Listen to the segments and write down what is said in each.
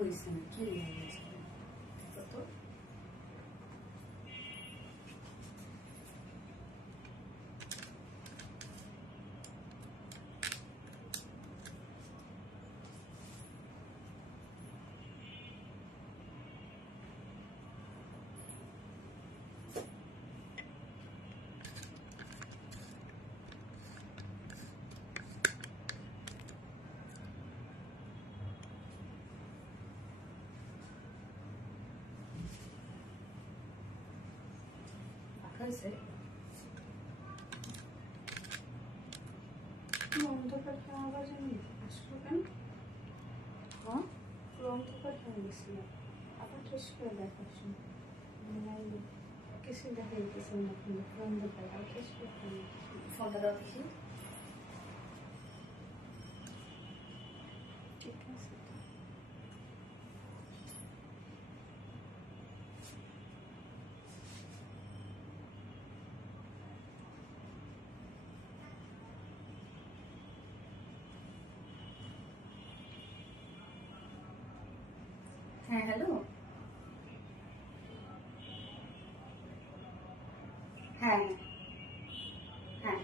হয়েছে না কি হয়েছে তো হয়েছে অন্ধকার আবার জানি আসলো কেন হ্যাঁ অন্ধকার হয়ে গেছিল আবার শেষ করে দেখাচ্ছি কিছু দেখা যেতেছে না অন্ধকার আর শেষ করে ফোনটা দাও দেখি ঠিক আছে হ্যাঁ হ্যালো হ্যাঁ হ্যাঁ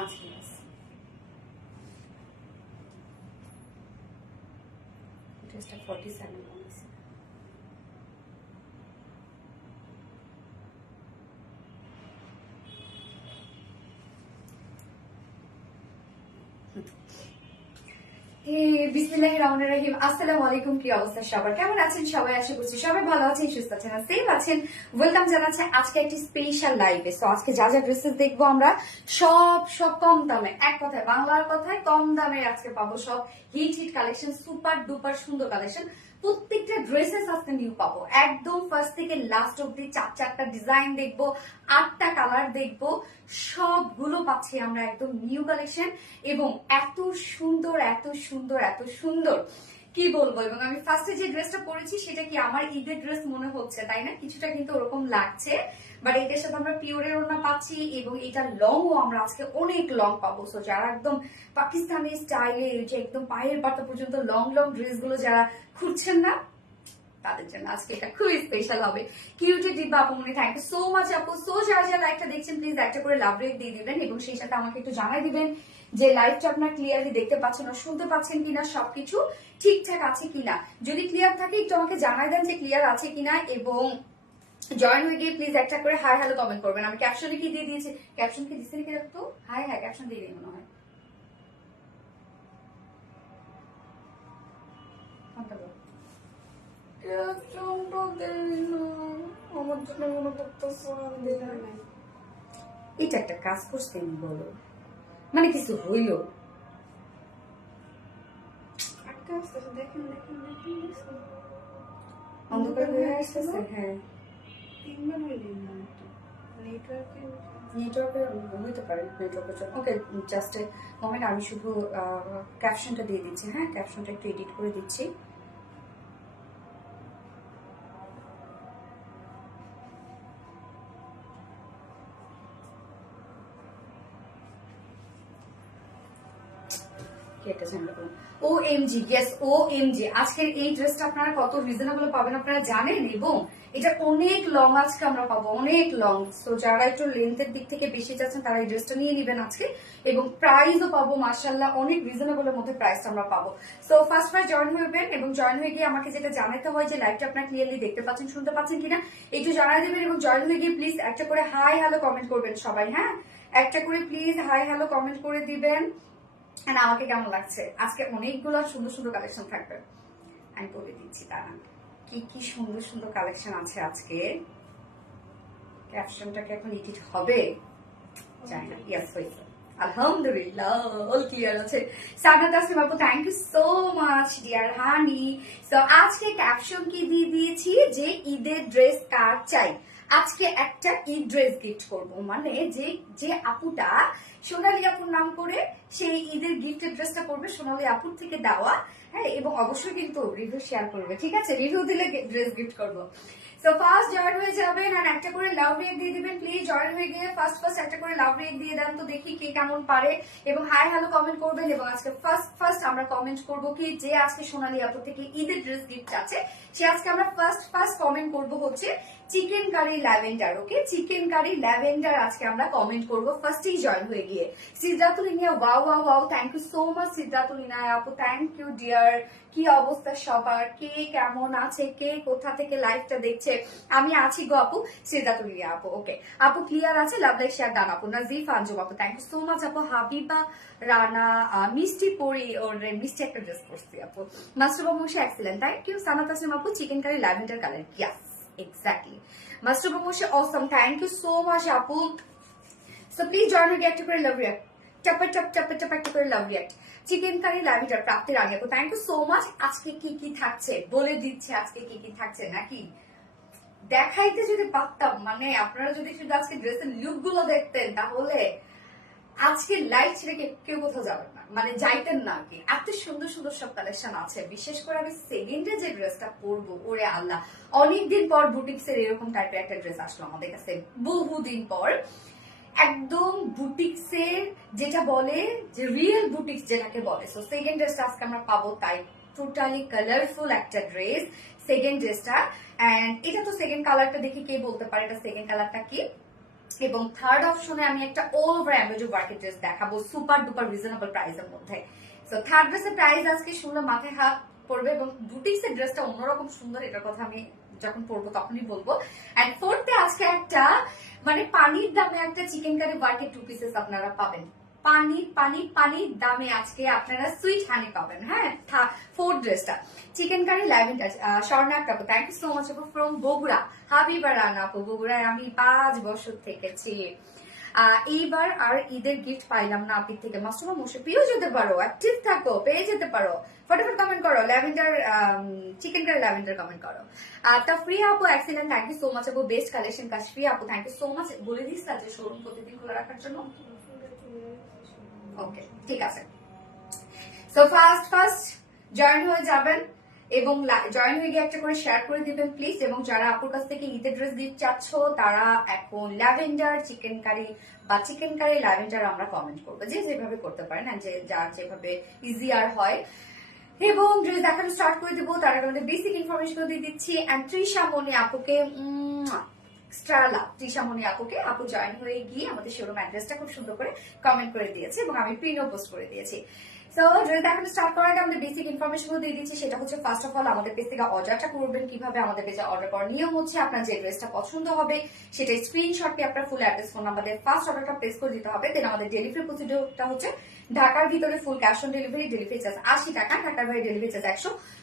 আজকে ড্রেসটা 47 বানিয়েছে বিসমিল্লাহির রহমানির রহিম। আসসালামু আলাইকুম। কি অবস্থা সবার, কেমন আছেন সবাই? আশা করছি সবাই ভালো আছেন, সুস্থ আছেন, সেফ আছেন। ওয়েলকাম জানাচ্ছি আজকে একটি স্পেশাল লাইভে। সো আজকে যা যা ড্রেসেস দেখবো আমরা সব কম দামে, এক কথায় বাংলার কথায় কম দামে আজকে পাবো সব হিট কালেকশন, সুপার ডুপার সুন্দর কালেকশন। প্রত্যেকটা ড্রেসেস আজকে নিউ পাবো, একদম ফার্স্ট থেকে লাস্ট অব্দি চারটা ডিজাইন দেখবো, 8টা কালার দেখবো, সবগুলো পাচ্ছি আমরা একদম নিউ কালেকশন এবং এত সুন্দর এত সুন্দর এত সুন্দর কি বলবো। এবং আমি ফার্স্টে যে ড্রেসটা পরেছি সেটা কি আমার ঈদের ড্রেস মনে হচ্ছে, তাই না? কিছুটা কিন্তু ওরকম লাগছে, বাট এটার সাথে আমরা পিওরের ওড়না পাচ্ছি এবং এটা লং ও আমরা আজকে অনেক লং পাবো। সো যারা একদম পাকিস্তানি স্টাইলে যে একদম পায়ের পাতা পর্যন্ত লং লং ড্রেস গুলো যারা খুঁজছেন না, তাদের জন্য আজকে এটা খুবই স্পেশাল হবে। কিউটি দিব্যা আপু মনে, থ্যাংক ইউ সো মাচ আপু। সো যারা যারা লাইভটা দেখছেন প্লিজ একটা করে লাভ রেট দিয়ে দিবেন এবং সেই সাথে আমাকে একটু জানাই দিবেন যে লাইভটা আপনার ক্লিয়ারলি দেখতে পাচ্ছেন আর শুনতে পাচ্ছেন কিনা, সবকিছু ঠিকঠাক আছে কিনা। যদি ক্লিয়ার থাকে একটু আমাকে জানাই দেন যে ক্লিয়ার আছে কিনা এবং জয়েন হয়ে গিয়ে প্লিজ একটা করে হাই হ্যালো কমেন্ট করবেন। আমি ক্যাপশনে কি দিয়ে দিয়েছি, ক্যাপশন কি দিচ্ছেন কি রাখতো? হ্যাঁ ক্যাপশন দিয়ে দিই মনে হয়। এটা একটা কাজ করছেন বলো, মানে কিছু হইল অন্ধকার হয়ে আসতেছে। হ্যাঁ নেটওয়ার্কের হইতে পারে, নেটওয়ার্কের। ওকে জাস্ট মোমেন্ট, আমি শুধু ক্যাপশনটা দিয়ে দিচ্ছি। হ্যাঁ ক্যাপশনটা একটু এডিট করে দিচ্ছি। OMG, yes OMG, আজকের এই ড্রেসটা আপনারা কত রিজনেবল পাবেন আপনারা জানেন এবং এটা অনেক লং আজকে আমরা পাবো, অনেক লং। তো যারা একটু লেন্থের দিক থেকে বেশি যাচ্ছেন তারা এই ড্রেসটা নিয়ে নেবেন আজকে এবং প্রাইসও পাবো মাশাআল্লাহ অনেক রিজনেবলের মধ্যে প্রাইসটা আমরা পাবো। সো ফার্স্ট জয়েন হবেন এবং জয়েন হয়ে গিয়ে আমাকে যেটা জানাতে হয় যে লাইভটা আপনারা ক্লিয়ারলি দেখতে পাচ্ছেন শুনতে পাচ্ছেন কিনা একটু জানাই দেবেন এবং জয়েন হয়ে গিয়ে প্লিজ একটা করে হাই হ্যালো কমেন্ট করবেন সবাই। হ্যাঁ একটা করে প্লিজ হাই হ্যালো কমেন্ট করে দিবেন। আর আমাকে কেমন লাগছে আজকে অনেকগুলো সুন্দর সুন্দর কালেকশন থাকবে, আমি বলে দিচ্ছি তারা কি কি সুন্দর সুন্দর কালেকশন আছে আজকে। ক্যাপশনটাকে এখন এডিট হবে জানি না। ইয়েস হয়েছে আলহামদুলিল্লাহ, অল ক্লিয়ার আছে। সাবিনা তাসলিম আপু thank you so much dear honey. So আজকে ক্যাপশন কি দিয়ে দিয়েছি যে ঈদের ড্রেস কার চাই, আজকে একটা ঈদ ড্রেস গিফট করব, মানে যে যে আপুটা সোনালী আপুর নাম করে সেই ঈদের গিফটের ড্রেসটা করবে সোনালী আপুর থেকে দেওয়া। হ্যাঁ এবং অবশ্যই কিন্তু রিভিউ শেয়ার করবে, ঠিক আছে? রিভিউ দিলে ড্রেস গিফট করবো। সো ফার্স্ট জয়েন হয়ে যাবেন আর একটা করে লাভ রিয়েক্ট দিয়ে দিবেন প্লিজ। জয়েন হয়ে গিয়ে ফার্স্ট একটা করে লাভ রিয়েক্ট দিয়ে দেন তো দেখি কে কেমন পারে, এবং হাই হ্যালো কমেন্ট করবেন। এবং আজকে ফার্স্ট আমরা কমেন্ট করব কি, যে আজকে সোনালী আপু থেকে ঈদের ড্রেস গিফট আছে সে আজকে আমরা ফার্স্ট কমেন্ট করব হচ্ছে chikankari lavender. Okay, chikankari lavender আজকে আমরা কমেন্ট করব ফার্স্টেই জয়েন হয়ে গিয়ে। Siddhatul Iniya, wow thank you so much Siddhatul Iniya আপু, থ্যাংক ইউ ডিয়ার। কি অবস্থা সবার, কে কেমন আছে, কে কোথা থেকে লাইভটা দেখছে? আমি আছি গো আপু, সিদ্ধাতুল ইনিয়া আপু। ওকে আপু ক্লিয়ার আছে, লাভ লাইক শেয়ার ডান আপু। নাজিফ আঞ্জুম আপু থ্যাংক ইউ সো মাচ আপু। হাবিবা রানা মিষ্টি পরি, ওর মিষ্টি একটা ড্রেস পরছি আপু। মাস্টার বমুশে excellent, thank you. Sanat Aslam আপু chikankari lavender colour, yes exactly. মাস্টার বমুশে awesome, thank you so much আপু। সো প্লিজ জয়েন হয়ে একটা করে লাভ রিয়াক্ট, টাপা একটা করে love react. Chikankari lavender প্রাপ্তির আগে আপু থ্যাংক ইউ সো মাচ। আজকে কি কি থাকছে বলে দিচ্ছে, আজকে কি কি থাকছে নাকি দেখাইতে যদি পারতাম, মানে আপনারা যদি শুধু আজকে ড্রেসের লুক গুলো দেখতেন তাহলে আজকে লাইভ ছেড়ে কেউ কোথাও যাবেন না, মানে যাইতেন না আর কি। এত সুন্দর সুন্দর সব কালেকশন আছে। বিশেষ করে আমি সেকেন্ডে যে ড্রেসটা পরবো, ওরে আল্লাহ, অনেকদিন পর বুটিক্স এর এরকম টাইপের একটা ড্রেস আসলো আমাদের কাছে, বহুদিন পর। একদম বুটিক্স এর যেটা বলে যে রিয়েল বুটিক্স যেটাকে বলে। সো সেকেন্ড ড্রেসটা আজকে আমরা পাবো, তাই টোটালি কালারফুল একটা ড্রেস সেকেন্ড ড্রেসটা। এন্ড এটা তো সেকেন্ড কালারটা দেখি কে বলতে পারে এটা সেকেন্ড কালারটা কি। এবং থার্ড অপশনে আমি একটা অল ওভার এমব্রয়ডারি ওয়ার্কের ড্রেস দেখাবো সুপার ডুপার রিজনেবল প্রাইসের মধ্যে। সো থার্ড ড্রেসের প্রাইস আজকে শুনলে মাথায় হাত পড়বে, এবং বুটিক্স এর ড্রেসটা অন্যরকম সুন্দর, এটার কথা আমি যখন পরবো তখনই বলবো। এন্ড ফোর্থে আজকে একটা মানে পানির দামে একটা চিকেন কারি ওয়ার্কের 2 পিসেস আপনারা পাবেন। পানির দামে আজকে আপনারা সুইট হানি পাবেন। হ্যাঁ, ফোর্থ ড্রেসটা চিকেন কারি ল্যাভেন্ডার। স্বর্ণা আপু থ্যাংক ইউ সো মাচ আপু ফ্রম বগুড়া। হাবিবা রানা আপু, বগুড়ায় আমি 5 বছর থেকেছি। এইবার আর ঈদের গিফট পাইলাম না আপনি থেকে। মাস্টার মশে পেয়েও যেতে পারো, অ্যাক্টিভ থাকো, পেয়ে যেতে পারো। ফটাফট কমেন্ট করো lavender, chikankari lavender comment করো। তাফরিয়া আপু excellent, thank you so much আপু, বেস্ট কালেকশন। কাশফিয়া আপু থ্যাংক ইউ সো মাচ। বলে দিস যে শোরুম প্রতিদিন খোলা রাখার জন্য। ওকে ঠিক আছে। সো ফার্স্ট জয়েন হয়ে যাবেন এবং জয়েন হয়ে গিয়ে একটা করে শেয়ার করে দিবেন প্লিজ। এবং যারা আপুর কাছ থেকে ঈদের ড্রেস গিফট চাচ্ছ তারা এখন ল্যাভেন্ডার চিকেন কারি বা চিকেন কারি ল্যাভেন্ডার আমরা কমেন্ট করবো, যে যেভাবে করতে পারেন, যে যার যেভাবে ইজিয়ার হয়। এবং ড্রেস দেখানো স্টার্ট করে দেবো, তার আগে আমাদের বেসিক ইনফরমেশন দিয়ে দিচ্ছি। এন্ড তৃষা মনি আপুকে তৃষামণি আপুকে, আপু জয়েন হয়ে গিয়ে আমাদের শোরুম অ্যাড্রেসটা খুব সুন্দর করে কমেন্ট করে দিয়েছে এবং আমি পিনও পোস্ট করে দিয়েছি। সো ড্রেস দেখানো স্টার্ট করার আগে আমাদের বেসিক ইনফরমেশন দিয়ে দিচ্ছি। সেটা হচ্ছে ফার্স্ট অফ অল আমাদের পেজ থেকে অর্ডারটা করবেন কিভাবে। আমাদের পেজে অর্ডার করার নিয়ম হচ্ছে আপনার যে ড্রেসটা পছন্দ হবে সেটা স্ক্রিনশটটি আপনার ফুল অ্যাড্রেস ফোন নাম্বার দিয়ে ফার্স্ট অর্ডারটা প্লেস করে দিতে হবে। দেন আমাদের ডেলিভারি প্রসিডিউরটা হচ্ছে ঢাকার ভিতরে full cash on delivery, delivery charge 80 টাকা, ঢাকার বাইরে ডেলিভারি চার্জ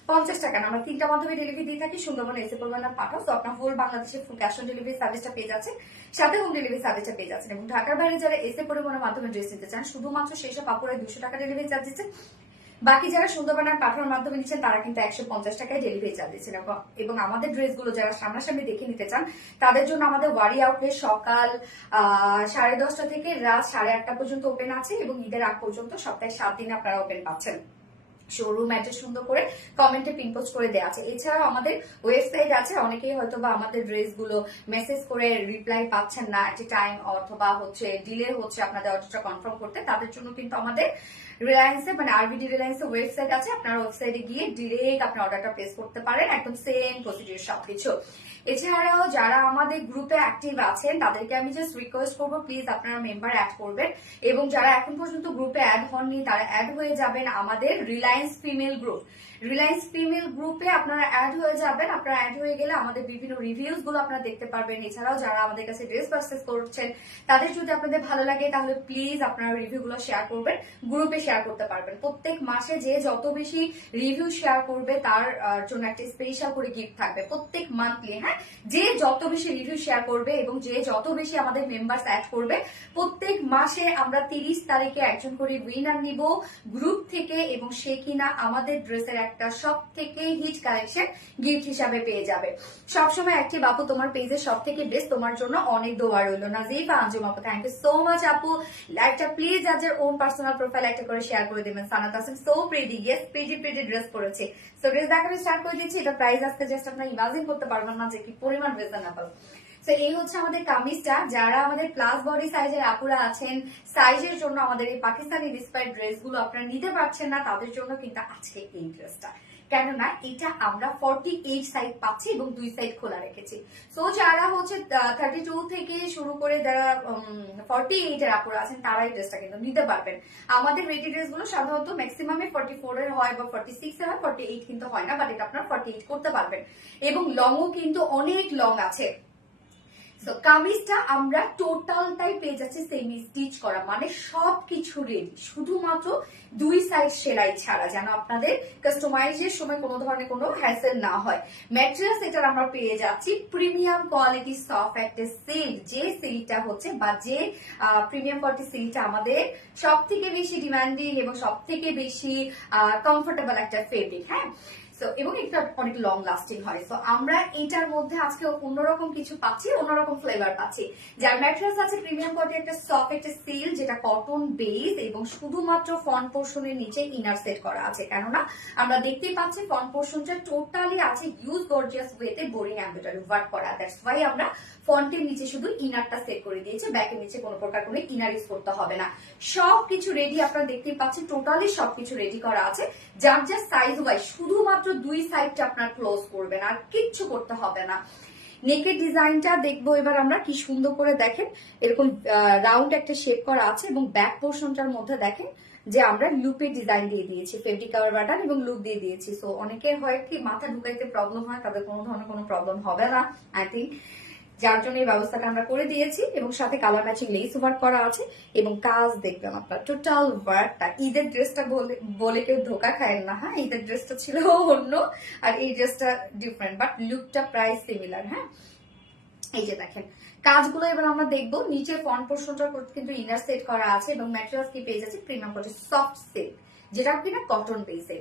150 টাকা। আমরা 3টা মাধ্যমে ডেলিভারি দিয়ে থাকি, সুন্দরবন এসে পরিমাণ পাঠাও। তো আপনার ফুল বাংলাদেশে ফুল ক্যাশ অন ডেলিভারি সার্ভিসটা পেয়ে যাচ্ছে, সাথে হোম ডেলিভারি সার্ভিসটা পেয়ে যাচ্ছেন। এবং ঢাকার বাইরে যারা এসে পরিমাণের মাধ্যমে ড্রেস নিতে চান শুধুমাত্র সেই সব কাপড়ে 200 টাকা ডেলিভারি চার্জ দিচ্ছে। বাকি যারা সুন্দরবনের পাঠানোর মাধ্যমে নিচ্ছেন তারা কিন্তু 150 টাকায় ডেলিভারি চার্জ দিচ্ছেন। এবং আমাদের ড্রেসগুলো যারা সামনাসামনি দেখে নিতে চান তাদের জন্য আমাদের ওয়ারি আউটলেট সকাল 10:30 থেকে রাত 8:30 পর্যন্ত ওপেন আছে এবং ঈদের আগ পর্যন্ত সপ্তাহে 7 দিন আপনারা ওপেন পাচ্ছেন। শোরুম অ্যাড্রেস সুন্দর করে কমেন্টে পিন পোস্ট করে দেওয়া আছে। এছাড়াও আমাদের ওয়েবসাইট আছে, অনেকেই হয়তো বা আমাদের ড্রেসগুলো মেসেজ করে রিপ্লাই পাচ্ছেন না এট এ টাইম, অথবা হচ্ছে ডিলে হচ্ছে আপনাদের অর্ডারটা কনফার্ম করতে, তাদের জন্য কিন্তু আমাদের রিলায়েন্সে মানে আরবিডি রিলায়েন্সের ওয়েবসাইট আছে, আপনারা ওয়েবসাইটে গিয়ে ডিরেক্ট আপনার অর্ডারটা প্লেস করতে পারেন, একদম সেম প্রসিডিউর সবকিছু। এছাড়াও যারা আমাদের গ্রুপে অ্যাক্টিভ আছেন তাদেরকে আমি জাস্ট রিকোয়েস্ট করবো প্লিজ আপনারা মেম্বার অ্যাড করবেন, এবং যারা এখন পর্যন্ত গ্রুপে অ্যাড হননি তারা অ্যাড হয়ে যাবেন আমাদের Reliance female group. Reliance female গ্রুপে আপনারা অ্যাড হয়ে যাবেন। আপনারা অ্যাড হয়ে গেলে আমাদের বিভিন্ন রিভিউজ গুলো আপনারা দেখতে পারবেন। এছাড়াও যারা আমাদের কাছে ড্রেস পারচেজ করছেন তাদের যদি আপনাদের ভালো লাগে তাহলে প্লিজ আপনারা রিভিউ গুলো শেয়ার করবেন, গ্রুপে শেয়ার করতে পারবেন। প্রত্যেক মাসে যে যত বেশি রিভিউ শেয়ার করবে তার জন্য একটা স্পেশাল করে গিফট থাকবে প্রত্যেক মান্থলি। হ্যাঁ, যে যত বেশি রিভিউ শেয়ার করবে এবং যে যত বেশি আমাদের মেম্বার্স অ্যাড করবে প্রত্যেক মাসে আমরা 30 তারিখে একজন করে উইনার নিব গ্রুপ থেকে, এবং সে কিনা আমাদের ড্রেসের একটা সব থেকে হিট কালেকশন গিফট হিসাবে পেয়ে যাবে। সবসময় একটি বাপু তোমার পেজের সব থেকে বেস্ট, তোমার জন্য অনেক দোয়া রইল। নাজিফা আঞ্জুম আপু, থ্যাংক ইউ সো মাচ আপু। লাইকটা প্লিজ যাদের ওন পার্সোনাল প্রোফাইল একটা করে শেয়ার করে দেবেন। Sanat Hasan, so pretty, yes pretty pretty dress পরেছে। সো ড্রেস দেখানো স্টার্ট করে দিচ্ছি। এটা প্রাইস আজকে জাস্ট আপনারা ইমাজিন করতে পারবেন না যে কি পরিমাণ রিজনেবল। তো এই হচ্ছে আমাদের কামিজটা। যারা আমাদের প্লাস বডি সাইজের আপুরা আছেন, সাইজের জন্য আমাদের এই পাকিস্তানি ইন্সপায়ার্ড ড্রেসগুলো আপনারা নিতে পারছেন না, তাদের জন্য কিন্তু আজকে এই ড্রেসটা। কেননা এটা আমরা 48 সাইজ পাচ্ছি এবং 2 সাইড খোলা রেখেছি। সো যারা হচ্ছে 32 থেকে শুরু করে যারা 48 এর আপুরা আছেন তারা এই ড্রেসটা কিন্তু নিতে পারবেন। আমাদের রেডি ড্রেসগুলো সাধারণত ম্যাক্সিমামে 44 এর হয় বা 46 এর হয়, 48 কিন্তু হয় না, বাট এটা আপনারা 48 করতে পারবেন। এবং লংও কিন্তু অনেক লং আছে। সো কামিজটা আমরা টোটালটাই পেয়ে যাচ্ছি সেমি স্টিচ করা, মানে সবকিছু রেডি, শুধুমাত্র 2 সাইড সেলাই ছাড়া, যেন আপনাদের কাস্টমাইজের সময় কোনো ধরনের কোনো হ্যাসেল না হয়। ম্যাটেরিয়ালস এটার আমরা পেয়ে যাচ্ছি প্রিমিয়াম কোয়ালিটি সফট একটা সিল্ক, যে সিল্কটা হচ্ছে বা যে প্রিমিয়াম কোয়ালিটি সিল্কটা আমাদের সব থেকে বেশি ডিমান্ডিং এবং সব থেকে বেশি কমফোর্টেবল একটা ফেব্রিক। হ্যাঁ, এবং এটা অনেক লং লাস্টিং হয়। সো আমরা এটার মধ্যে আজকে অন্যরকম কিছু পাচ্ছি, অন্যরকম ফ্লেভার পাচ্ছি। যার ম্যাটেরিয়ালস আছে প্রিমিয়াম কোয়ালিটি একটা সফট একটা সিল্ক, যেটা কটন বেস এবং শুধুমাত্র ফ্রন্ট পোর্শনের নিচে ইনার সেট করা আছে। কেননা আমরা দেখতেই পাচ্ছি ফ্রন্ট পোর্শনটা টোটালি আছে ইউজ গর্জিয়াস ওয়েতে বোরিং এমব্রয়ডারি ওয়ার্ক করা। দ্যাটস ওয়াই আমরা ফ্রন্টের নিচে শুধু ইনারটা সেট করে দিয়েছি, ব্যাকের নিচে কোনো প্রকার কোনো ইনার ইউজ করতে হবে না। সবকিছু রেডি, আপনারা দেখতেই পাচ্ছেন টোটালি সবকিছু রেডি করা আছে। যার যার সাইজ ওয়াইজ শুধুমাত্র 2 সাইডটা আপনার ক্লোজ করবেন, আর কিচ্ছু করতে হবে না। নেকের ডিজাইনটা দেখবো এবার আমরা, কি সুন্দর করে দেখেন এরকম রাউন্ড একটা শেপ করা আছে এবং ব্যাক পোর্শনটার মধ্যে দেখেন যে আমরা লুপের ডিজাইন দিয়ে দিয়েছি, ফেব্রিক কভার বাটন এবং লুপ দিয়ে দিয়েছি। সো অনেকের হয় কি মাথা ঢুকাইতে প্রবলেম হয়, তাদের কোনো ধরনের কোনো প্রবলেম হবে না আই থিঙ্ক, যার জন্য এই ব্যবস্থাটা আমরা করে দিয়েছি। এবং সাথে কালার ম্যাচিং লেস ওয়ার্ক করা আছে এবং কাজ দেখবেন আপনার টোটাল ওয়ার্কটা। ঈদের ড্রেসটা বলে কেউ ধোকা খায় না। হ্যাঁ, ঈদের ড্রেসটা ছিল অন্য আর এই ড্রেসটা ডিফারেন্ট, বাট লুকটা প্রায় সিমিলার। হ্যাঁ, এই যে দেখেন কাজগুলো এবার আমরা দেখবো। নিচের ফ্রন্ট পোর্শনটা কিন্তু ইনার সেট করা আছে এবং ম্যাটেরিয়ালস কি পেয়ে যাচ্ছে প্রিমিয়াম কোয়ালিটি সফট সিল্ক, যেটা কিনা কটন বেসে।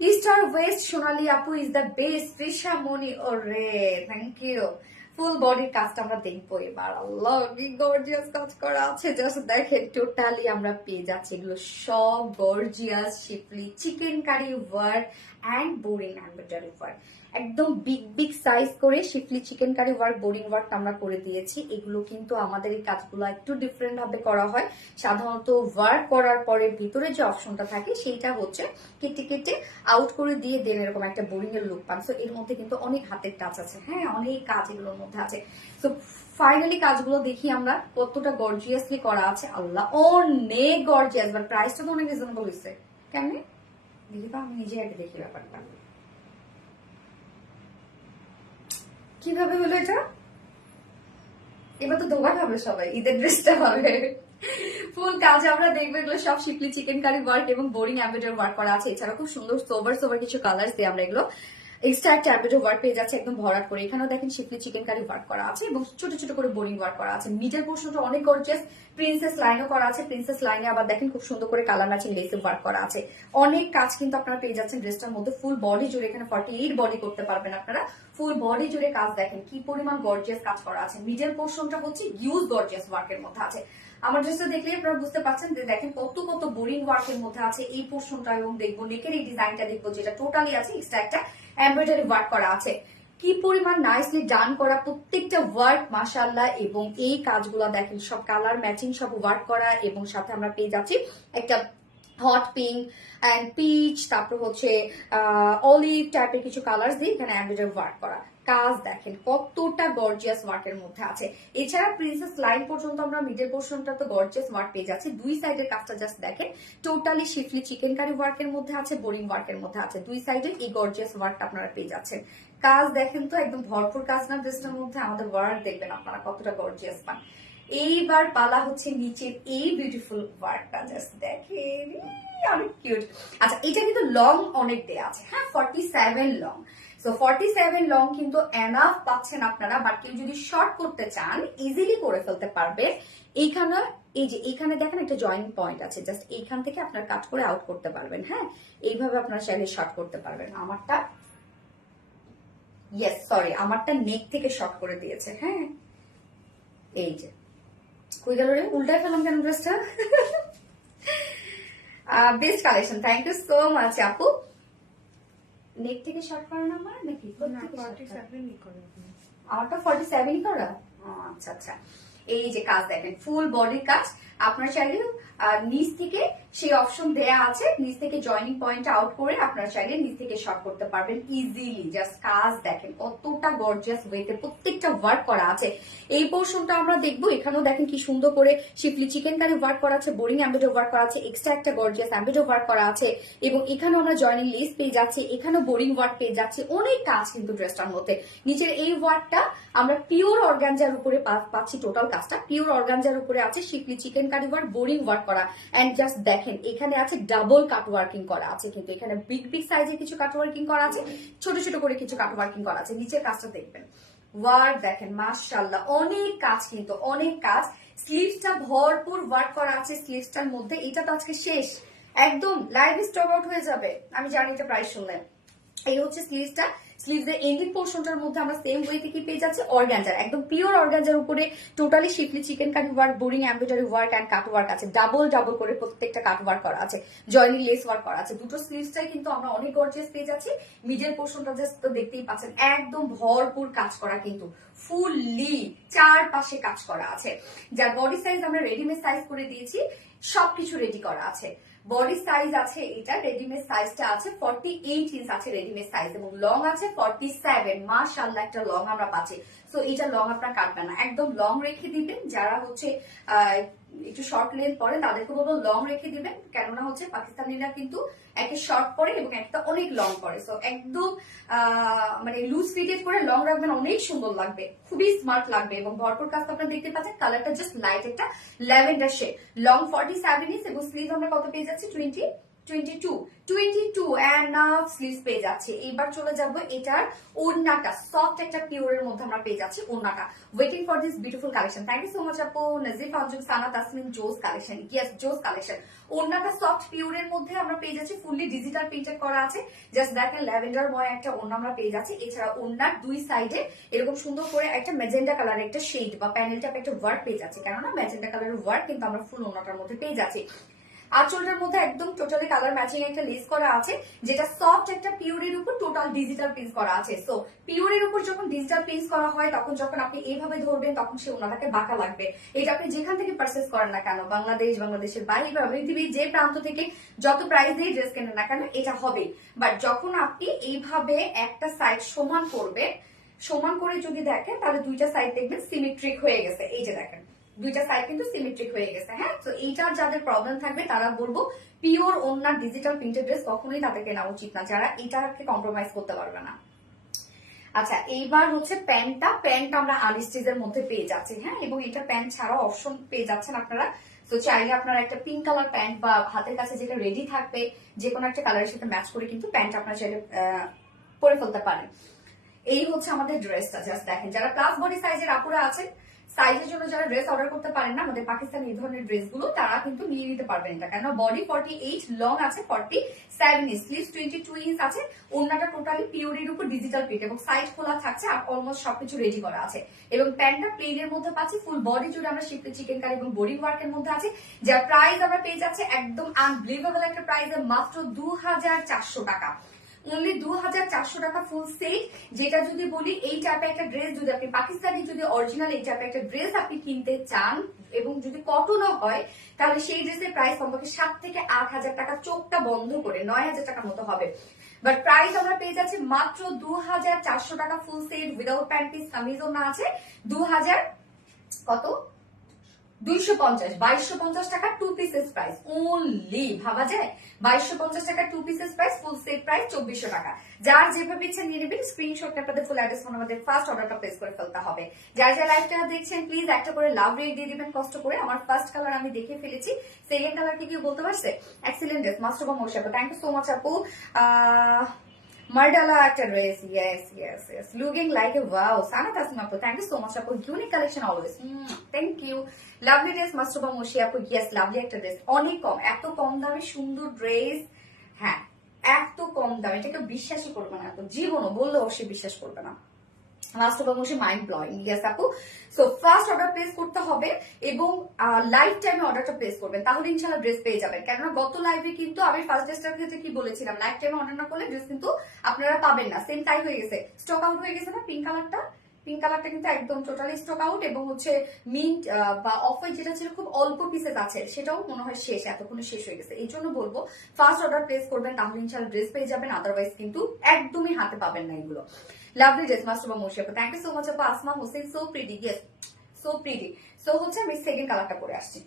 ইস্টার ওয়েস্ট সোনালী আপু ইজ দ্য বেস্ট। ফিশা মনি, ওরে থ্যাংক ইউ। ফুল বডির কাজটা আমরা দেখবো এবার। আল্লাহ কি গর্জিয়াস কাজ করা আছে, জাস্ট দেখেন টোটালি আমরা পেয়ে যাচ্ছি এগুলো সব gorgeous schiffli chikankari work and boring embroidery work. একদম বিগ বিগ সাইজ করে schiffli chikankari work boring work আমরা করে দিয়েছি। এগুলো কিন্তু আমাদের এই কাজগুলো একটু ডিফারেন্ট ভাবে করা হয়। সাধারণত ওয়ার্ক করার পরে ভিতরে যে অপশনটা থাকে সেইটা হচ্ছে কেটে কেটে আউট করে দিয়ে দেন এরকম একটা বোরিং এর লুক পান। সো এর মধ্যে কিন্তু অনেক হাতের কাজ আছে। হ্যাঁ, অনেক কাজ এগুলোর মধ্যে আছে। সো ফাইনালি কাজগুলো দেখি আমরা কতটা গর্জিয়াসলি করা আছে। আল্লাহ অনেক গর্জিয়াস, বাট প্রাইসটা তো অনেক রিজনেবল হয়েছে। কেমনে দেখি তো, আমি নিজে আগে দেখি ব্যাপারটা কিভাবে হলো এটা। এবার তো দোকান হবে, সবাই ঈদের ড্রেসটা হবে। ফুল কাজ আমরা দেখবো, এগুলো সব শিখলি চিকেন কারি ওয়ার্ক এবং বোরিং এমব্রয়ডারি ওয়ার্ক করা আছে। এছাড়া খুব সুন্দর সোভার সোভার কিছু কালার দিয়ে আমরা এগুলো এক্সট্রা একটা এমব্রয়ডারি ওয়ার্ক পেয়ে যাচ্ছে একদম ভরাট করে। এখানেও দেখেন শিফলি চিকেন কারি ওয়ার্ক করা আছে এবং ছোট ছোট করে বোরিং ওয়ার্ক করা আছে। মিডল পোর্শনটা অনেক গর্জিয়াস, প্রিন্সেস লাইনও করা আছে। প্রিন্সেস লাইনে আবার দেখেন খুব সুন্দর করে কালার ম্যাচিং লেস ওয়ার্ক করা আছে। অনেক কাজ কিন্তু আপনারা পেয়ে যাচ্ছেন ড্রেসটার মধ্যে। ফুল বডি জুড়ে, এখানে 48 বডি করতে পারবেন আপনারা। ফুল বডি জুড়ে কাজ দেখেন কি পরিমাণ গর্জিয়াস কাজ করা আছে। মিডল পোর্শনটা হচ্ছে হিউজ গর্জিয়াস ওয়ার্কের মধ্যে আছে। আমার ড্রেসটা দেখলে আপনারা বুঝতে পারছেন যে দেখেন কত কত বোরিং ওয়ার্কের মধ্যে আছে এই পোর্শনটা। এবং দেখবো নেকের এই ডিজাইনটা দেখবো, যেটা টোটালি আছে এক্সট্রা একটা এমব্রয়ডারি ওয়ার্ক করা আছে। কি পরিমাণ নাইসলি ডান করা প্রত্যেকটা ওয়ার্ক, মাশাআল্লাহ। এবং এই কাজগুলো দেখেন সব কালার ম্যাচিং সব ওয়ার্ক করা এবং সাথে আমরা পেয়ে যাচ্ছি একটা হট পিঙ্ক অ্যান্ড পিচ, তারপর হচ্ছে অলিভ টাইপের কিছু কালার দিয়ে এখানে এমব্রয়ডারি ওয়ার্ক করা। কাজ দেখেন কতটা গর্জিয়াস ওয়ার্কের মধ্যে আছে। এছাড়া প্রিন্সেস লাইন পর্যন্ত আমরা মিডল পোর্শনটা তো গর্জিয়াস ওয়ার্ক পেয়ে যাচ্ছি। 2 সাইডের কাজটা জাস্ট দেখেন টোটালি শিফলি চিকেন কারি ওয়ার্কের মধ্যে আছে, বোরিং ওয়ার্কের মধ্যে আছে। 2 সাইডে এই গর্জিয়াস ওয়ার্কটা আপনারা পেয়ে যাচ্ছেন। কাজ দেখেন তো একদম ভরপুর কাজ না ড্রেসটার মধ্যে। আমাদের ওয়ার্ক দেখবেন আপনারা কতটা গর্জিয়াস পান। এইবার পালা হচ্ছে নিচের এই বিউটিফুল ওয়ার্কটা, জাস্ট দেখেন অনেক কিউট। আচ্ছা, এটা কিন্তু লং অনেক দেয়া আছে। হ্যাঁ, 47 লং। সো 47 লং কিন্তু এনাফ পাচ্ছেন আপনারা, বাট কেউ যদি শর্ট করতে চান ইজিলি করে ফেলতে পারবে। এইখানে এই যে এইখানে দেখেন একটা জয়েন্ট পয়েন্ট আছে, জাস্ট এইখান থেকে আপনার কাট করে আউট করতে পারবেন। হ্যাঁ, এইভাবে আপনারা চাইলে শর্ট করতে পারবেন। আমারটা ইয়েস সরি আমারটা নেক থেকে শর্ট করে দিয়েছে। হ্যাঁ, এই যে কই গেল রে, উল্টায় ফেলাম কেন ড্রেসটা। Best collection, thank you so much আপু। নেক থেকে শর্ট করেন আমার নাকি? আমারটা 47 করা। আচ্ছা আচ্ছা, এই যে কাজ দেখেন, ফুল বডি কাজ। আপনার চাইলে নিচ থেকে সেই অপশন দেয়া আছে, নিচ থেকে জয়েনিং পয়েন্ট আউট করে আপনারা চাইলে নিচ থেকে শর্ট করতে পারবেন ইজিলি। জাস্ট কাজ দেখেন কতটা গর্জিয়াস ওয়েতে প্রত্যেকটা ওয়ার্ক করা আছে। এই পোর্শনটা আমরা দেখবো, এখানেও দেখেন কি সুন্দর করে শিফলি চিকেন কারি ওয়ার্ক করা আছে, বোরিং এমব্রয়ডারি ওয়ার্ক করা আছে, এক্সট্রা একটা গর্জিয়াস এমব্রয়ডারি ওয়ার্ক করা আছে, এবং এখানে আমরা জয়েনিং লেস পেয়ে যাচ্ছি, এখানে বোরিং ওয়ার্ক পেয়ে যাচ্ছে, অনেক কাজ কিন্তু ড্রেসটার মধ্যে। নিচের এই ওয়ার্কটা আমরা পিওর অর্গানজার উপরে পাচ্ছি, টোটাল কাজটা পিওর অর্গানজার উপরে আছে, schiffli chikankari work, boring work করা। এন্ড জাস্ট দেখেন এখানে আছে ডাবল কাট ওয়ার্কিং করা আছে, কিন্তু এখানে বিগ বিগ সাইজে কিছু কাট ওয়ার্কিং করা আছে, ছোট ছোট করে কিছু কাট ওয়ার্কিং করা আছে। নিচের কাজটা দেখবেন, ওয়ার্ক দেখেন মাশাআল্লাহ, অনেক কাজ কিন্তু অনেক কাজ। স্লিভসটা ভরপুর ওয়ার্ক করা আছে স্লিভসটার মধ্যে। এটা তো আজকে শেষ, একদম লাইভ স্টক আউট হয়ে যাবে, আমি জানি এটা প্রাইস শুনলে। এই হচ্ছে স্লিভসটা। স্লিভসের এন্ডিং পোর্শনটার মধ্যে আমরা সেম ওয়েতে কি পেয়ে যাচ্ছে, অর্গানজার, একদম পিওর অর্গানজার উপরে totally schiffli chikankari work, boring embroidery work and cut work আছে, ডাবল ডাবল করে প্রত্যেকটা কাট ওয়ার্ক করা আছে, জয়েনিং লেস ওয়ার্ক করা আছে। দুটো স্লিভসটাই কিন্তু আমরা অনেক গর্জিয়াস পেয়ে যাচ্ছি। মিডল পোর্শনটা জাস্ট তো দেখতেই পাচ্ছেন, একদম ভরপুর কাজ করা, কিন্তু ফুললি চারপাশে কাজ করা আছে। যার বডি সাইজ আমরা রেডিমেড সাইজ করে দিয়েছি, সবকিছু রেডি করা আছে। বডি সাইজ আছে, এটা রেডিমেড সাইজটা আছে 48 ইঞ্চ আছে রেডিমেড সাইজ, এবং লং আছে 47। মাশাআল্লাহ একটা লং আমরা পাচ্ছি। সো এটা লং আপনার কাটবেন না, একদম লং রেখে দিবেন। যারা হচ্ছে একটু শর্ট লেন্থ পরে তাদেরকে বলবো লং রেখে দিবেন, কেননা হচ্ছে পাকিস্তানিরা কিন্তু একটা শর্ট পরে এবং একটা অনেক লং পরে। সো একদম মানে লুজ ফিটেড করে লং রাখবেন, অনেক সুন্দর লাগবে, খুবই স্মার্ট লাগবে। এবং ভরপুর কাজ আপনারা দেখতে পাচ্ছেন, কালারটা জাস্ট লাইট একটা ল্যাভেন্ডার শেড। লং 47 ইঞ্চ এবং স্লিভ আমরা কত পেয়ে যাচ্ছি, 22 এনাফ স্লিভস পেয়ে যাচ্ছে। এইবার চলে যাব এটার ওড়নাটা, সফট একটা পিওরের মধ্যে আমরা পেয়ে যাচ্ছি ওড়নাটা। Waiting for this beautiful collection, thank you so much আপু। নাজিফ আঞ্জুম, সানা তাসমিন, জোস কালেকশন, ইয়েস জোস কালেকশন। ওড়নাটা সফট পিওরের মধ্যে আমরা পেয়ে যাচ্ছি, ফুললি ডিজিটাল প্রিন্টেড করা আছে। জাস্ট দেখেন ল্যাভেন্ডার ময় একটা ওড়না আমরা পেয়ে যাচ্ছি। এছাড়া ওড়নার দুই সাইডে এরকম সুন্দর করে একটা ম্যাজেন্ডা কালারের একটা শেড বা প্যানেল টাইপ একটা ওয়ার্ক পেয়ে যাচ্ছে, কেননা ম্যাজেন্ডা কালারের ওয়ার্ক কিন্তু আমরা ফুল ওড়নাটার মধ্যে পেয়ে যাচ্ছি। আঁচলটার মধ্যে একদম টোটালি কালার ম্যাচিং একটা লেস করা আছে, যেটা সফট একটা পিওরের উপর টোটাল ডিজিটাল প্রিন্ট করা আছে। সো পিওরের উপর যখন ডিজিটাল প্রিন্ট করা হয় তখন যখন আপনি এইভাবে ধরবেন তখন সে ওনাটাকে বাঁকা লাগবে। এটা আপনি যেখান থেকে পারচেস করেন না কেন, বাংলাদেশ, বাংলাদেশের বাইরে বা পৃথিবীর যে প্রান্ত থেকে যত প্রাইস দিয়ে ড্রেস কেনেন না কেন, এটা হবে। বাট যখন আপনি এইভাবে একটা সাইড সমান করবেন, সমান করে যদি দেখেন তাহলে দুইটা সাইড দেখবেন সিমেট্রিক হয়ে গেছে। এই যে দেখেন দুইটা সাইড কিন্তু সিমেট্রিক হয়ে গেছে। হ্যাঁ, তো এইটার যাদের প্রবলেম থাকবে তারা বলবো পিওর ওনার ডিজিটাল প্রিন্টেড ড্রেস কখনোই তাদের কেনা উচিত না, যারা এটাকে কম্প্রোমাইজ করতে পারবে না। আচ্ছা, এইবার হচ্ছে প্যান্টটা আমরা আনস্টিচের মধ্যে পেয়ে যাচ্ছি। হ্যাঁ, এবং এটা প্যান্ট ছাড়াও অপশন পেয়ে যাচ্ছেন আপনারা। তো চাইলে আপনারা একটা পিঙ্ক কালার প্যান্ট বা হাতের কাছে যেটা রেডি থাকবে যে কোনো একটা কালারের সাথে ম্যাচ করে কিন্তু প্যান্ট আপনারা চাইলে পরে ফেলতে পারেন। এই হচ্ছে আমাদের ড্রেসটা, জাস্ট দেখেন। যারা প্লাস বডি সাইজের আপুরা আছেন, সাইজের জন্য যারা ড্রেস অর্ডার করতে পারেন না, আমাদের পাকিস্তানি এই ধরনের ড্রেসগুলো তারা কিন্তু নিয়ে নিতে পারবেন এটা, কেন বডি 48, লং আছে 47 ইঞ্চ, স্লিভস 22 ইঞ্চ আছে। ওড়নাটা টোটালি পিওরের উপর ডিজিটাল প্রিন্ট এবং সাইড খোলা থাকছে, আর অলমোস্ট সবকিছু রেডি করা আছে। এবং প্যান্টটা প্লেনের মধ্যে পাচ্ছি, ফুল বডি জুড়ে আমরা শিফটে চিকেন কারি এবং বোরিং ওয়ার্কের মধ্যে আছে। যার প্রাইস আমরা পেয়ে যাচ্ছে একদম আনবিলিভেবল একটা প্রাইসে, মাত্র 2400 টাকা। অনলি 2400 টাকা ফুল সেট। যেটা যদি বলি এই টাইপের একটা ড্রেস যদি আপনি পাকিস্তানি যদি অরিজিনাল এই টাইপের একটা ড্রেস আপনি কিনতে চান এবং যদি কটনও হয়, তাহলে সেই ড্রেসের প্রাইস কমপক্ষে 7 থেকে 8000 টাকা, চোখটা বন্ধ করে 9000 টাকার মতো হবে। বাট প্রাইস আমরা পেয়ে যাচ্ছি মাত্র 2400 টাকা full set, without pant piece কামিজও না আছে। 2000 কত 250, 2250 টাকা টু পিসেস প্রাইস ওনলি, ভাবা যায় 2250 টাকা two pieces price, full set price 2400 টাকা। যার যেভাবে ইচ্ছা নিয়ে নেবেন, স্ক্রিনশট আপনাদের ফুল অ্যাড্রেস ফোন আমাদের ফার্স্ট অর্ডারটা প্লেস করে ফেলতে হবে। যার যা লাইভটা দেখছেন প্লিজ একটা করে লাভ রেট দিয়ে দিবেন কষ্ট করে। আমার ফার্স্ট কালার আমি দেখে ফেলেছি, সেকেন্ড কালার কি কেউ বলতে পারছে? এক্সিলেন্ট ড্রেস, মাস্টার বা মোশাপা, থ্যাংক ইউ সো মাচ আপু। মার্ডালা একটা dress, yes, looking like a wow. Sana Tasmim আপু, থ্যাংক ইউ সো মাচ আপু, unique collection always, thank you. Lovely dress মাস্টারবা মুশি আপু, ইয়েস লাভলি একটা ড্রেস, অনেক কম, এত কম দামে সুন্দর ড্রেস। হ্যাঁ, এত কম দামে, এটাকে বিশ্বাসই করবে না আপু, জীবনও বললেও সে বিশ্বাস করবে না। মাইন্ড ব্লোয়িং, ইয়েস আপু। সো ফার্স্ট অর্ডার প্লেস করতে হবে এবং লাইফ টাইমে অর্ডারটা প্লেস করবেন, তাহলে ইনশাআল্লাহ ড্রেস পেয়ে যাবেন। কেননা গত লাইভে কিন্তু আমি ফার্স্ট ড্রেসটার ক্ষেত্রে কি বলেছিলাম, লাইফ টাইমে অর্ডার না করলে ড্রেস কিন্তু আপনারা পাবেন না। সেম তাই হয়ে গেছে, স্টক আউট হয়ে গেছে না পিঙ্ক কালারটা। পিঙ্ক কালারটা কিন্তু একদম টোটালি স্টক আউট, এবং হচ্ছে মিন্ট বা অফ হোয়াইট যেটা ছিল খুব অল্প পিসেস আছে, সেটাও মনে হয় শেষ, এতক্ষণে শেষ হয়ে গেছে। এই জন্য বলবো ফার্স্ট অর্ডার প্লেস করবেন, তাহলে ইনশাআল্লাহ ড্রেস পেয়ে যাবেন, আদারওয়াইজ কিন্তু একদমই হাতে পাবেন না এগুলো। লাভলি ড্রেস মাস্টারবা মুশিয়াপা, থ্যাংক ইউ সো মাচ আপু। Asma Hossain, so pretty, yes so pretty. So হচ্ছে আমি সেকেন্ড কালারটা পরে আসছি।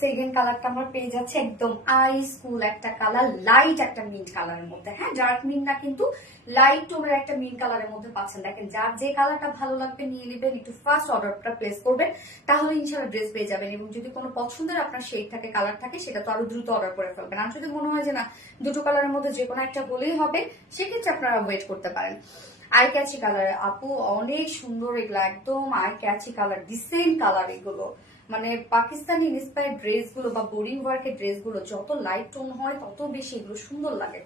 সেকেন্ড কালারটা আমরা পেয়ে যাচ্ছে একদম আইস কুল একটা কালার, লাইট একটা মিন্ট কালারের মধ্যে। হ্যাঁ, ডার্ক মিন্ট না, কিন্তু লাইট টোনের একটা মিন্ট কালারের মধ্যে পাচ্ছেন। দেখেন, যার যে কালারটা ভালো লাগবে নিয়ে নেবেন, একটু ফার্স্ট অর্ডারটা প্লেস করবেন, তাহলে ইনশাআল্লাহ ড্রেস পেয়ে যাবেন। এবং যদি কোনো পছন্দের আপনার শেড থাকে, কালার থাকে, সেটা তো আরো দ্রুত অর্ডার করে ফেলবেন। আর যদি মনে হয় যে না, দুটো কালারের মধ্যে যে কোনো একটা হলেই হবে, সেক্ষেত্রে আপনারা ওয়েট করতে পারেন। আই ক্যাচি কালার আপু, অনেক সুন্দর এগুলো, একদম eye catchy colour, decent colour এগুলো। মানে পাকিস্তানি ইন্সপায়ার্ড ড্রেস গুলো বা বোরিং ওয়ার্কের ড্রেস গুলো যত লাইট টোন হয় তত বেশি এগুলো সুন্দর লাগে।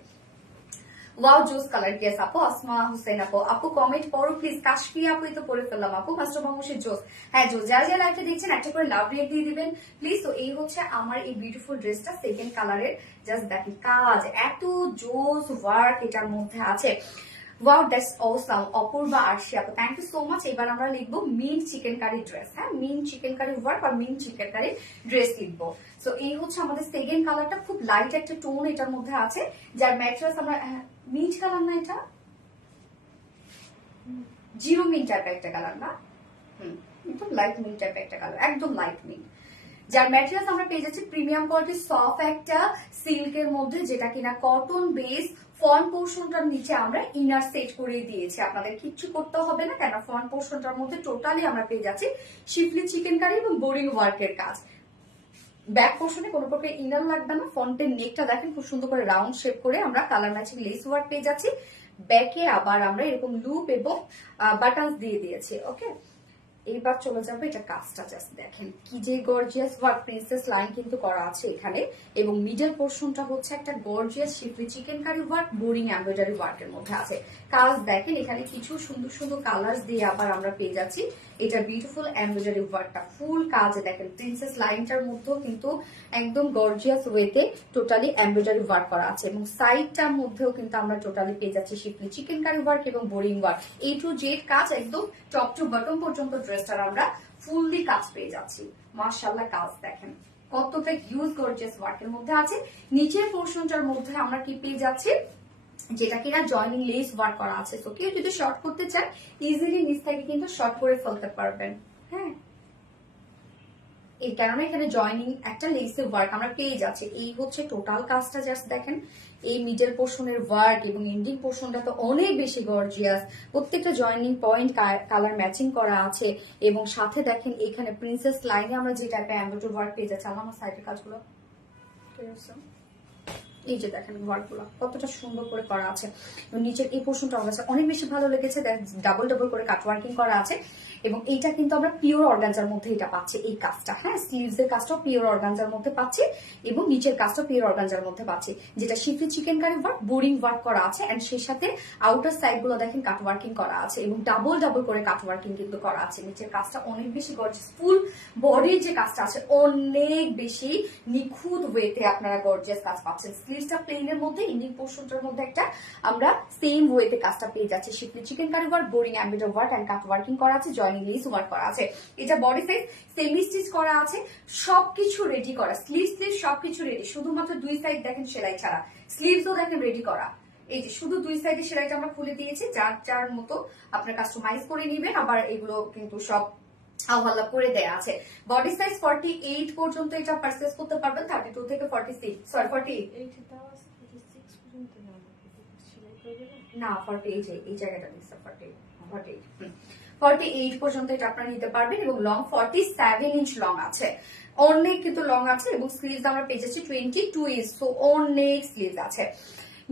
ওয়াও জোস কালার, ইয়েস আপু। আসমা হোসেন আপু, আপু কমেন্ট পড়ো প্লিজ। কাশফি আপু তো পড়ে ফেললাম আপু। মাস্টার মামুশের জোস, হ্যাঁ জোস। যারা যারা লাইভটা দেখছেন একটা করে লাভ রিয়েক্ট দিয়ে দিবেন প্লিজ। তো এই হচ্ছে আমার এই বিউটিফুল ড্রেসটা, সেকেন্ড কালারের। জাস্ট দেখি কাজ, এত জোস ওয়ার্ক এটার মধ্যে আছে। Wow that's awesome. Apurba Arshi আপু, থ্যাংক ইউ সো মাচ। এবার আমরা লিখবো মিন্ট চিকেন কারি ড্রেস। হ্যাঁ, মিন্ট চিকেন কারি ওয়ার্ক বা মিন্ট চিকেন কারি ড্রেস লিখবো। সো এই হচ্ছে আমাদের সেকেন্ড কালারটা, খুব লাইট একটা টোন এটার মধ্যে আছে, যার ম্যাট্রেস আমরা মিন্ট কালার না, এটা জিরো মিন্ট টাইপের একটা কালার না, একদম লাইট মিন্ট টাইপের একটা কালার, একদম লাইট মিন্ট। যার ম্যাটেরিয়ালস আমরা পেয়ে যাচ্ছি প্রিমিয়াম কোয়ালিটির সফট একটা সিল্কের মধ্যে, যেটা কিনা কটন বেস। ফ্রন্ট পোর্শনটার নিচে আমরা ইনার সেট করে দিয়েছি, আপনাদের কিচ্ছু করতে হবে না, কেন ফ্রন্ট পোর্শনটার মধ্যে টোটালি আমরা পেয়ে যাচ্ছি শিফলি চিকেন কারি এবং বোরিং ওয়ার্কের কাজ। ব্যাক পোর্শনে কোনো প্রকার ইনার লাগবে না। ফ্রন্টের নেকটা দেখেন খুব সুন্দর করে রাউন্ড শেপ করে আমরা কালার ম্যাচিং লেস ওয়ার্ক পেয়ে যাচ্ছি। ব্যাকে আবার আমরা এরকম লুপ এবং বাটনস দিয়ে দিয়েছি। ওকে, এইবার চলে যাবে এটা কাজটা, জাস্ট দেখেন কি যে গর্জিয়াস ওয়ার্ক, প্রিন্সেস লাইন কিন্তু করা আছে এখানে, এবং মিডল পোর্শনটা হচ্ছে একটা gorgeous schiffli chikankari work, boring embroidery ওয়ার্কের মধ্যে আছে কাজ। দেখেন এখানে কিছু সুন্দর সুন্দর কালার্স দিয়ে আবার আমরা পেয়ে যাচ্ছি এটা বিউটিফুল এমব্রয়ডারি ওয়ার্কটা ফুল কাজে। দেখেন প্রিন্সেস লাইনটার মধ্যেও কিন্তু একদম গর্জিয়াস ওয়েতে টোটালি এমব্রয়ডারি ওয়ার্ক করা আছে, এবং সাইডটার মধ্যেও কিন্তু আমরা টোটালি পেয়ে যাচ্ছি শিফলি চিকেন কারি ওয়ার্ক এবং বোরিং ওয়ার্ক। এই টু জেড কাজ, একদম টপ টু বটম পর্যন্ত ড্রেসটার আমরা ফুললি কাজ পেয়ে যাচ্ছি। মাশাআল্লাহ, কাজ দেখেন কতটা হিউজ গর্জিয়াস ওয়ার্কের মধ্যে আছে। নিচের পোর্শনটার মধ্যে আমরা কি পেয়ে যাচ্ছি, যেটা কিনা জয়নিং লেস ওয়ার্ক করা আছে। তো কেউ যদি শর্ট করতে চান ইজিলি নিচ থেকে কিন্তু শর্ট করে ফেলতে পারবেন। হ্যাঁ, এই কারণে এখানে জয়নিং একটা লেসের ওয়ার্ক আমরা পেয়ে যাচ্ছি। এই হচ্ছে টোটাল কাজটা, জাস্ট দেখেন এই মিডল পোর্শনের ওয়ার্ক এবং এন্ডিং পোর্শনটা তো অনেক বেশি গর্জিয়াস। প্রত্যেকটা জয়নিং পয়েন্ট কালার ম্যাচিং করা আছে, এবং সাথে দেখেন এখানে প্রিন্সেস লাইনে আমরা যে টাইপের এমব্রয়ডারি ওয়ার্ক পেয়ে যাচ্ছি। আমার সাইডের কাজগুলো এই যে দেখেন ওয়ার্কগুলো কতটা সুন্দর করে করা আছে, নিচের এই পোর্শনটা আমার কাছে অনেক বেশি ভালো লেগেছে। ডাবল ডাবল করে কাট ওয়ার্কিং করা আছে, এবং এইটা কিন্তু আমরা পিওর অর্গানজার মধ্যে এটা পাচ্ছি। এই কাজটা, হ্যাঁ, স্লিভস এর কাজটাও পিওর অর্গানজার মধ্যে পাচ্ছি, এবং নিচের কাজটাও পিওর অর্গানজার মধ্যে পাচ্ছি, যেটা schiffli chikankari work, boring work করা আছে, এন্ড সেই সাথে আউটার সাইড গুলো দেখেন কাট ওয়ার্কিং করা আছে, এবং ডাবল ডাবল করে কাট ওয়ার্কিং কিন্তু করা আছে। নিচের কাজটা অনেক বেশি গর্জিয়াস, ফুল বডির যে কাজটা আছে অনেক বেশি নিখুঁত ওয়েতে আপনারা গর্জিয়াস কাজ পাচ্ছেন। স্লিভসটা প্লেনের মধ্যে, ইন্ডিং পোর্শনটার মধ্যে একটা আমরা সেম ওয়েতে কাজটা পেয়ে যাচ্ছি। Schiffli chikankari work, boring embroidery work and cut working করা আছে, জয়েনিং লেস ওয়ার্ক করা আছে। এটা বডি সাইজ সেমি স্টিচ করা আছে, সবকিছু রেডি করা, স্লিভ সবকিছু রেডি, শুধুমাত্র দুই সাইড দেখেন সেলাই ছাড়া, স্লিভসও দেখেন রেডি করা। এই যে শুধু দুই সাইডে সেলাইটা আমরা খুলে দিয়েছি, যার যার মতো আপনার কাস্টমাইজ করে নিবেন। আবার এগুলো কিন্তু সব হাওয়ালা করে দেয়া আছে। বডি সাইজ 48 পর্যন্ত এটা পারচেজ করতে পারবেন, 32 থেকে 46, সরি 48 না 48, এই জায়গাটা দিচ্ছে 48 পর্যন্ত এটা আপনারা নিতে পারবেন, এবং লং 47 ইঞ্চ লং আছে, অনেক কিন্তু লং আছে, এবং স্লিভস আমরা পেয়ে যাচ্ছি 22 ইঞ্চ, তো অনেক স্লিভস আছে।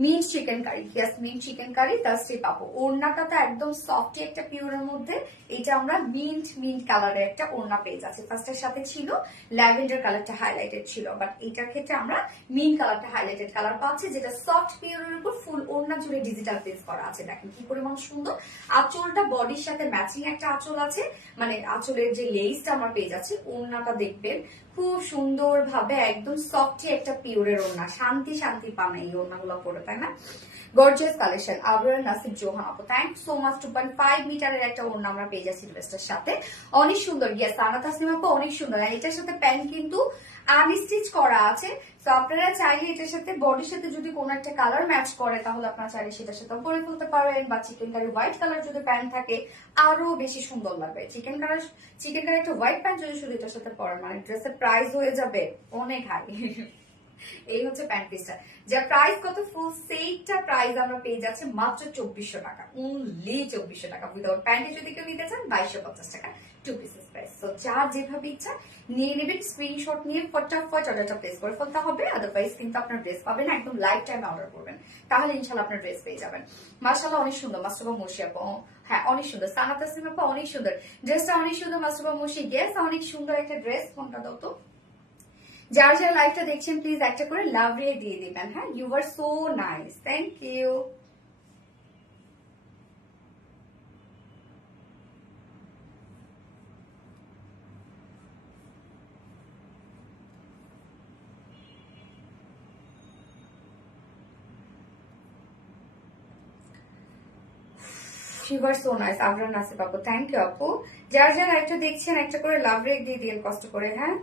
মিন্ট চিকেন কারি, ইয়াস মিন্ট চিকেন কারি তাস্টে পাবো। ওড়নাটা তো একদম সফট একটা পিওরের মধ্যে, এটা আমরা মিন্ট কালারের একটা ওড়না পেয়ে যাচ্ছি। ফার্স্টের সাথে ছিল ল্যাভেন্ডার কালারটা হাইলাইটেড ছিল, বাট এটার ক্ষেত্রে আমরা মিন্ট কালারটা হাইলাইটেড কালার পাচ্ছি, যেটা সফট পিওরের উপর ফুল ওড়না জুড়ে ডিজিটাল প্রিন্ট করা আছে। দেখেন কি পরিমাণ সুন্দর আঁচলটা, বডির সাথে ম্যাচিং একটা আঁচল আছে, মানে আঁচলের যে লেসটা আমরা পেয়ে যাচ্ছি। ওড়নাটা দেখবেন খুব সুন্দর ভাবে একদম সফট একটা পিওরের ওড়না, শান্তি শান্তি পান এই ওড়নাগুলো পরে, তাই না? গর্জিয়াস কালেকশন, আবরার নাসিব জোহান আপু, থ্যাংক সো মাচ। 2.5 মিটারের একটা ওড়না আমরা পেয়ে যাচ্ছি ড্রেসটার সাথে, অনেক সুন্দর। ইয়েস সানা তাসনিম আপু অনেক সুন্দর, আর এটার সাথে প্যান্ট কিন্তু আনস্টিচ করা আছে। তো আপনারা চাইলে এটার সাথে বডির সাথে যদি কোনো একটা কালার ম্যাচ করে, তাহলে আপনারা চাইলে সেটার সাথে পরে ফেলতে পারেন, বা চিকেন কারি হোয়াইট কালার যদি প্যান্ট থাকে আরো বেশি সুন্দর লাগবে। চিকেন কারি একটা হোয়াইট প্যান্ট যদি শুধু এটার সাথে পরেন, মানে ড্রেসের প্রাইস হয়ে যাবে অনেক হাই। এই হচ্ছে প্যান্ট পিসটা, যার প্রাইস কত, ফুল সেটটা প্রাইস আমরা পেয়ে যাচ্ছি মাত্র 2400 টাকা, অনলি 2400 টাকা। উইদাউট প্যান্টে যদি কেউ নিতে চান 2250 টাকা টু পিসেস প্রাইস। তো যার যেভাবে ইচ্ছা নিয়ে নেবেন, স্ক্রিনশট নিয়ে ফটাফট অর্ডারটা প্লেস করে ফেলতে হবে, আদারওয়াইজ কিন্তু আপনার ড্রেস পাবেন না, একদম লাইফ টাইম অর্ডার করবেন, তাহলে ইনশাল্লাহ আপনার ড্রেস পেয়ে যাবেন। মাশাআল্লাহ অনেক সুন্দর মাস্টারবা মুশি আপু, হ্যাঁ অনেক সুন্দর। সানা তাসনিম আপু অনেক সুন্দর, ড্রেসটা অনেক সুন্দর। মাস্টারবা মুশি গেস অনেক সুন্দর একটা ড্রেস, কোনটা দাও তো। যারা যারা লাইভটা দেখছেন প্লিজ একটা করে লাভ রিয়ে দিয়ে দিবেন, হ্যাঁ। You are so nice, thank you. You are so nice, Abrar Nasib আপু, থ্যাংক ইউ আপু। যারা যারা লাইভটা দেখছেন একটা করে লাভ রেক দিয়ে দিন কষ্ট করে, হ্যাঁ।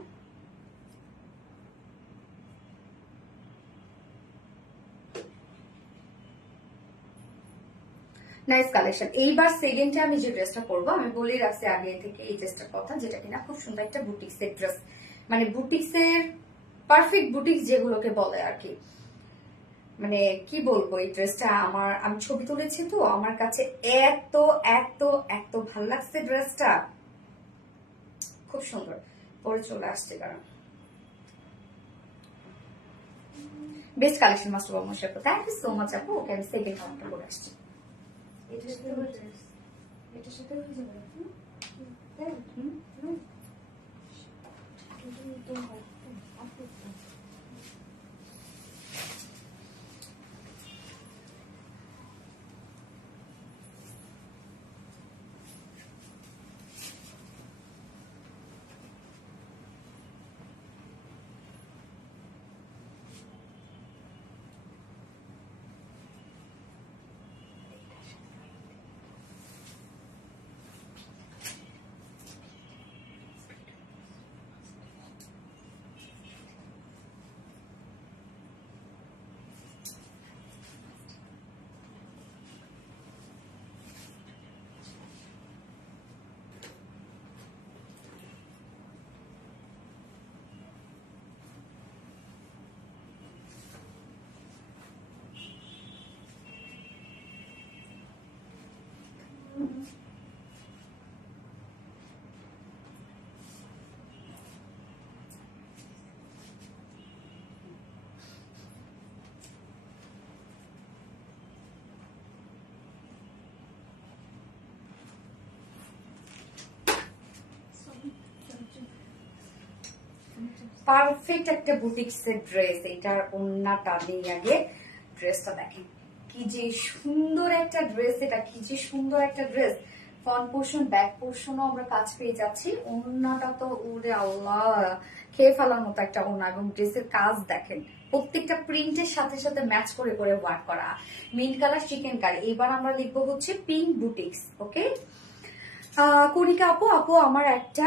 Nice collection. এইবার সেকেন্ডে আমি যে ড্রেসটা পরবো, আমি বলে রাখছি আগে থেকে এই ড্রেসটার কথা, যেটা কিনা খুব সুন্দর একটা বুটিক্সের ড্রেস, মানে বুটিক্সের পারফেক্ট বুটিক্স যেগুলোকে বলে আর কি। মানে কি বলবো, এই ড্রেসটা আমি ছবি তুলেছি তো, আমার কাছে এত এত এত ভালো লাগছে ড্রেসটা, খুব সুন্দর। পরে চলে আসছে, কারণ বেস্ট কালেকশন মাস্টার বাবু আপু, থ্যাংক ইউ সো মাচ আপু। ওকে আমি সেকেন্ড কাউন্টটা করে আসছি। এটার সাথে হয়ে যাবে। পারফেক্ট একটা বুটিক্সের ড্রেস। এটার ওন্নাটা নেই, আগে ড্রেসটা দেখেন কি যে সুন্দর একটা ড্রেস, এটা কি যে সুন্দর একটা ড্রেস। ফ্রন্ট পোর্শন ব্যাক পোর্শনও আমরা কাজ পেয়ে যাচ্ছি। ওন্নাটা তো ওরে আল্লাহ খেয়ে ফেলার মতো একটা ওন্না, এবং ড্রেসের কাজ দেখেন প্রত্যেকটা প্রিন্টের সাথে সাথে ম্যাচ করে করে ওয়ার্ক করা। Mint colour chikankari. এবার আমরা লিখবো হচ্ছে পিঙ্ক বুটিক্স। ওকে কণিকা আপু, আপু আমার একটা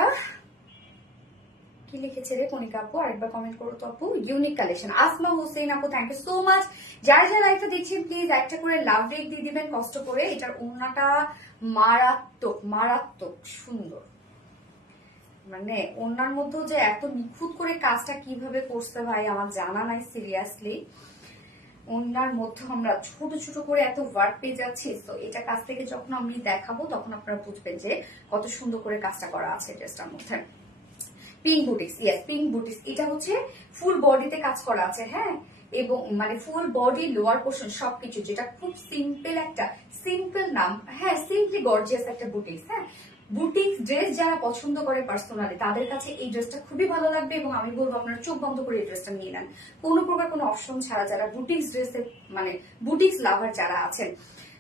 কি লিখেছে রে কণিকা আপু, আরেকবার কমেন্ট করো তো আপু। Unique collection. আসমা হোসেন আপু থ্যাংক ইউ সো মাচ। যারা যারা লাইভটা দেখছেন প্লিজ একটা করে লাভ রেক দিয়ে দিবেন কষ্ট করে। এটার ওড়নাটা মারাত্মক মারাত্মক সুন্দর, মানে ওড়নার মধ্যে যে এত নিখুঁত করে কাজটা কিভাবে করছে ভাই আমার জানা নাই সিরিয়াসলি। ওড়নার মধ্যে আমরা ছোট ছোট করে এত ওয়ার্ক পেয়ে যাচ্ছি। তো এটা কাছ থেকে যখন আমি দেখাবো তখন আপনারা বুঝবেন যে কত সুন্দর করে কাজটা করা আছে ড্রেসটার মধ্যে। Pink boutiques, yes pink boutiques. এটা হচ্ছে ফুল বডিতে কাজ করা আছে, হ্যাঁ, এবং মানে ফুল বডি লোয়ার পোর্শন সবকিছু, যেটা খুব সিম্পল একটা সিম্পল নাম, হ্যাঁ সিম্পলি গর্জিয়াস একটা বুটিক্স। হ্যাঁ বুটিক্স ড্রেস যারা পছন্দ করে পার্সোনালি তাদের কাছে এই ড্রেসটা খুবই ভালো লাগবে, এবং আমি বলবো আপনারা চোখ বন্ধ করে এই ড্রেসটা নিয়ে নেন কোনো প্রকার কোনো অপশন ছাড়া। যারা বুটিক্স ড্রেসের মানে বুটিক্স লাভার যারা আছেন,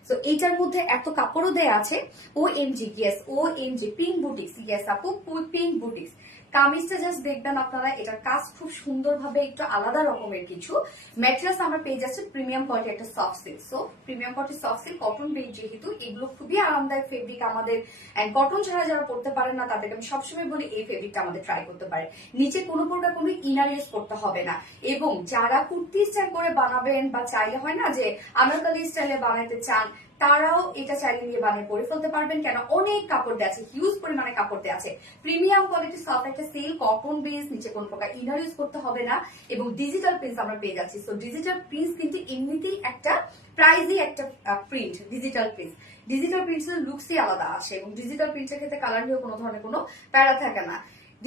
তো এইটার মধ্যে এত কাপড়ও দেয়া আছে। ও এমজি, ইয়েস ও এমজি পিঙ্ক বুটিক্স, ইয়েস আপু পিঙ্ক বুটিক্স। কামিজটা জাস্ট দেখবেন আপনারা, এটার কাজ খুব সুন্দরভাবে একটু আলাদা রকমের কিছু। ম্যাটেরিয়ালস আমরা পেয়ে যাচ্ছি প্রিমিয়াম কোয়ালিটি একটা soft silk. So premium quality soft silk cotton bed, যেহেতু এগুলো খুবই আরামদায়ক ফেব্রিক আমাদের। এন্ড কটন ছাড়া যারা পড়তে পারেন না তাদেরকে আমি সবসময় বলি এই ফেব্রিকটা আমাদের ট্রাই করতে পারে। নিচে কোনো প্রকার কোনো ইনার ইউজ করতে হবে না। এবং যারা কুর্তি স্টাইল করে বানাবেন বা চাইলে হয় না যে আনারকলি স্টাইলে বানাতে চান, তারাও এটা চাইলে নিয়ে বানিয়ে পরে ফেলতে পারবেন। কেন অনেক কাপড় দেওয়া আছে, হিউজ পরিমাণে কাপড় দেওয়া আছে। প্রিমিয়াম কোয়ালিটি সফট একটা সিল্ক কটন বেস, নিচে কোনো প্রকার ইনার ইউজ করতে হবে না। এবং ডিজিটাল প্রিন্ট আমরা পেয়ে যাচ্ছি। তো ডিজিটাল প্রিন্ট কিন্তু এমনিতেই একটা প্রাইজি একটা প্রিন্ট। ডিজিটাল প্রিন্ট, ডিজিটাল প্রিন্টের লুকসই আলাদা আসে, এবং ডিজিটাল প্রিন্টের ক্ষেত্রে কালার নিয়েও কোনো ধরনের কোনো প্যারা থাকে না।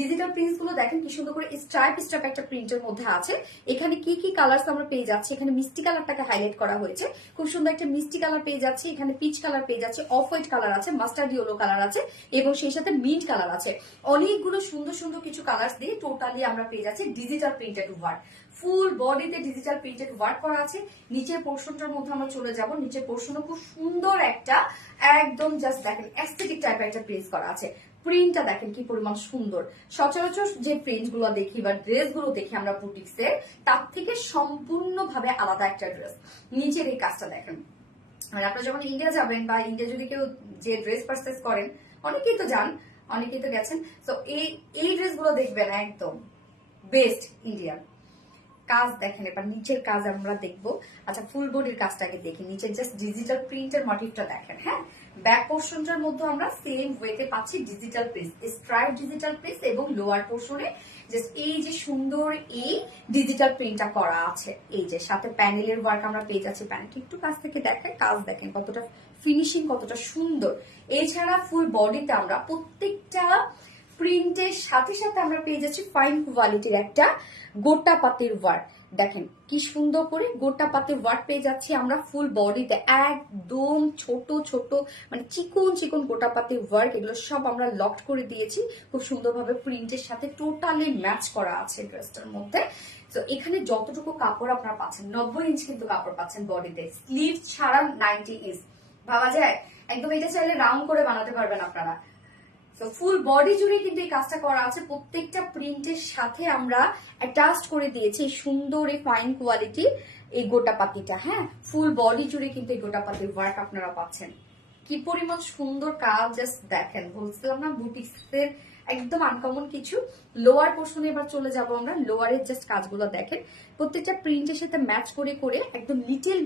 ডিজিটাল প্রিন্টস গুলো দেখেন কি সুন্দর করে স্ট্রাইপ স্ট্রাইপ একটা প্রিন্টের মধ্যে আছে। এখানে কি কি কালারস আমরা পেয়ে যাচ্ছি, এখানে মিষ্টি কালারটাকে হাইলাইট করা হয়েছে, খুব সুন্দর একটা মিষ্টি কালার পেয়ে যাচ্ছি। এখানে পিচ কালার পেয়ে যাচ্ছে, অফ হোয়াইট কালার আছে, মাস্টার্ড ইয়েলো কালার আছে, এবং সেই সাথে মিন্ট কালার আছে। অনেকগুলো সুন্দর সুন্দর কিছু কালার্স দিয়ে টোটালি আমরা পেয়ে যাচ্ছি ডিজিটাল প্রিন্টেড ওয়ার্ক। ফুল বডিতে ডিজিটাল প্রিন্টেড ওয়ার্ক করা আছে। নিচের পোর্শনটার মধ্যে আমরা চলে যাব। নিচের পোর্শনও খুব সুন্দর একটা একদম জাস্ট দেখেন অ্যাস্থেটিক টাইপের একটা প্রিন্ট করা আছে। প্রিন্টটা দেখেন কি পরিমাণ সুন্দর। সচরাচর যে প্রিন্ট গুলো দেখি বা ড্রেস গুলো দেখি আমরা বুটিক্সের, তার থেকে সম্পূর্ণভাবে আলাদা একটা ড্রেস। নিচের এই কাজটা দেখেন, আর আপনারা যখন ইন্ডিয়া যাবেন বা ইন্ডিয়া যদি কেউ যে ড্রেস পারচেস করেন, অনেকেই তো যান, অনেকেই তো গেছেন, তো এই ড্রেস গুলো দেখবেন একদম বেস্ট ইন্ডিয়ান। কাজ দেখেন, এবার নিচের কাজ আমরা দেখবো। আচ্ছা ফুল বডির কাজটাকে দেখি, নিচের জাস্ট ডিজিটাল প্রিন্টের মোটিভটা দেখেন। হ্যাঁ ব্যাক পোর্শনটার মধ্যে আমরা সেম ওয়েতে পাচ্ছি digital print, stripe digital print, এবং লোয়ার পোর্শনে জাস্ট এই যে সুন্দর এই ডিজিটাল প্রিন্টটা করা আছে। এই যে সাথে প্যানেলের ওয়ার্ক আমরা পেয়ে যাচ্ছি। প্যানেলটা একটু কাছ থেকে দেখায়, কাজ দেখেন কতটা ফিনিশিং, কতটা সুন্দর। এছাড়া ফুল বডিতে আমরা প্রত্যেকটা প্রিন্টের সাথে সাথে আমরা পেয়ে যাচ্ছি ফাইন কোয়ালিটির একটা গোটা পাতির ওয়ার্ক। দেখেন কি সুন্দর করে গোটা পাতির ওয়ার্ক পেয়ে যাচ্ছি আমরা ফুল বডিতে, একদম ছোট ছোট মানে চিকন চিকন গোটা পাতির ওয়ার্ক। এগুলো সব আমরা লক করে দিয়েছি, খুব সুন্দরভাবে প্রিন্টের সাথে টোটালি ম্যাচ করা আছে ড্রেসটার মধ্যে। তো এখানে যতটুকু কাপড় আপনারা পাচ্ছেন 90 ইঞ্চ কিন্তু কাপড় পাচ্ছেন বডিতে, স্লিভ ছাড়া 90 ইঞ্চ ভাবা যায়। একদম এটা চাইলে রাউন্ড করে বানাতে পারবেন আপনারা। তো ফুল বডি জুড়ে কিন্তু এই কাজটা করা আছে। প্রত্যেকটা প্রিন্টের সাথে আমরা অ্যাটাচ করে দিয়েছি সুন্দর এই ফাইন কোয়ালিটি এই গোটা পাতিটা। হ্যাঁ ফুল বডি জুড়ে কিন্তু এই গোটা পাতির ওয়ার্ক আপনারা পাচ্ছেন। কি পরিমাণ সুন্দর কাজ জাস্ট দেখেন, বলছিলাম না বুটিক্সের একদম আনকমন কিছু। লোয়ার পোর্শনে এবার চলে যাব আমরা। লোয়ারের জাস্ট কাজগুলো দেখেন, প্রত্যেকটা প্রিন্টের সাথে ম্যাচ করে করে একদম লিটল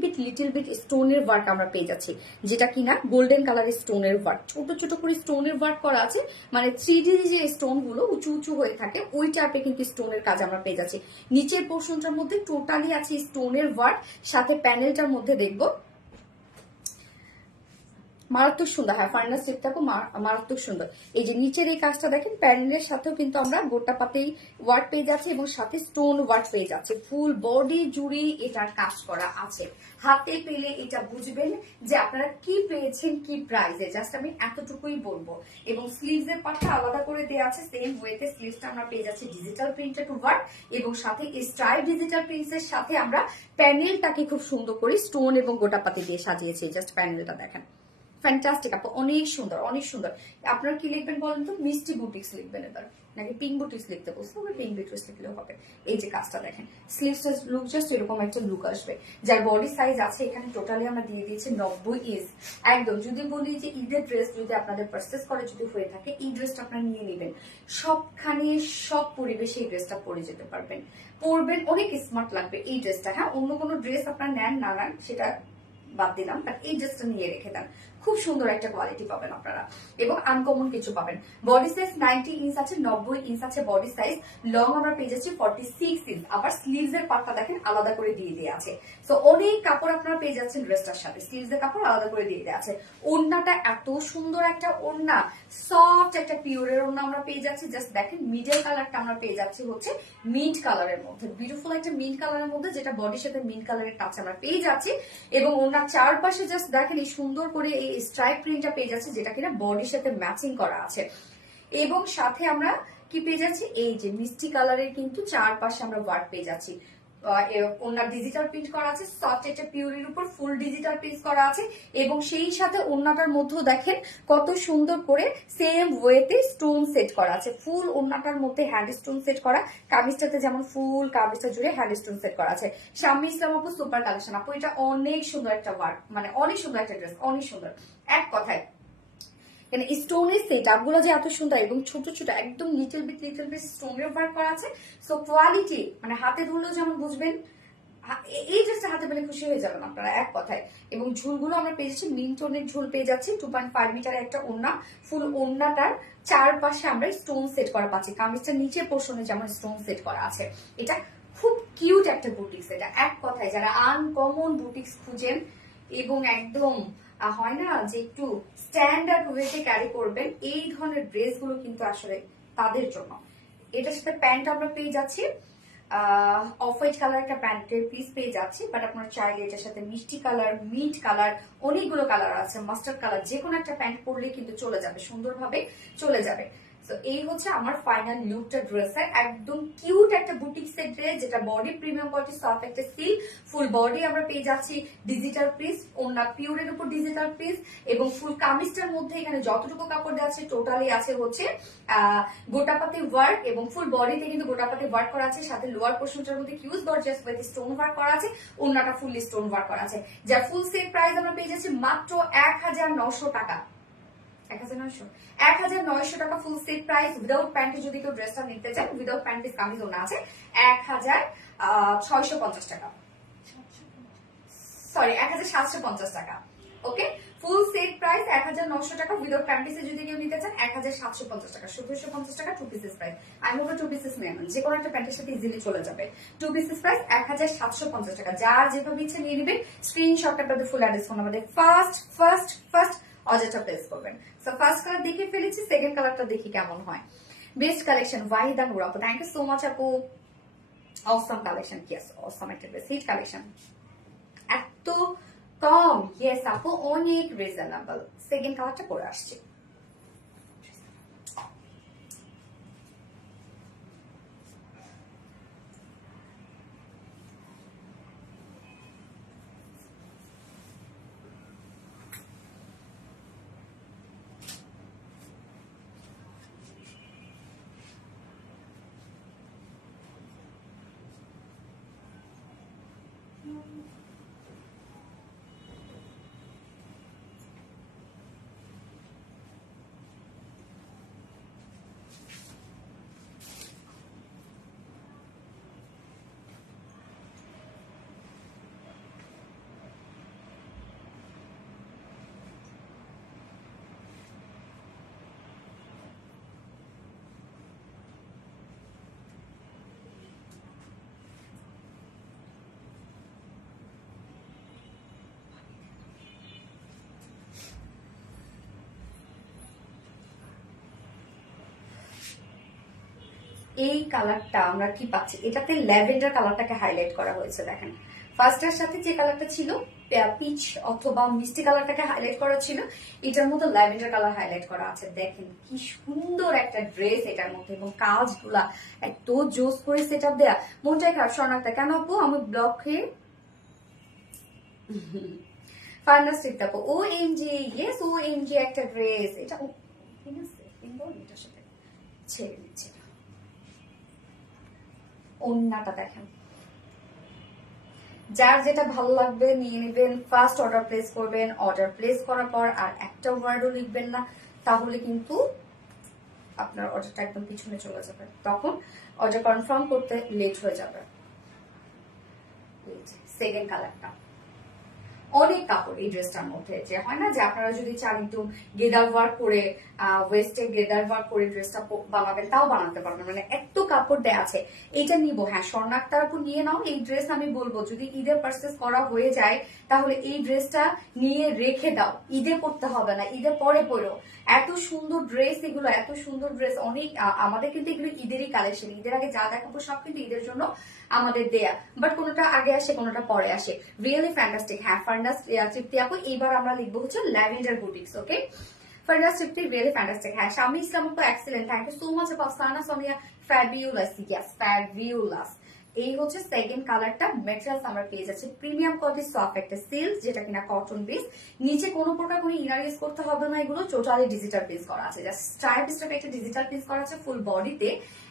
বিট স্টোনের ওয়ার্ক আমরা পেয়ে যাচ্ছি, যেটা কিনা গোল্ডেন কালারের স্টোনের ওয়ার্ক। ছোট ছোট করে স্টোনের ওয়ার্ক করা আছে, মানে 3D যে স্টোন গুলো উঁচু উঁচু হয়ে থাকে ওই টাইপের কিন্তু স্টোনের কাজ আমরা পেয়ে যাচ্ছি। নিচের পোর্শনটার মধ্যে টোটালি আছে স্টোনের ওয়ার্ক, সাথে প্যানেলটার মধ্যে দেখবো মারাত্মক সুন্দর। হ্যাঁ, ফাইনাল স্লিপটাও মারাত্মক সুন্দর। এই যে নিচের এই কাজটা দেখেন, প্যানেলের সাথেও কিন্তু আমরা গোটা পাতেই ওয়ার্ক পেয়ে যাচ্ছি এবং সাথে স্টোন ওয়ার্ক পেয়ে যাচ্ছে। ফুল বডি জুড়ে এটার কাজ করা আছে। হাতে পেলে এটা বুঝবেন যে আপনারা কি পেয়েছেন কি প্রাইসে, জাস্ট আমি এতটুকুই বলবো। এবং স্লিভস এর পাটটা আলাদা করে দেওয়া আছে, সেম ওয়েতে স্লিভসটা আমরা পেয়ে যাচ্ছি ডিজিটাল প্রিন্টেড ওয়ার্ক এবং সাথে স্ট্রাইপ ডিজিটাল প্রিন্টসের সাথে আমরা প্যানেলটাকে খুব সুন্দর করে স্টোন এবং গোটা পাতি দিয়ে সাজিয়েছি। জাস্ট প্যানেলটা দেখেন, ফ্যান্টাস্টিক আপু, অনেক সুন্দর অনেক সুন্দর। আপনারা কি লিখবেন বলেন তো? মিষ্টি বুটিক্স লিখবেন এবার, নাকি পিঙ্ক বুটিক্স লিখতে বলতে হবে? পিঙ্ক বুটিক্স লিখলেও হবে। এই যে কাজটা দেখেন, স্লিভসের লুক জাস্ট এরকম একটা লুক আসবে। যার বডি সাইজ আছে এখানে টোটালি আমরা দিয়ে দিয়েছি 90 ইঞ্চ। একদম যদি বলি যে ঈদের ড্রেস যদি আপনাদের পারচেস করে যদি হয়ে থাকে, এই ড্রেসটা আপনারা নিয়ে নেবেন। সবখানে সব পরিবেশে এই ড্রেসটা পরে যেতে পারবেন, পরবেন, অনেক স্মার্ট লাগবে এই ড্রেসটা। হ্যাঁ, অন্য কোনো ড্রেস আপনারা নেন না নেন সেটা বাদ দিলাম, বাট এই ড্রেসটা নিয়ে রেখে দেন, খুব সুন্দর একটা কোয়ালিটি পাবেন আপনারা এবং আনকমন কিছু পাবেন। বডি সাইজ 90 ইঞ্চ আছে, 90 ইঞ্চ আছে বডি সাইজ। লং আমরা পেয়ে যাচ্ছি 46 ইঞ্চ। আবার স্লিভস এর পাটটা দেখেন আলাদা করে দিয়ে দেওয়া আছে। সো অনেক কাপড় আপনারা পেয়ে যাচ্ছেন ড্রেসটার সাথে, স্লিভস এর কাপড় আলাদা করে দিয়ে দেওয়া আছে। ওড়নাটা এত সুন্দর একটা ওড়না, সফট একটা পিওরের ওড়না আমরা পেয়ে যাচ্ছি। জাস্ট দেখেন মিডল কালারটা আমরা পেয়ে যাচ্ছি হচ্ছে মিন্ট কালারের মধ্যে, বিউটিফুল একটা মিন্ট কালারের মধ্যে, যেটা বডির সাথে মিন্ট কালারের টাচ আমরা পেয়ে যাচ্ছি। এবং ওনার চারপাশে জাস্ট দেখেন এই সুন্দর করে এই স্ট্রাইপ প্রিন্টটা পেয়ে যাচ্ছে, যেটা কিনা বডির সাথে ম্যাচিং করা আছে। এবং সাথে আমরা কি পেয়ে যাচ্ছি, এই যে মিষ্টি কালারের কিন্তু চারপাশে আমরা ওয়ার্ক পেয়ে যাচ্ছি। ওনার ডিজিটাল প্রিন্ট করা আছে, সফট একটা পিউরির উপর ফুল ডিজিটাল প্রিন্ট করা আছে। এবং সেই সাথে ওড়নাটার মধ্যেও দেখেন কত সুন্দর করে সেম ওয়েতে স্টোন সেট করা আছে। ফুল ওড়নাটার মধ্যে হ্যান্ড স্টোন সেট করা, কামিজটাতে যেমন ফুল কামিজটা জুড়ে হ্যান্ড স্টোন সেট করা আছে। শাম্মী ইসলাম আপু সুপার কালেকশন আপু, এটা অনেক সুন্দর একটা ওয়ার্ক, মানে অনেক সুন্দর একটা ড্রেস, অনেক সুন্দর। এক কথায় স্টোনের সেট আপ গুলো যে এত সুন্দর এবং ছোট ছোট একদম লিটল বিট স্টোনের ওয়ার্ক করা আছে। সো কোয়ালিটি মানে হাতে ধরলেও যেমন বুঝবেন, এই ড্রেসটা হাতে পেলে খুশি হয়ে যাবেন আপনারা, এক কথায়। এবং ঝুলগুলো আমরা পেয়ে যাচ্ছি মিন্ট টোনের ঝুল পেয়ে যাচ্ছি, 2.5 মিটার একটা ওড়না। ফুল ওড়নাটার চারপাশে আমরা স্টোন সেট করা পাচ্ছি, কামিজটার নিচে পোর্শনে যেমন স্টোন সেট করা আছে। এটা খুব কিউট একটা বুটিক্স, এটা এক কথায় যারা আনকমন বুটিক্স খুঁজেন এবং একদম হয় না যে একটু স্ট্যান্ডার্ড ওয়েতে ক্যারি করবেন, এই ধরনের ড্রেস গুলো কিন্তু আসলে তাদের জন্য। এটার সাথে প্যান্ট আমরা পেয়ে যাচ্ছি অফ হোয়াইট কালার একটা প্যান্টের পিস পেয়ে যাচ্ছি, বাট আপনার চাইলে এটার সাথে মিষ্টি কালার, মিন্ট কালার, অনেকগুলো কালার আছে, মাস্টার্ড কালার, যে কোনো একটা প্যান্ট পরলে কিন্তু চলে যাবে, সুন্দরভাবে চলে যাবে। তো এই হচ্ছে আমার ফাইনাল লুকটা ড্রেসের, একদম কিউট একটা বুটিক্সের ড্রেস, যেটা বডি প্রিমিয়াম কোয়ালিটি সফট একটা সিল্ক, ফুল বডি আমরা পেয়ে যাচ্ছি ডিজিটাল প্রিন্ট, ওনা পিওরের উপর ডিজিটাল প্রিন্ট এবং ফুল কামিজটার মধ্যে এখানে যতটুকু কাপড় দেওয়া আছে টোটালি আছে হচ্ছে গোটাপাতি ওয়ার্ক এবং ফুল বডিতে কিন্তু গোটাপাতি ওয়ার্ক করা আছে। সাথে লোয়ার পোর্শনটার মধ্যে huge gorgeous with stone work করা আছে, ওনাটা ফুললি স্টোন ওয়ার্ক করা আছে। যার ফুল সেট প্রাইস আমরা পেয়ে যাচ্ছি মাত্র 1900 টাকা। 1900 টাকা ফুল সেট প্রাইস। উইদাউট প্যান্টে যদি কেউ ড্রেসটা নিতে চান, উইদাউট প্যান্ট পিস কামিজ ওনা আছে 1650 টাকা, সরি 1750 টাকা। ওকে, ফুল সেট প্রাইস 1900 টাকা, উইদাউট প্যান্ট পিসে যদি কেউ নিতে চান 1750 টাকা, 1750 টাকা টু পিসেস প্রাইস। আমি বলবো টু পিসেস নেন, যে কোনো একটা প্যান্টের সাথে ইজিলি চলে যাবে। টু পিসেস প্রাইস 1750 টাকা, যার যেভাবে ইচ্ছে নিয়ে নেবেন। স্ক্রিনশট আপনাদের ফুল অ্যাড্রেস ফোন আমাদের ফার্স্ট অর্ডারটা প্লেস করবেন। সো ফার্স্ট কালার দেখে ফেলেছি, সেকেন্ড কালারটা দেখি কেমন হয়। বেস্ট কালেকশন ওয়াহিদা নূর আপু, থ্যাংক ইউ সো মাচ আপু, অসম কালেকশন, ইয়েস অসম একটা বেস্ট হিট কালেকশন। এত কম, ইয়েস আপু অনেক রিজনেবল। সেকেন্ড কালারটা পরে আসছে। এই কালারটা আমরা কি পাচ্ছি, এটাতে ল্যাভেন্ডার কালারটাকে হাইলাইট করা হয়েছে। দেখেন ফার্স্টের সাথে যে কালারটা ছিল পিচ অথবা মিষ্টি কালারটাকে হাইলাইট করা ছিল, এটার মধ্যে ল্যাভেন্ডার কালার হাইলাইট করা আছে। দেখেন কি সুন্দর একটা ড্রেস এটার মধ্যে, এবং কাজগুলা এত জোস করে সেট আপ দেয়া, মনটাই খারাপ। শরণার্থা কেন আপু আমি ব্লকে ফার্নাস্টিক তাপো ও এম জি, ইয়েস ও এম জি একটা ড্রেস, এটা ঠিক আছে এটার সাথে ছেড়ে দিচ্ছে। ওন্নাটা দেখেন, যার যেটা ভালো লাগবে নিয়ে নেবেন, ফার্স্ট অর্ডার প্লেস করবেন, অর্ডার প্লেস করার পর আর একটা ওয়ার্ডও লিখবেন না, তাহলে কিন্তু আপনার অর্ডারটা একদম পিছনে চলে যাবে, তখন অর্ডার কনফার্ম করতে লেট হয়ে যাবে। সেকেন্ড কালারটা অনেক কাপড় এই ড্রেসটার মধ্যে, যে হয় না যে আপনারা যদি চান একটু গেদার ওয়ার্ক করে ওয়েস্টে গেদার ওয়ার্ক করে ড্রেসটা বানাবেন, তাও বানাতে পারবেন, মানে এত কাপড় দেয়া আছে। এইটা নিবো, হ্যাঁ স্বর্ণাক্তার উপর নিয়ে নাও এই ড্রেস। আমি বলবো যদি ঈদের পারচেস করা হয়ে যায় তাহলে এই ড্রেসটা নিয়ে রেখে দাও, ঈদে পড়তে হবে না, ঈদে পরে পড়ো। এত সুন্দর ড্রেস এগুলো, এত সুন্দর ড্রেস অনেক। আমাদের কিন্তু এগুলো ঈদেরই কালেকশন, ঈদের আগে যা দেখাবো সব কিন্তু ঈদের জন্য আমাদের দেয়া, বাট কোনোটা আগে আসে কোনোটা পরে আসে। Really fantastic. হ্যাঁ ফার্নাস তৃপ্তি আপু, এইবার আমরা লিখবো হচ্ছে lavender boutiques. Okay Farnaz Tripti really fantastic. হ্যাঁ শামি ইসলাম আপু excellent, thank you so much আপু। Sana Sonia fabulous, yes fabulous. এই হচ্ছে সেকেন্ড কালারটা। মেটেরিয়ালস আমরা পেয়ে যাচ্ছি প্রিমিয়াম কোয়ালিটি সফট একটা সিল্ক, যেটা কিনা কটন বেস, নিচে কোনো প্রকার কোনো ইনার ইউজ করতে হবে না, এগুলো টোটালি ডিজিটাল পিস করা আছে, জাস্ট স্ট্রাইপ স্ট্রাইপ একটা ডিজিটাল পিস করা আছে ফুল বডিতে।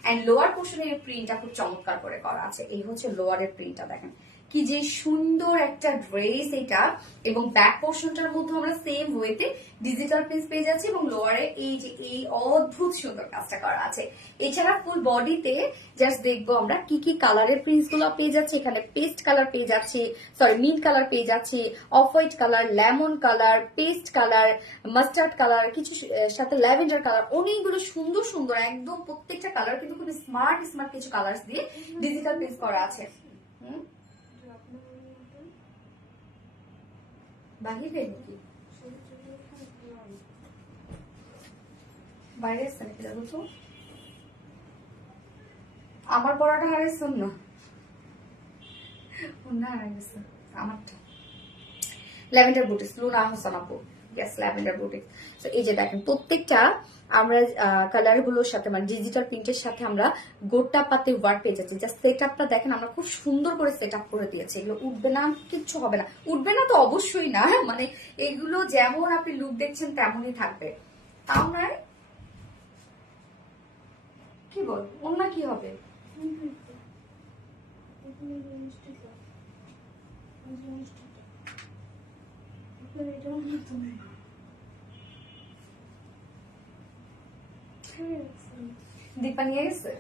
এন্ড লোয়ার পোর্শনের প্রিন্টটা খুব চমৎকার করে করা আছে। এই হচ্ছে লোয়ারের প্রিন্টটা, দেখেন কি যে সুন্দর একটা ড্রেস এটা। এবং ব্যাক পোর্শনটার মধ্যে আমরা সেম ওয়েতে ডিজিটাল প্রিন্ট পেয়ে যাচ্ছি, এবং লোয়ারে এই যে এই অদ্ভুত সুন্দর কাজটা করা আছে। এছাড়া ফুল বডিতে জাস্ট দেখবো আমরা কি কি কালারের প্রিন্টস গুলো পেয়ে যাচ্ছে। এখানে পেস্ট কালার পেয়ে যাচ্ছে, সরি মিন্ট কালার পেয়ে যাচ্ছে, off white colour, lemon colour, paste colour, mustard colour, কিছু সাথে ল্যাভেন্ডার কালার, অনেকগুলো সুন্দর সুন্দর একদম প্রত্যেকটা কালার কিন্তু খুব স্মার্ট স্মার্ট কিছু কালার দিয়ে ডিজিটাল প্রিন্ট করা আছে। বাহিরে নাকি বাইরে আসছে নাকি দেখো তো, আমার পড়াটা হারাইছেন না, না হারাই গেছে আমারটা। ল্যাভেন্ডার বুটিক্স, লুনা হোসেন আপু, ইয়েস ল্যাভেন্ডার বুটিক্স। তো এই যে দেখেন প্রত্যেকটা আমরা কালার গুলোর সাথে মানে ডিজিটাল প্রিন্টের সাথে আমরা গোটা পাতে ওয়ার্ক পেয়ে যাচ্ছি। জাস্ট সেট আপটা দেখেন, আমরা খুব সুন্দর করে সেট আপ করে দিয়েছি। এগুলো উঠবে না, কিচ্ছু হবে না। উঠবে না তো অবশ্যই না, মানে এগুলো যেমন আপনি লুক দেখছেন তেমনই থাকবে। তাও নয় কি বল, অন্য কি হবে? দীপা নিয়ে গেছে,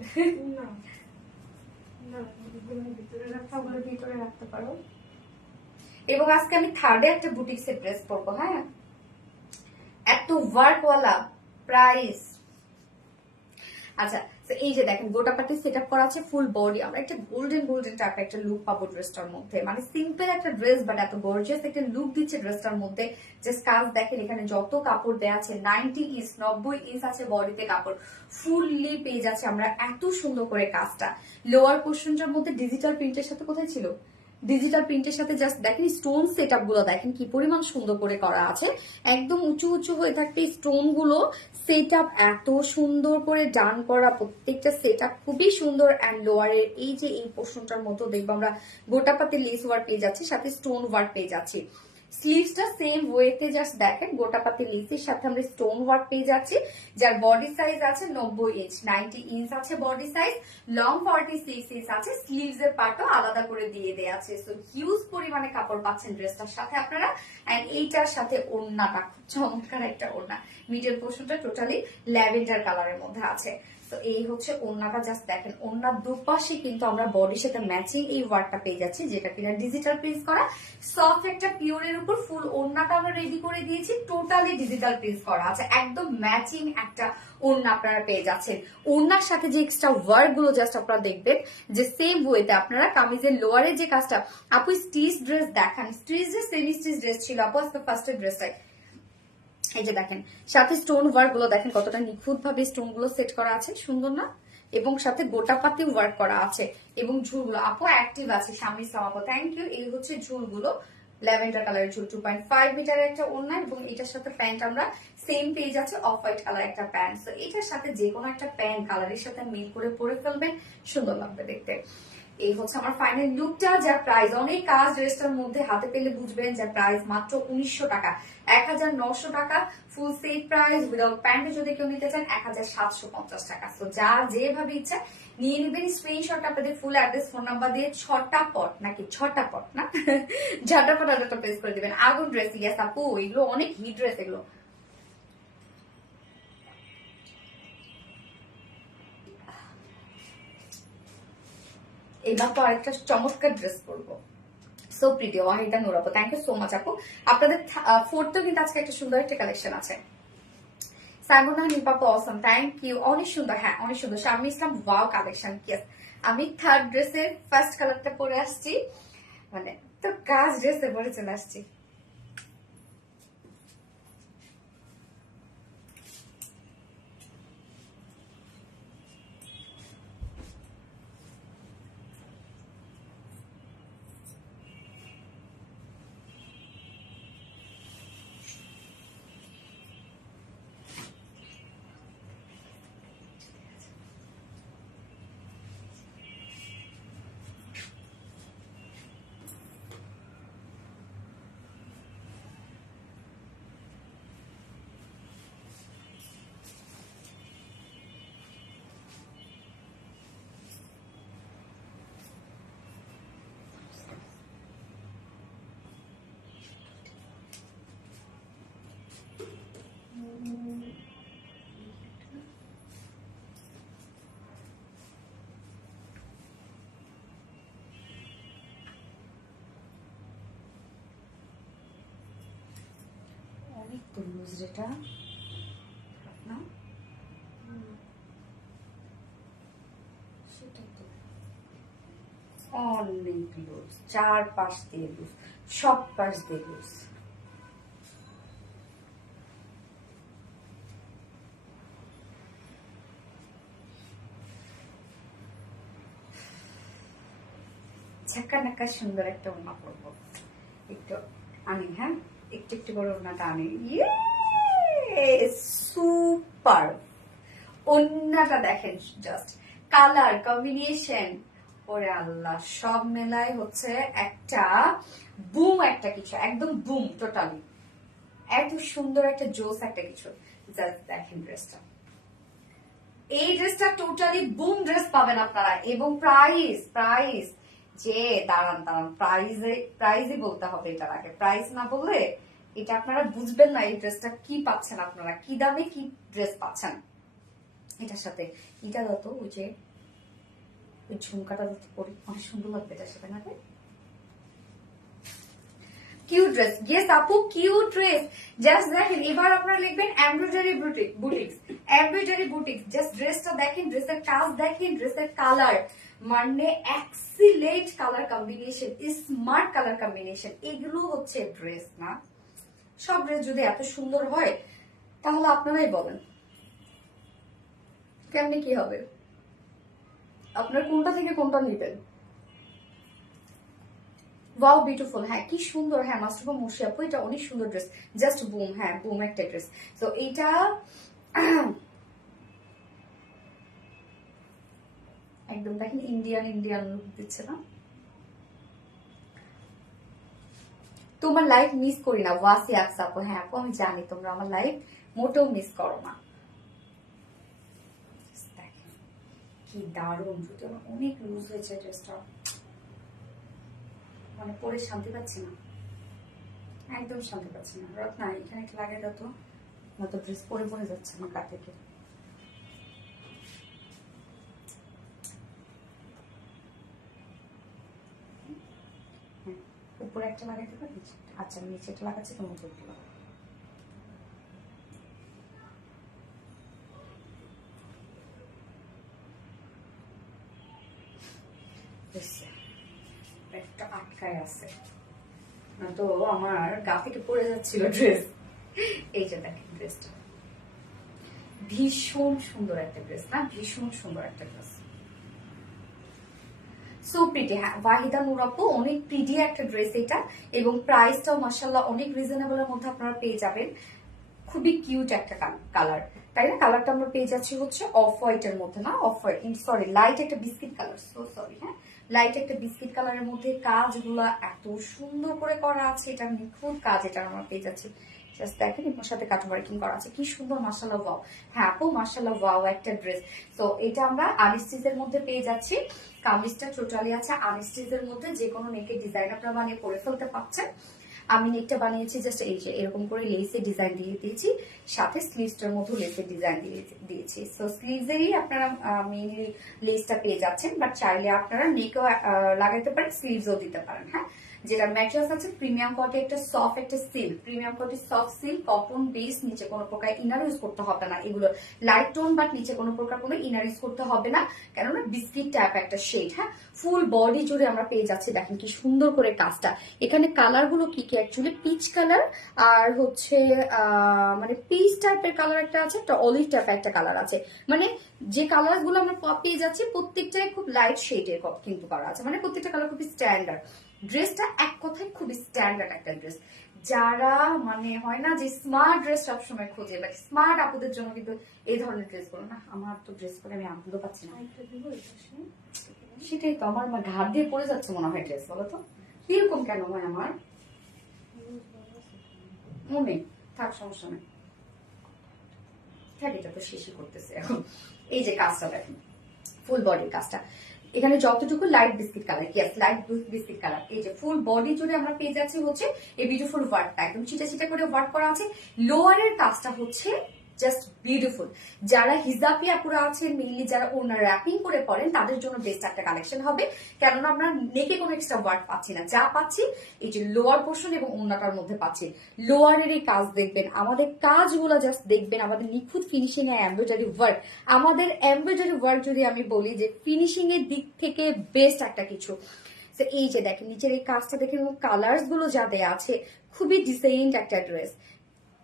ভিতরে রাখতে পারো। এবং আজকে আমি থার্ডে একটা বুটিক্স এর ড্রেস পরবো। হ্যাঁ এত ওয়ার্কওয়ালা প্রাইস। আচ্ছা এই যে দেখেন গোটা পাটি সেট আপ করা আছে ফুল বডি, আমরা একটা গোল্ডেন গোল্ডেন টাইপের একটা লুক পাবো ড্রেসটার মধ্যে। মানে সিম্পল একটা ড্রেস বাট এত গর্জিয়াস একটা লুক দিচ্ছে ড্রেসটার মধ্যে। জাস্ট কাজ দেখেন, এখানে যত কাপড় দেওয়া আছে 90 ইঞ্চ 90 ইঞ্চ আছে বডিতে কাপড়, ফুললি পেয়ে যাচ্ছে আমরা এত সুন্দর করে কাজটা। লোয়ার পোর্শনটার মধ্যে ডিজিটাল প্রিন্টের সাথে কোথায় ছিল, ডিজিটাল প্রিন্টের সাথে জাস্ট দেখেন স্টোন সেট আপ গুলো দেখেন কি পরিমাণ সুন্দর করে করা আছে। একদম উঁচু উঁচু হয়ে থাকবে স্টোন গুলো, সেট আপ এত সুন্দর করে ডান করা, প্রত্যেকটা সেট আপ খুবই সুন্দর। অ্যান্ড লোয়ারের এই যে এই পোর্শনটার মতো দেখবো আমরা গোটা পাতে লেস ওয়ার্ক পেয়ে যাচ্ছি, সাথে স্টোন ওয়ার্ক পেয়ে যাচ্ছি। স্লিভসটা সেম ওয়েতে জাস্ট দেখেন গোটা পাতি লেসের সাথে আমরা স্টোন ওয়ার্ক পেয়ে যাচ্ছি, যার বডি সাইজ আছে 90 ইঞ্চ, 90 ইঞ্চ আছে বডি সাইজ, লং 46 ইঞ্চ আছে। স্লিভস এর পার্টও আলাদা করে দিয়ে দেয়া আছে। সো হিউজ পরিমাণে কাপড় পাচ্ছেন ড্রেসটার সাথে আপনারা। এন্ড এইটার সাথে ওড়নাটা খুব চমৎকার একটা ওড়না, মিডল পোর্শনটা টোটালি ল্যাভেন্ডার কালারের মধ্যে আছে। তো এই হচ্ছে ওড়নাটা, জাস্ট দেখেন ওড়নার দুপাশে কিন্তু আমরা বডির সাথে ম্যাচিং এই ওয়ার্কটা পেয়ে যাচ্ছি, যেটা কিনা ডিজিটাল প্রিন্ট করা সফট একটা পিওরের উপর ফুল ওড়নাটা আমরা রেডি করে দিয়েছি, টোটালি ডিজিটাল প্রিন্ট করা আছে, একদম ম্যাচিং একটা ওড়না আপনারা পেয়ে যাচ্ছেন। ওড়নার সাথে যে এক্সট্রা ওয়ার্ক গুলো জাস্ট আপনারা দেখবেন যে সেম ওয়েতে আপনারা কামিজের লোয়ারে যে কাজটা, আপু স্টিচ ড্রেস দেখান, stitch dress semi stitch dress ছিল আপু আজকে ফার্স্টের ড্রেসটাই। এই যে দেখেন সাথে স্টোন ওয়ার্ক গুলো দেখেন কতটা নিখুঁত ভাবে স্টোন গুলো সেট করা আছে, সুন্দর না? এবং সাথে গোটা পাতি ওয়ার্ক করা আছে এবং ঝুলগুলো আপু অ্যাক্টিভ আছে স্বামী ইসলাম আপু, থ্যাংক ইউ। এই হচ্ছে ঝুলগুলো, ল্যাভেন্ডার কালারের ঝুল, 2.5 মিটারের একটা ওড়না এবং এটার সাথে প্যান্ট আমরা সেম পেজ আছে, অফ হোয়াইট কালার একটা প্যান্ট। তো এটার সাথে যে কোনো একটা প্যান্ট কালারের সাথে মিল করে পরে ফেলবেন, সুন্দর লাগবে দেখতে। এই হচ্ছে আমার ফাইনাল লুকটা, যার প্রাইস অনেক কাজ ড্রেসটার মধ্যে হাতে পেলে বুঝবেন, যার প্রাইস মাত্র 1900 টাকা, 1900 টাকা ফুল সেট প্রাইস। উইদাউট প্যান্টে যদি কেউ নিতে চান 1750 টাকা। তো যার যেভাবে ইচ্ছা নিয়ে নেবেন। স্ক্রিনশট আপনাদের ফুল অ্যাড্রেস ফোন নাম্বার দিয়ে ছটাপট নাকি ছটাপট না ঝটাপট অর্ডারটা প্লেস করে দিবেন। আগুন ড্রেস, ইয়েস আপু এগুলো অনেক হিট ড্রেস এগুলো। এবার তো আরেকটা চমৎকার ড্রেস পরবো, সো প্রিটি ওয়াহিদা নূর আপু, থ্যাংক ইউ সো মাচ আপু। আপনাদের ফোর্থেও কিন্তু আজকে একটা সুন্দর একটা কালেকশন আছে। সাইমন নিপাপা অসম, থ্যাংক ইউ, অনেক সুন্দর, হ্যাঁ অনেক সুন্দর। শাম্মী ইসলাম ওয়াও কালেকশন, ইয়েস। আমি থার্ড ড্রেসের ফার্স্ট কালারটা পরে আসছি, মানে তো কাজ ড্রেসে পরে চলে আসছি। অনেক তো লুজ যেটা না, সেটা তো অনেক লুজ, চার পাশ দিয়ে লুজ, সব পাশ দিয়ে লুজ। ঝাঁকা নাকা সুন্দর একটা ওড়না পরবো, একটু আনি, হ্যাঁ একটু একটু করে ওড়নাটা আনি। সুপার ওড়নাটা দেখেন, জাস্ট কালার কম্বিনেশন, ওরে আল্লাহ সব মেলায় হচ্ছে একটা বুম, একটা কিছু একদম বুম, টোটালি এত সুন্দর একটা জোস একটা কিছু। জাস্ট দেখেন ড্রেসটা, এই ড্রেসটা টোটালি বুম ড্রেস পাবেন আপনারা। এবং প্রাইস প্রাইস যে দাঁড়ান দাঁড়ান, প্রাইজই বলতে হবে, এটার আগে প্রাইস না বললে এটা আপনারা বুঝবেন না এই ড্রেসটা কি পাচ্ছেন, আপনারা কি দামে কি ড্রেস পাচ্ছেন। এটার সাথে এটা যত ওই যে ওই ঝুমকাটা যত পরি অনেক সুন্দর লাগবে এটার সাথে, না কিউট ড্রেস, ইয়েস আপু কিউট ড্রেস। জাস্ট দেখেন এবার আপনারা লিখবেন embroidery boutiques, embroidery boutiques. Just ড্রেসটা দেখেন, ড্রেসের কাজ দেখেন, ড্রেসের কালার মানে excellent colour combination, smart colour combination. এগুলো হচ্ছে ড্রেস না, সব ড্রেস যদি এত সুন্দর হয় তাহলে আপনারাই বলেন কেমনি কি হবে, আপনার কোনটা থেকে কোনটা নিবেন। ওয়াও বিউটিফুল, হ্যাঁ কি সুন্দর, হ্যাঁ মাস্টারফা মুর্শি আপু এটা অনেক সুন্দর ড্রেস, জাস্ট বুম, হ্যাঁ বুম একটা ড্রেস। তো এইটা একদম দেখেন ইন্ডিয়ান ইন্ডিয়ান লুক দিচ্ছে না। তোমার লাইফ মিস করি না ওয়াসি আকসা আপু, হ্যাঁ আপু আমি জানি তোমরা আমার লাইফ মোটেও মিস করো না। দেখেন কি দারুণ, অনেক লুজ হয়েছে ড্রেসটা, মানে পরে শান্তি পাচ্ছি না, একদম শান্তি পাচ্ছি না। রত্না এখানে একটা লাগাই দাও তো, নয়তো ড্রেস পরে পরে যাচ্ছে আমার গা থেকে। উপরে একটা লাগাইতে পারি, আচ্ছা নিচে একটা লাগাচ্ছি, তোমার উপর দিলাম। একটা আটকায় আছে না তো আমার গা থেকে পড়ে যাচ্ছিল ড্রেস। এই যে দেখেন ড্রেসটা, ভীষণ সুন্দর একটা ড্রেস না, ভীষণ সুন্দর একটা ড্রেস, সো প্রিটি। হ্যাঁ, ওয়াহিদা নূর আপু, অনেক প্রিটি একটা ড্রেস এটা, এবং প্রাইসটাও মাশাআল্লাহ অনেক রিজনেবল এর মধ্যে আপনারা পেয়ে যাবেন। খুবই কিউট একটা কালার, তাই না? কালারটা আমরা পেয়ে যাচ্ছি হচ্ছে অফ হোয়াইট এর মধ্যে, না অফ হোয়াইট, সরি লাইট একটা বিস্কিট কালার, সো সরি। হ্যাঁ, লাইট একটা বিস্কিট কালারের মধ্যে কাজগুলা এত সুন্দর করে করা আছে, এটা নিখুঁত কাজ, এটা আমরা পেয়ে যাচ্ছি। জাস্ট দেখেন এটার সাথে কাট ওয়ার্কিং করা আছে, কি সুন্দর, মাশাআল্লাহ ওয়াও। হ্যাঁ আপু মাশাআল্লাহ ওয়াও একটা ড্রেস। তো এটা আমরা আনস্টিচের মধ্যে পেয়ে যাচ্ছি। কামিজটা টোটালি আছে আনস্টিচের মধ্যে, যে কোনো নেকের ডিজাইন আপনারা বানিয়ে পরে ফেলতে পারছেন। আমি নেকটা বানিয়েছি জাস্ট এই যে এরকম করে লেসের ডিজাইন দিয়ে দিয়েছি, সাথে স্লিভসটার মধ্যে লেসের ডিজাইন দিয়েছি। সো স্লিভসেরই আপনারা মেইনলি লেসটা পেয়ে যাচ্ছেন, বাট চাইলে আপনারা নেকও লাগাইতে পারেন, স্লিভসও দিতে পারেন। হ্যাঁ, যেটা ম্যাটেরিয়ালস আছে প্রিমিয়াম কোয়ালিটি একটা সফট একটা silk, premium quality soft silk cotton base, নিচে কোনো প্রকার ইনার ইউজ করতে হবে না, এগুলো লাইট টোন, বাট নিচে কোনো প্রকার কোনো ইনার ইউজ করতে হবে না, কেননা বিস্কিট টাইপ একটা শেড। হ্যাঁ, ফুল বডি জুড়ে আমরা পেয়ে যাচ্ছি, দেখেন কি সুন্দর করে কাজটা। এখানে কালার গুলো কি কি, অ্যাকচুয়ালি পিচ কালার আর হচ্ছে মানে পিচ টাইপের কালার একটা আছে, একটা অলিভ টাইপের একটা কালার আছে, মানে যে কালার গুলো আমরা পেয়ে যাচ্ছি প্রত্যেকটাই খুব লাইট শেডের কিন্তু করা আছে, মানে প্রত্যেকটা কালার খুবই স্ট্যান্ডার্ড। ড্রেসটা এক কথায় খুবই স্ট্যান্ডার্ড একটা ড্রেস। যারা মানে হয় না যে স্মার্ট ড্রেস সবসময় খোঁজে, বাট স্মার্ট আপুদের জন্য কিন্তু এই ধরনের ড্রেস গুলো না, আমার তো ড্রেস করে আমি আনন্দ পাচ্ছি না। সেটাই তো, আমার ঘাট দিয়ে পড়ে যাচ্ছে মনে হয় ড্রেস, বলো তো কিরকম কেন হয় আমার মনে থাক, সমস্যা নেই, এটা তো শেষই করতেছে এখন। এই যে কাজটা দেখেন, ফুল বডির কাজটা, এখানে যতটুকু light biscuit colour, yes light biscuit colour, এই যে ফুল বডি জুড়ে আমরা পেয়ে যাচ্ছি হচ্ছে এই বিউটিফুল ওয়ার্কটা, একদম ছিটা ছিটা করে ওয়ার্ক করা আছে। লোয়ারের কাজটা হচ্ছে জাস্ট বিউটিফুল। যারা হিজাবি আপুরা আছেন, মেইনলি যারা ওনার র্যাপিং করে পড়েন, তাদের জন্য বেস্ট একটা কালেকশন হবে, কেননা আমরা নেকে কোনো এক্সট্রা ওয়ার্ক পাচ্ছি না, যা পাচ্ছি এই যে লোয়ার পোর্শন এবং ওনাটার মধ্যে পাচ্ছি। লোয়ারের এই কাজ দেখবেন, আমাদের কাজগুলো জাস্ট দেখবেন, আমাদের নিখুঁত ফিনিশিং এ এমব্রয়ডারি ওয়ার্ক। আমাদের এমব্রয়ডারি ওয়ার্ক যদি আমি বলি যে ফিনিশিং এর দিক থেকে বেস্ট একটা কিছু। এই যে দেখেন নিচের এই কাজটা দেখেন, কালার্স গুলো যা দেয়া আছে, খুবই ডিসেন্ট একটা ড্রেস।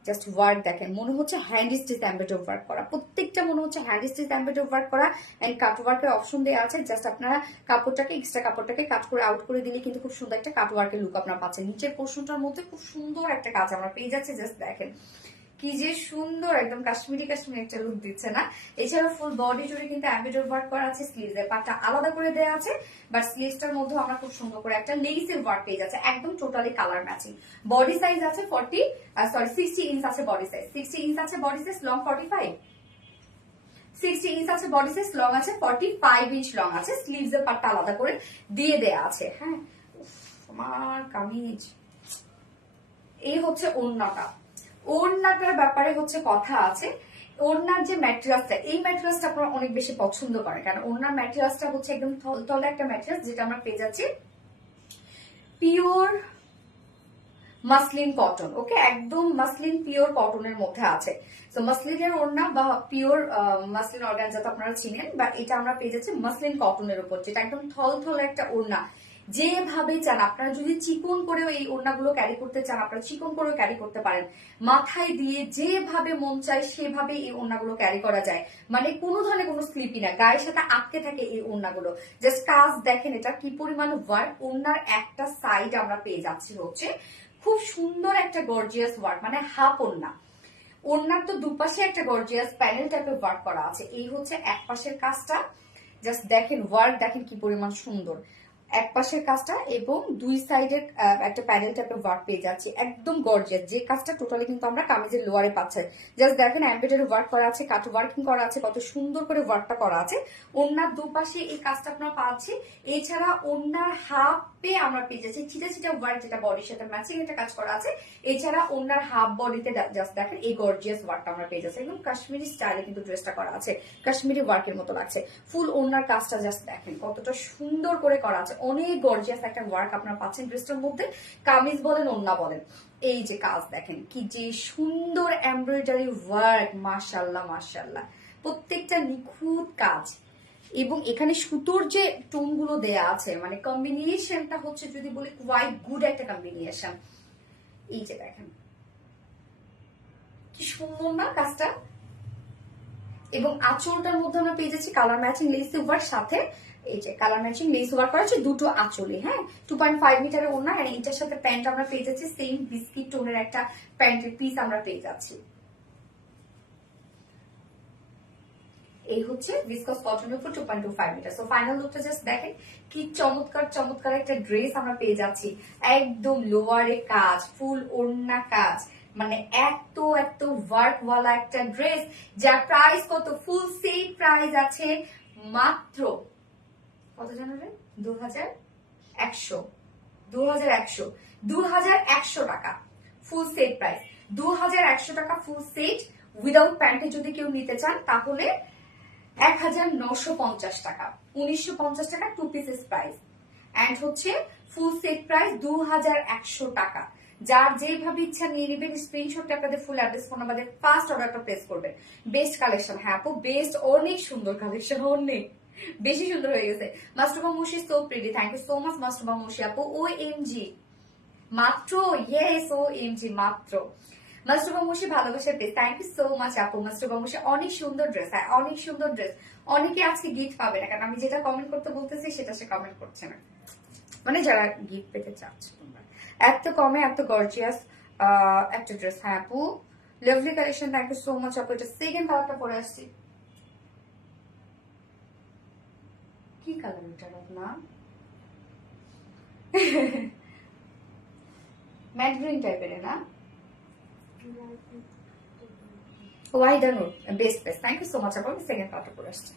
জাস্ট ওয়ার্ক দেখেন, মনে হচ্ছে হ্যান্ড স্টিচ এমব্রয়ডারি ওয়ার্ক করা, প্রত্যেকটা মনে হচ্ছে হ্যান্ড স্টিচ এমব্রয়ডারি ওয়ার্ক করা, এন্ড কাট ওয়ার্কের অপশন দেওয়া আছে। জাস্ট আপনারা কাপড়টাকে এক্সট্রা কাপড়টাকে কাট করে আউট করে দিলে কিন্তু খুব সুন্দর একটা কাট ওয়ার্কের লুক আপনারা পাচ্ছেন। নিচের পোর্শনটার মধ্যে খুব সুন্দর একটা কাজ আমরা পেয়ে যাচ্ছি, জাস্ট দেখেন কি যে সুন্দর, একদম কাশ্মীরি কাশ্মীরি একটা লুক দিচ্ছে না। এছাড়া ফুল বডি জুড়ে কিন্তু এমব্রয়ডারি ওয়ার্ক করা আছে, স্লিভসের পাটটা আলাদা করে দেওয়া আছে, বাট স্লিভসটার মধ্যে আমরা খুব সুন্দর করে একটা লেসের ওয়ার্ক পেয়ে যাচ্ছে, একদম totally colour matching. Body size আছে 60 ইঞ্চ আছে বডি সাইজ, 60 ইঞ্চ আছে বডি সাইজ, লং 45, 60 ইঞ্চ আছে বডি সাইজ, লং আছে 45 ইঞ্চ লং আছে, স্লিভসের পাটটা আলাদা করে দিয়ে দেয়া আছে। হ্যাঁ, আমার কামিজ। এই হচ্ছে ওড়নাটা, ওড়নাটার ব্যাপারে হচ্ছে কথা আছে। ওড়নার যে ম্যাটেরিয়ালসটা, এই ম্যাটেরিয়ালসটা আপনারা অনেক বেশি পছন্দ করেন, কারণ ওড়নার ম্যাটেরিয়ালসটা হচ্ছে একদম থলথলে একটা ম্যাটেরিয়ালস, যেটা আমরা পেয়ে যাচ্ছি পিওর মাসলিন কটন। ওকে, একদম মাসলিন পিওর কটনের মধ্যে আছে। তো মাসলিনের ওড়না বা পিওর মাসলিন অর্গানজা তো আপনারা চিনেন, বা এটা আমরা পেয়ে যাচ্ছি মাসলিন কটনের উপর, যেটা একদম থলথলে একটা ওড়না। যেভাবে চান আপনারা, যদি চিকন করেও এই ওড়নাগুলো ক্যারি করতে চান, আপনারা চিকন করেও ক্যারি করতে পারেন, মাথায় দিয়ে যেভাবে মন চায় সেভাবে এই ওড়নাগুলো ক্যারি করা যায়, মানে কোনো ধরনের কোনো স্লিপি না, গায়ের সাথে আটকে থাকে এই ওড়নাগুলো। জাস্ট কাজ দেখেন এটা কি পরিমাণ ওয়ার্ক। ওড়নার একটা সাইড আমরা পেয়ে যাচ্ছি হচ্ছে খুব সুন্দর একটা গর্জিয়াস ওয়ার্ক, মানে হাফ ওড়না। ওড়নার তো দুপাশে একটা গর্জিয়াস প্যানেল টাইপের ওয়ার্ক করা আছে, এই হচ্ছে এক পাশের কাজটা। জাস্ট দেখেন ওয়ার্ক, দেখেন কি পরিমাণ সুন্দর এক পাশের কাজটা, এবং দুই সাইডের একটা প্যানেল টাইপের ওয়ার্ক পেয়ে যাচ্ছি, একদম গর্জিয়াস। যে কাজটা টোটালি কিন্তু আমরা কামিজের লোয়ারে পাচ্ছি। জাস্ট দেখেন এমব্রয়ডারি ওয়ার্ক করা আছে, কাট ওয়ার্কিং করা আছে, কত সুন্দর করে ওয়ার্কটা করা আছে। ওড়নার দুপাশে এই কাজটা আপনারা পাচ্ছি। এছাড়া ওড়নার হাফে আমরা পেয়ে যাচ্ছি ছিটা ছিটা ওয়ার্ক, যেটা বডির সাথে ম্যাচিং একটা কাজ করা আছে। এছাড়া ওড়নার হাফ বডিতে জাস্ট দেখেন এই গর্জিয়াস ওয়ার্কটা আমরা পেয়ে যাচ্ছি, একদম কাশ্মীরি স্টাইলে কিন্তু ড্রেসটা করা আছে, কাশ্মীরি ওয়ার্কের মতো লাগছে। ফুল ওড়নার কাজটা জাস্ট দেখেন কতটা সুন্দর করে করা আছে, অনেক গর্জিয়াস একটা ওয়ার্ক আপনারা পাচ্ছেন ড্রেসটার মধ্যে, কামিজ বলেন ওড়না বলেন। এই যে কাজ দেখেন কি যে সুন্দর এমব্রয়ডারি ওয়ার্ক, মাশাআল্লাহ মাশাআল্লাহ, প্রত্যেকটা নিখুঁত কাজ। এবং এখানে সুতোর যে টোন গুলো দেয়া আছে, মানে কম্বিনেশনটা হচ্ছে যদি বলি কোয়াইট গুড একটা কম্বিনেশন। এই যে দেখেন কি সুন্দর না কাজটা, এবং আঁচলটার মধ্যে আমরা পেয়ে যাচ্ছি কালার ম্যাচিং লেস ওভার, সাথে এই যে কালার ম্যাচিং লেস ওভার করা আছে দুটো আঁচলে। হ্যাঁ, 2.5 মিটারের ওড়না, আর এইটার সাথে প্যান্ট আমরা পেয়ে যাচ্ছি সেম বিস্কিট টোনের একটা প্যান্টের পিস আমরা পেয়ে যাচ্ছি। এই হচ্ছে ভিসকস কটনের উপর 2.25 মিটার। সো ফাইনাল লুকটা জাস্ট দেখেন কি চমৎকার চমৎকার একটা ড্রেস আমরা পেয়ে যাচ্ছি। একদম লোয়ারে কাজ, ফুল ওড়না কাজ, মানে এত এত ওয়ার্ক ওয়ালা একটা ড্রেস, যার প্রাইস কত, ফুল সেট প্রাইস আছে মাত্র কত জানো রে, 2100 2100 টাকা ফুল সেট প্রাইস। 2100 টাকা ফুল সেট উইদাউট প্যান্টে যদি কেউ নিতে চান তাহলে 1950 টাকা, 1950 টাকা টু পিসেস প্রাইস। এন্ড হচ্ছে ফুল সেট প্রাইস 2100 টাকা। যার যেভাবে ইচ্ছা নিয়ে নেবেন, স্ক্রিনশটটা আপনাদের full address phone number first অর্ডারটা প্লেস করবেন। বেস্ট কালেকশন, হ্যাঁ আপু বেস্ট, অনেক সুন্দর কালেকশন, অনেক বেশি সুন্দর হয়ে গেছে। Mastuba Mushi so pretty, thank you so much Mastuba Mushi আপু। OMG মাত্র, ইয়েস OMG মাত্র। মাস্টুবা মুশি ভালোবাসার page, thank you so much আপু। মাস্টুবা মুশি অনেক সুন্দর ড্রেস, হ্যাঁ অনেক সুন্দর ড্রেস। অনেকে আজকে গিফট পাবে না, কারণ আমি যেটা কমেন্ট করতে বলতেছি সেটা সে কমেন্ট করছে না, মানে যারা গিফট পেতে চাচ্ছে। তোমরা এত কমে এত গর্জিয়াস একটা ড্রেস, হ্যাঁ আপু lovely collection, thank you so much আপু। এটা সেকেন্ড কালারটা পরে আসছি, কি কালার এটা না, ম্যাট গ্রিন টাইপের না, ওয়াইড আর best best, thank you so much আপু। আমি সেকেন্ড কালারটা পরে আসছি।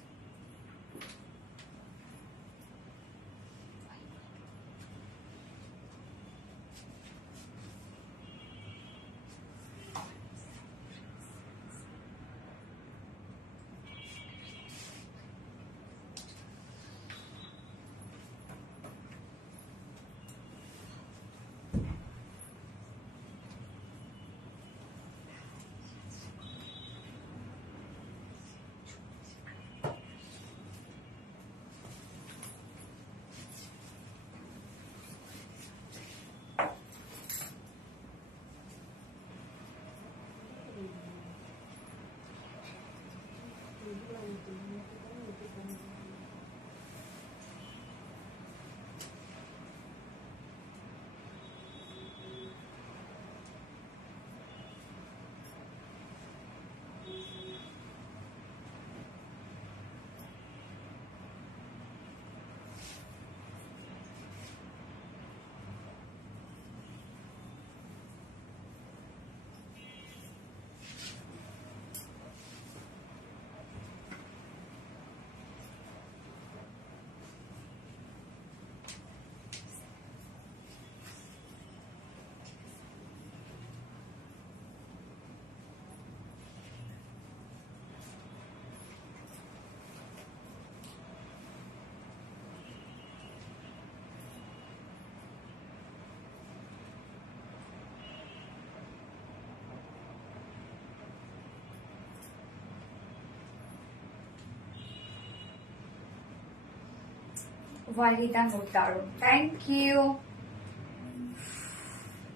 ওয়ালিদা নোট দারুন, থ্যাংক ইউ।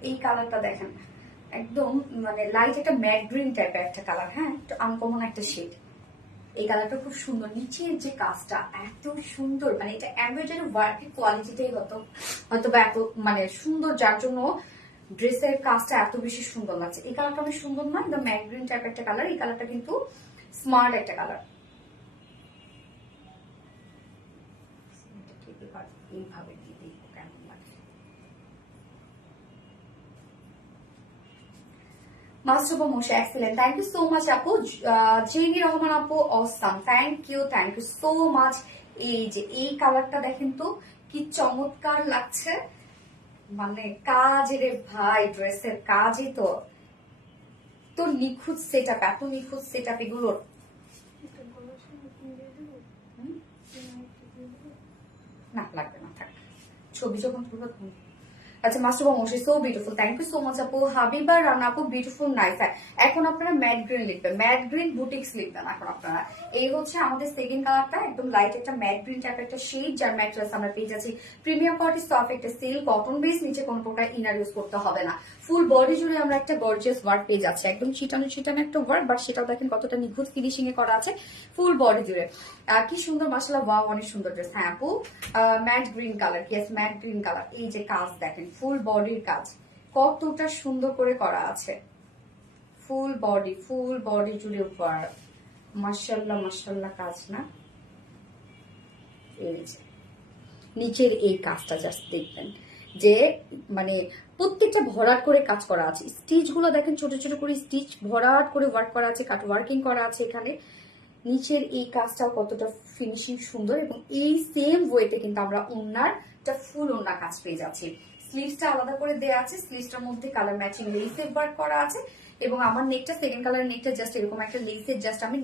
এই কালারটা দেখেন, একদম মানে লাইট একটা ম্যাট গ্রিন টাইপের একটা কালার, হ্যাঁ একটু আনকমন একটা শেড। এই কালারটা খুব সুন্দর, নিচের যে কাজটা এত সুন্দর, মানে এটা এমব্রয়ডারি ওয়ার্কের কোয়ালিটিটাই হয়তো বা এত মানে সুন্দর, যার জন্য ড্রেসের কাজটা এত বেশি সুন্দর লাগছে। এই কালারটা অনেক সুন্দর না, একদম ম্যাট গ্রিন টাইপের একটা কালার। এই কালারটা কিন্তু স্মার্ট একটা কালার। এইভাবে কেমন লাগে, মাস্টার মোশে excellent, thank you so much আপু। জেনি রহমান আপু awesome, thank you so much. এই যে এই কালারটা দেখেন তো কি চমৎকার লাগছে, মানে কাজ রে ভাই, ড্রেসের কাজই তো তো নিখুঁত সেট আপ, এত নিখুঁত সেট আপ এগুলোর। না লাগবে না, থাক ছবি যখন তুলবো। আচ্ছা মাস্টারবা মোশি so beautiful, thank you so much আপু। হাবিবা রানা আপু বিউটিফুল নাইস। এখন আপনারা ম্যাট গ্রিন লিখবেন, ম্যাট গ্রিন বুটিক্স লিখবেন এখন আপনারা। এই হচ্ছে আমাদের সেকেন্ড কালারটা, একদম লাইট একটা ম্যাট গ্রিন টাইপের একটা শেড, যার ম্যাট্রেস আমরা পেয়ে যাচ্ছি প্রিমিয়াম কোয়ালিটি সফট একটা সিল্ক কটন বেস, নিচে কোনো প্রকার ইনার ইউজ করতে হবে না। ফুল বডি জুড়ে আমরা একটা গর্জিয়াস ওয়ার্ক পেয়ে যাচ্ছি, একদম ছিটানো ছিটানো একটা ওয়ার্ক, বাট সেটাও দেখেন কতটা নিখুঁত ফিনিশিং এ করা আছে ফুল বডি জুড়ে। কি সুন্দর মাশাআল্লাহ, ওয়াও অনেক সুন্দর ড্রেস। হ্যাঁ আপু, mat green colour, yes mat green colour. এই যে কাজ দেখেন, ফুল বডির কাজ কতটা সুন্দর করে করা আছে, ফুল বডি জুড়ে ওয়ার্ক, মাশাআল্লাহ মাশাআল্লাহ কাজ না। এই যে নিচের এই কাজটা জাস্ট দেখবেন যে মানে প্রত্যেকটা ভরাট করে কাজ করা আছে, স্টিচ গুলো দেখেন ছোট ছোট করে স্টিচ ভরাট করে ওয়ার্ক করা আছে, কাট ওয়ার্কিং করা আছে এখানে। নিচের এই কাজটাও কতটা ফিনিশিং সুন্দর, এবং এই সেম ওয়েতে কিন্তু আমরা ওন্নার ফুল ওন্না কাজ পেয়ে যাচ্ছি। স্লিভসটা আলাদা করে দেওয়া আছে, স্লিভসটার মধ্যে কালার ম্যাচিং লেসের ওয়ার্ক করা আছে, এবং আমার নেকটা সেকেন্ড কালারের নেকটা জাস্ট এরকম একটা লেসের জাস্ট আমি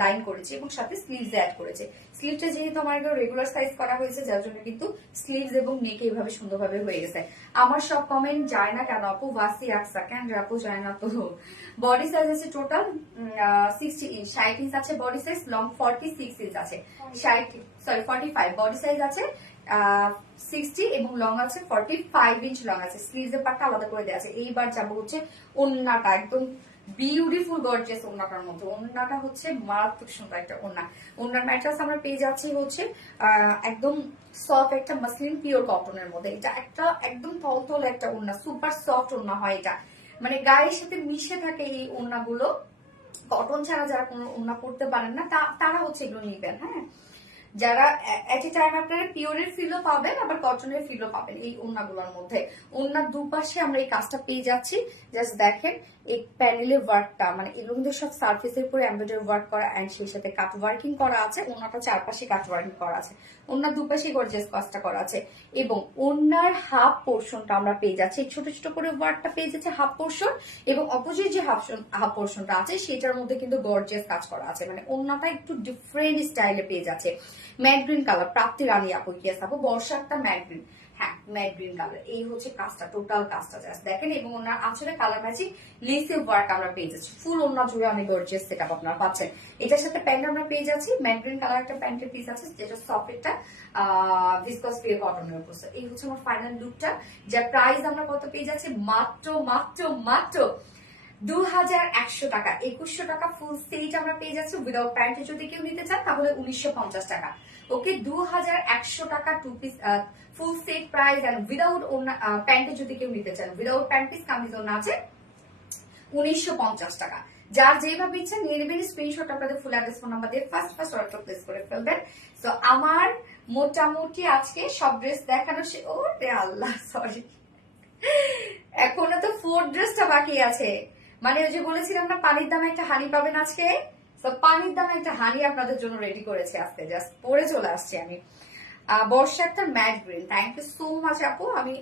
লাইন করেছি এবং সাথে স্লিভস অ্যাড করেছে। স্লিভটা যেহেতু আমার রেগুলার সাইজ করা হয়েছে, যার জন্য কিন্তু স্লিভস এবং নেক এইভাবে সুন্দরভাবে হয়ে গেছে। আমার সব কমেন্ট যায় না কেন আপু, ওয়াসি আকসা কেন আপু যায় না তো। বডি সাইজ আছে টোটাল 60 ইঞ্চ, 60 ইঞ্চ আছে বডি সাইজ, লং 46 ইঞ্চ আছে, 45 বডি সাইজ আছে 60 এবং লং আছে 45 ইঞ্চ লং আছে। স্লিভের পাটটা আলাদা করে দেওয়া আছে। এইবার যাবো হচ্ছে ওন্নাটা, একদম বিউটিফুল গর্জিয়াস ওন্নাটার মধ্যে। ওন্নাটা হচ্ছে মারাত্মক সুন্দর একটা ওন্না। ওন্নার ম্যাট্রেস আমরা পেয়ে যাচ্ছি হচ্ছে একদম সফট একটা মাসলিন পিওর কটনের মধ্যে। এটা একটা একদম তলতল একটা ওন্না, সুপার সফট ওন্না হয় এটা, মানে গায়ের সাথে মিশে থাকে এই ওন্নাগুলো। কটন ছাড়া যারা কোনো ওন্না পড়তে পারেন না তারা হচ্ছে এগুলো নিবেন। হ্যাঁ, যারা এট এ টাইম আপনারা পিওরের ফিলও পাবেন, আবার কটনের ফিলও পাবেন এই ওন্নাগুলোর মধ্যে। ওন্নার দুপাশে আমরা এই কাজটা পেয়ে যাচ্ছি, জাস্ট দেখেন এই প্যানেলের ওয়ার্কটা, মানে এগুলো কিন্তু সব সার্ফেসের উপরে এমব্রয়ডারি ওয়ার্ক করা এন্ড সেই সাথে কাট ওয়ার্কিং করা আছে। ওন্নাটা চারপাশে কাট ওয়ার্কিং করা আছে, ওন্নার দুপাশে গর্জিয়াস কাজটা করা আছে, এবং ওন্নার হাফ পোর্শনটা আমরা পেয়ে যাচ্ছি ছোট ছোট করে ওয়ার্কটা পেয়ে যাচ্ছে হাফ পোর্শন, এবং অপোজিট যে হাফ পোর্শনটা আছে সেটার মধ্যে কিন্তু গর্জিয়াস কাজ করা আছে, মানে ওন্নাটা একটু ডিফারেন্ট স্টাইলে পেয়ে যাচ্ছে। ম্যাট গ্রিন কালার, প্রাপ্তি রানী আপু, ইয়েস আপু, বর্ষা একটা ম্যাট গ্রিন, হ্যাঁ ম্যাট গ্রিন কালার। এই হচ্ছে কাজটা, টোটাল কাজটা জাস্ট দেখেন, এবং ওনার আঁচলে কালার ম্যাচিং লেসে ওয়ার্ক আমরা পেয়ে যাচ্ছি, ফুল ওনা জুড়ে অনেক গর্জিয়াস সেটআপ আপনারা পাচ্ছেন। এটার সাথে প্যান্ট আমরা পেয়ে যাচ্ছি ম্যাট গ্রিন কালার একটা প্যান্টের পিস আছে, যেটা সফট একটা ভিসকস পিওর কটনের উপর। এই হচ্ছে আমার ফাইনাল লুকটা, যার প্রাইস আমরা কত পেয়ে যাচ্ছি, মাত্র মাত্র মাত্র 2100 টাকা, 2100 টাকা ফুল সেট আমরা পেয়ে যাচ্ছি। উইদাউট প্যান্টে যদি কেউ নিতে চান তাহলে 1950 টাকা। ওকে, 2100 টাকা two piece full set price, and without প্যান্টে যদি কেউ নিতে চান, উইদাউট প্যান্ট পিস কামিজ ওনা আছে 1950 টাকা। যার যেভাবে ইচ্ছা নিয়ে নেবেন, স্ক্রিনশট আপনাদের ফুল অ্যাড্রেস ফোন নাম্বার দিয়ে ফার্স্ট অর্ডার প্লেস করে ফেলবেন। তো আমার মোটামুটি আজকে সব ড্রেস দেখানো ও রে আল্লাহ সরি, এখনো তো 4 ড্রেসটা বাকি আছে। মানে ওই যে বলেছিলাম না পানির দামে একটা হানি পাবেন আজকে, তো পানির দামে একটা হানি আপনাদের জন্য রেডি করেছে আজকে, জাস্ট পরে চলে আসছি আমি। বর্ষা একটা matte green, thank you so much আপু। আমি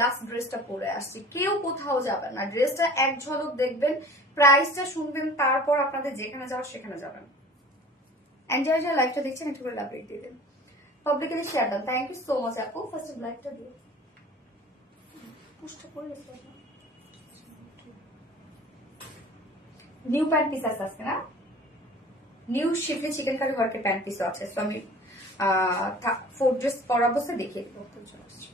লাস্ট ড্রেসটা পরে আসছি, কেউ কোথাও যাবেন না, ড্রেসটা এক ঝলক দেখবেন, প্রাইসটা শুনবেন, তারপর আপনাদের যেখানে যাওয়ার সেখানে যাবেন। এন্ড যারা লাইভটা দেখছেন একটু করে লাভ রেট দিয়ে দেন, পাবলিকলি শেয়ার দেন। থ্যাংক ইউ সো মাচ আপু। ফার্স্ট লাইভটা দিও, পুশটা করে নিউ প্যান্ট পিস আছে আজকে না, নিউ শিফলি চিকেন কারি ওয়ার্কের প্যান্ট পিসও আছে। তো আমি 4 ড্রেস পরাবো, দেখিয়ে দিব। চলে আসছি।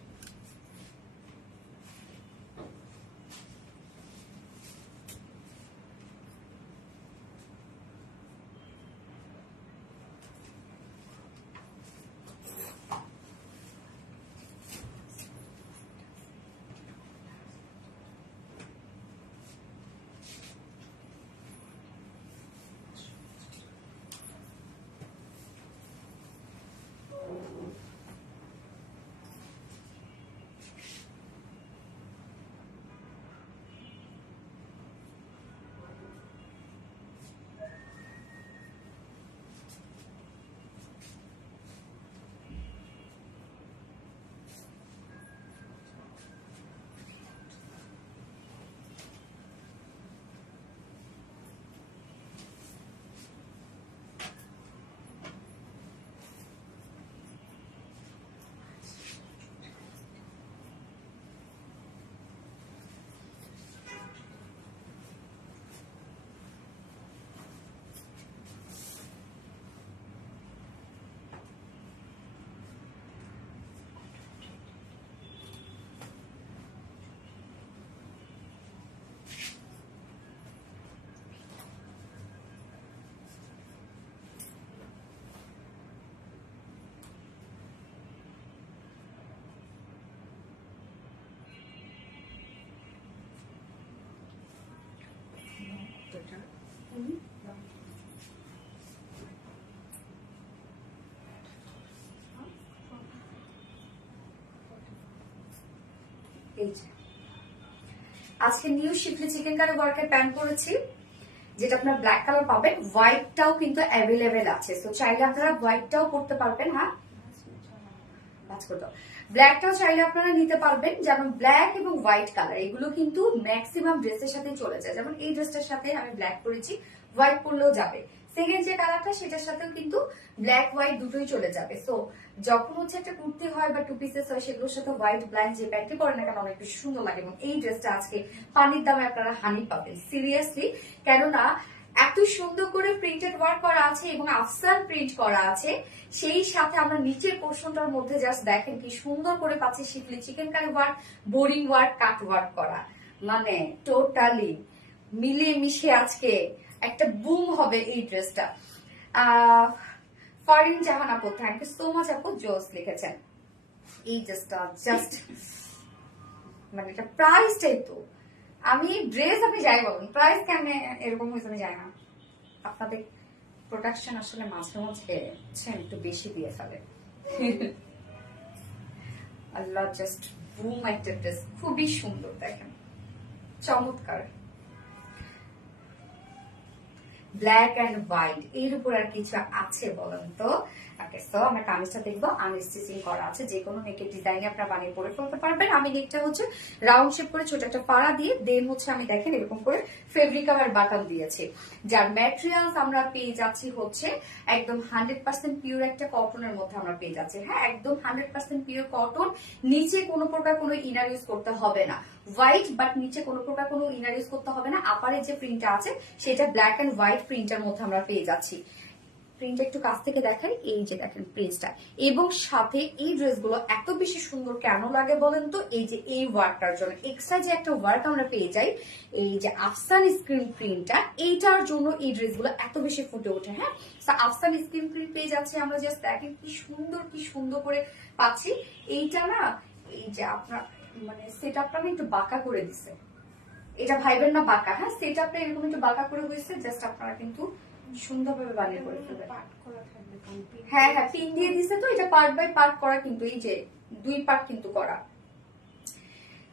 এই যে আজকে নিউ শিফলি চিকেন কারি ওয়ার্কের প্যান্ট পরেছি, যেটা আপনার ব্ল্যাক কালার পাবেন। হোয়াইটটাও কিন্তু অ্যাভেলেবেল আছে, তো চাইলে আপনারা হোয়াইটটাও পড়তে পারবেন। হ্যাঁ, ব্ল্যাকটাও চাইলে আপনারা নিতে পারবেন। যেমন ব্ল্যাক এবং হোয়াইট কালার এগুলো কিন্তু ম্যাক্সিমাম ড্রেসের সাথে চলে যায়। যেমন এই ড্রেসটার সাথে আমি ব্ল্যাক পরেছি, হোয়াইট পরলেও যাবে। সেকেন্ড যে কালারটা সেটার সাথেও কিন্তু ব্ল্যাক হোয়াইট দুটোই চলে যাবে। সো যখন হচ্ছে একটা কুর্তি হয় বা টু পিসেস হয়, সেগুলোর সাথে হোয়াইট ব্ল্যাক যে প্যান্টটি পরে না কেন অনেক বেশি সুন্দর লাগে। এবং এই ড্রেসটা আজকে পানির দামে আপনারা হানি পাবেন সিরিয়াসলি, কেননা এত সুন্দর করে প্রিন্টেড ওয়ার্ক করা আছে এবং আফসান প্রিন্ট করা আছে। সেই সাথে আমরা নিচের পোর্শনটার মধ্যে জাস্ট দেখেন কি সুন্দর করে পাচ্ছি schiffli chikankari work, boring work, cut work করা, মানে টোটালি মিলিয়ে মিশে আজকে একটা বুম হবে এই ড্রেসটা। ফারিন জাহান আপু, থ্যাংক ইউ সো মাচ আপু, জোস লিখেছেন। এই ড্রেসটা জাস্ট মানে এটা প্রাইসটাই তো, আমি ড্রেস আপনি যাই বলুন, প্রাইস কেন এরকম হয়েছে আমি যাই না। আপনাদের প্রোডাকশন আসলে মাঝে মাঝে একটু বেশি দিয়ে ফেলে। আল্লাহ, জাস্ট বুম একটা ড্রেস, খুবই সুন্দর, দেখেন চমৎকার। ব্ল্যাক অ্যান্ড হোয়াইট এর উপর আর কিছু আছে বলেন তো? ওকে, সো আমরা কামিজটা দেখবো, আনস্টিচিং করা আছে, যে কোনো নেকের ডিজাইনে আপনারা বানিয়ে পরে ফেলতে পারবেন। আমি নেকটা হচ্ছে রাউন্ড শেপ করে ছোট একটা পাড়া দিয়ে দেন হচ্ছে আমি দেখেন এরকম করে ফেব্রিক আর বাটন দিয়েছি। যার ম্যাটেরিয়ালস আমরা পেয়ে যাচ্ছি হচ্ছে একদম 100% পিওর একটা কটনের মধ্যে আমরা পেয়ে যাচ্ছি। হ্যাঁ, একদম 100% পিওর কটন, নিচে কোনো প্রকার কোনো ইনার ইউজ করতে হবে না। হোয়াইট বাট নিচে কোনো প্রকার কোনো ইনার ইউজ করতে হবে না। আপারে যে প্রিন্টটা আছে সেটা ব্ল্যাক এন্ড হোয়াইট প্রিন্টের মধ্যে আমরা পেয়ে যাচ্ছি। প্রিন্টটা একটু কাছ থেকে দেখাই, এই যে দেখেন প্রিন্টটা। এবং সাথে এই ড্রেসগুলো এত বেশি সুন্দর কেন লাগে বলেন তো? এই যে এই ওয়ার্কটার জন্য এক্সট্রা যে একটা ওয়ার্ক আমরা পেয়ে যাই, এই যে আফসান স্ক্রিন প্রিন্টটা, এইটার জন্য এই ড্রেসগুলো এত বেশি ফুটে ওঠে। হ্যাঁ, আফসান স্ক্রিন প্রিন্ট পেয়ে যাচ্ছে আমরা, জাস্ট দেখেন কি সুন্দর করে পাচ্ছি। এইটা না, এই যে আপনার মানে সেট আপটা আমি একটু বাঁকা করে দিছে, এটা ভাইবেন না বাঁকা। হ্যাঁ, সেট আপটা এরকম একটু বাঁকা করে হয়েছে, জাস্ট আপনারা কিন্তু সুন্দরভাবে বানিয়ে করে ফেলবেন। হ্যাঁ হ্যাঁ, পিন দিয়ে দিছে তো, এটা পার্ট বাই পার্ট করা, কিন্তু এই যে 2 পার্ট কিন্তু করা।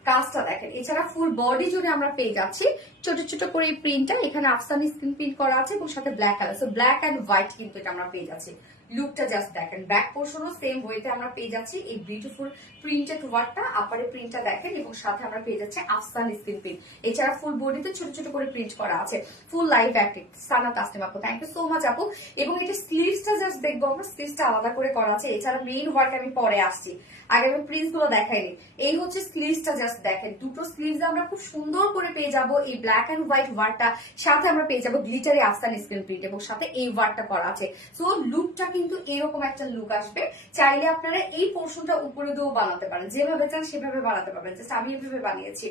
কাজটা দেখেন। এছাড়া ফুল বডি জুড়ে আমরা পেয়ে যাচ্ছি ছোট ছোট করে এই প্রিন্টটা, এখানে আফসানি স্ক্রিন প্রিন্ট করা আছে এবং সাথে black colour, so black and white কিন্তু এটা আমরা পেয়ে যাচ্ছি। লুকটা জাস্ট দেখেন, ব্যাক পোর্শনও সেম ওয়েতে আমরা পেয়ে যাচ্ছি এই বিউটিফুল প্রিন্টেড ওয়ার্কটা। আপারে প্রিন্টটা দেখেন এবং সাথে আমরা পেয়ে যাচ্ছি আফসান স্ক্রিন প্রিন্ট। এছাড়া ফুল বডিতে ছোট ছোট করে প্রিন্ট করা আছে, ফুল লাইভ অ্যাক্টিভ। সানা তাসনিম আপু, থ্যাংক ইউ সো মাচ আপু। এবং এটা স্লিভসটা জাস্ট দেখবো আমরা, স্লিভসটা আলাদা করে করা আছে। এছাড়া মেইন ওয়ার্ক আমি পরে আসছি, আগে আমি প্রিন্টস গুলো দেখাইনি। এই হচ্ছে স্লিভসটা, জাস্ট দেখেন দুটো স্লিভস আমরা খুব সুন্দর করে পেয়ে যাবো এই ব্ল্যাক এন্ড হোয়াইট ওয়ার্কটা, সাথে আমরা পেয়ে যাবো গ্লিটারি আফসান স্ক্রিন প্রিন্ট এবং সাথে এই ওয়ার্কটা করা আছে। সো লুকটা কিন্তু এরকম একটা লুক আসবে। চাইলে আপনারা এই পোর্শনটা উপরে দিয়েও বানাতে পারেন, যেভাবে চান সেভাবে বানাতে পারবেন, জাস্ট আমি এভাবে বানিয়েছি।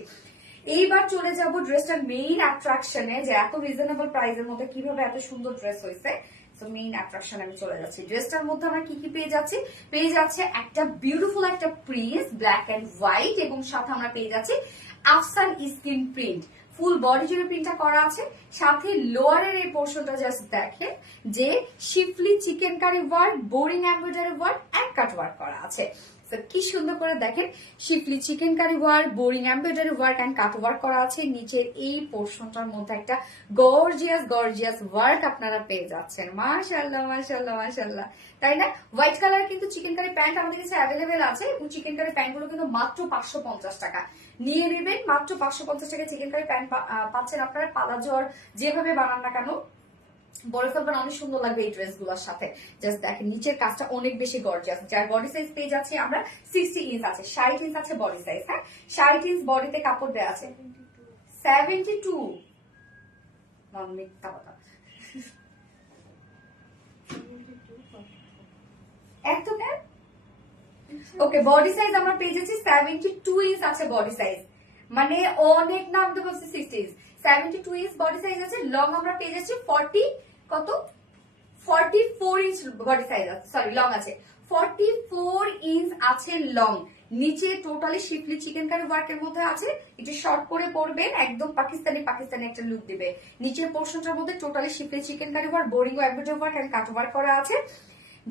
এইবার চলে যাব ড্রেসটার মেইন অ্যাট্রাকশনে, যে এত রিজনেবল প্রাইসের মধ্যে কিভাবে এত সুন্দর ড্রেস হয়েছে। মেইন অ্যাট্রাকশন আমি চলে যাচ্ছি। ড্রেসটার মধ্যে আমরা কি কি পেয়ে যাচ্ছি? পেয়ে যাচ্ছে একটা বিউটিফুল একটা প্রিন্ট ব্ল্যাক এন্ড হোয়াইট এবং সাথে আমরা পেয়ে যাচ্ছি আফসান স্ক্রিন প্রিন্ট। ফুল বডি জুড়ে প্রিন্টটা করা আছে, সাথে লোয়ারের এই পোর্শনটা জাস্ট দেখেন যে schiffli chikankari work, boring embroidery work and cut work করা আছে। কি সুন্দর করে দেখেন schiffli chikankari work, boring embroidery work and cut work করা আছে। নিচের এই পোর্শনটার মধ্যে একটা গর্জিয়াস ওয়ার্ক আপনারা পেয়ে যাচ্ছেন। মাশাআল্লাহ মাশাআল্লাহ মাশাআল্লাহ, তাই না? হোয়াইট কালার কিন্তু চিকেন কারি প্যান্ট আমাদের কাছে অ্যাভেলেবেল আছে এবং চিকেন কারি প্যান্ট গুলো কিন্তু মাত্র 550 টাকা নিয়ে নেবেন। মাত্র 550 টাকা চিকেন কারি প্যান্ট পাচ্ছেন আপনারা। পালাজো আর যেভাবে বানান না কেন বড় ফেলবেন, অনেক সুন্দর লাগবে এই ড্রেস গুলোর সাথে। জাস্ট দেখেন নিচের কাজটা অনেক বেশি গর্জিয়াস। যার বডি সাইজ পেয়ে যাচ্ছি আমরা 60 ইঞ্চ আছে, 60 ইঞ্চ আছে বডি সাইজ। হ্যাঁ, 60 ইঞ্চ বডিতে কাপড় দেওয়া আছে। 72 মিথ্যা কথা, এত কেন? ওকে, বডি সাইজ আমরা পেয়ে যাচ্ছি 72 ইঞ্চ আছে বডি সাইজ, মানে অনেক নাম তো বলছি 60 ইঞ্চ। 72 ইঞ্চ বডি সাইজ আছে। লং আমরা পেয়ে যাচ্ছি 44 ইঞ্চ বডি সাইজ আছে, সরি লং আছে 44 ইঞ্চ আছে লং। নিচে টোটালি শিফলি চিকেন কারি ওয়ার্কের মধ্যে আছে, একটু শর্ট করে পরবেন, একদম পাকিস্তানি একটা লুক দিবে। নিচের পোর্শনটার মধ্যে totally schiffli chikankari work, boring ও embroidery work and cut work করা আছে।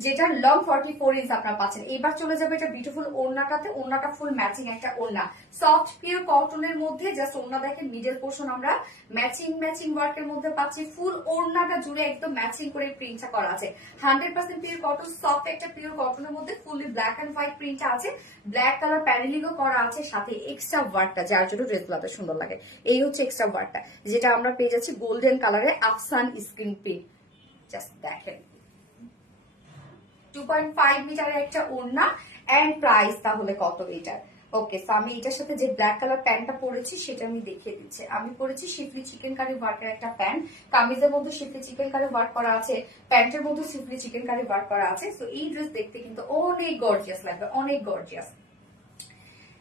যেটা লং 44 ইঞ্চ আপনারা পাচ্ছেন। এবার চলে যাবে এটা বিউটিফুল ওড়নাটাতে, ওড়নাটা ফুল ম্যাচিং একটা ওড়না, সফট পিওর কটনের মধ্যে। জাস্ট ওড়না দেখেন, মিডল পোর্শন আমরা ম্যাচিং ওয়ার্কের মধ্যে পাচ্ছি। ফুল ওড়নাটা জুড়ে একদম ম্যাচিং করে প্রিন্টটা করা আছে। 100% পিওর কটন, সফট একটা পিওর কটনের মধ্যে ফুললি ব্ল্যাক এন্ড হোয়াইট প্রিন্টটা আছে। ব্ল্যাক কালার প্যানেলিংও করা আছে, সাথে এক্সট্রা ওয়ার্কটা, যার জন্য ড্রেসগুলোতে সুন্দর লাগে। এই হচ্ছে এক্সট্রা ওয়ার্কটা, যেটা আমরা পেয়ে যাচ্ছি গোল্ডেন কালারে আফসান স্ক্রিন প্রিন্ট। জাস্ট দেখেন 2.5 মিটারের একটা ওড়না এন্ড প্রাইস তাহলে কত এটার? ওকে, সো আমি এটার সাথে যে ব্ল্যাক কালার প্যান্টটা পরেছি সেটা আমি দেখিয়ে দিচ্ছি। আমি পরেছি শিফলি চিকেন কারি ওয়ার্কের একটা প্যান্ট, কামিজের মধ্যে শিফলি চিকেন কারি ওয়ার্ক করা আছে, প্যান্টের মধ্যে শিফলি চিকেন কারি ওয়ার্ক করা আছে। সো এই ড্রেস দেখতে কিন্তু অনেক গর্জিয়াস লাগবে, অনেক গর্জিয়াস।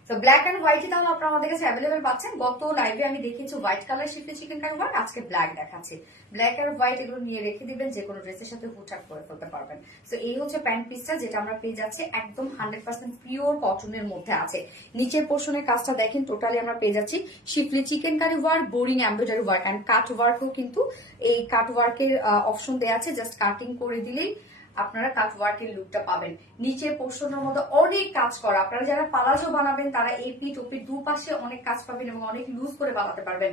তো ব্ল্যাক এন্ড হোয়াইট তাহলে আপনারা আমাদের কাছে অ্যাভেলেবেল পাচ্ছেন। গত লাইভে আমি দেখিয়েছি white colour শিফলি chikankari work, আজকে ব্ল্যাক দেখাচ্ছি। ব্ল্যাক আর হোয়াইট এগুলো নিয়ে রেখে দিবেন, যে কোনো ড্রেসের সাথে হুটহাট করে ফেলতে পারবেন। সো এই হচ্ছে প্যান্ট পিসটা, যেটা আমরা পেয়ে যাচ্ছি একদম 100% পিওর কটনের মধ্যে আছে। নিচের পোর্শনের কাজটা দেখেন, টোটালি আমরা পেয়ে যাচ্ছি schiffli chikankari work, boring embroidery work and cut ওয়ার্কও কিন্তু এই কাট ওয়ার্কের অপশন দেওয়া আছে। জাস্ট কাটিং করে দিলেই আপনারা কাট ওয়ার্কের লুকটা পাবেন। নিচের পোর্শনের মধ্যে অনেক কাজ করা, আপনারা যারা পালাজো বানাবেন তারা এই পিঠ ওপি দুপাশে অনেক কাজ পাবেন এবং অনেক লুজ করে বানাতে পারবেন।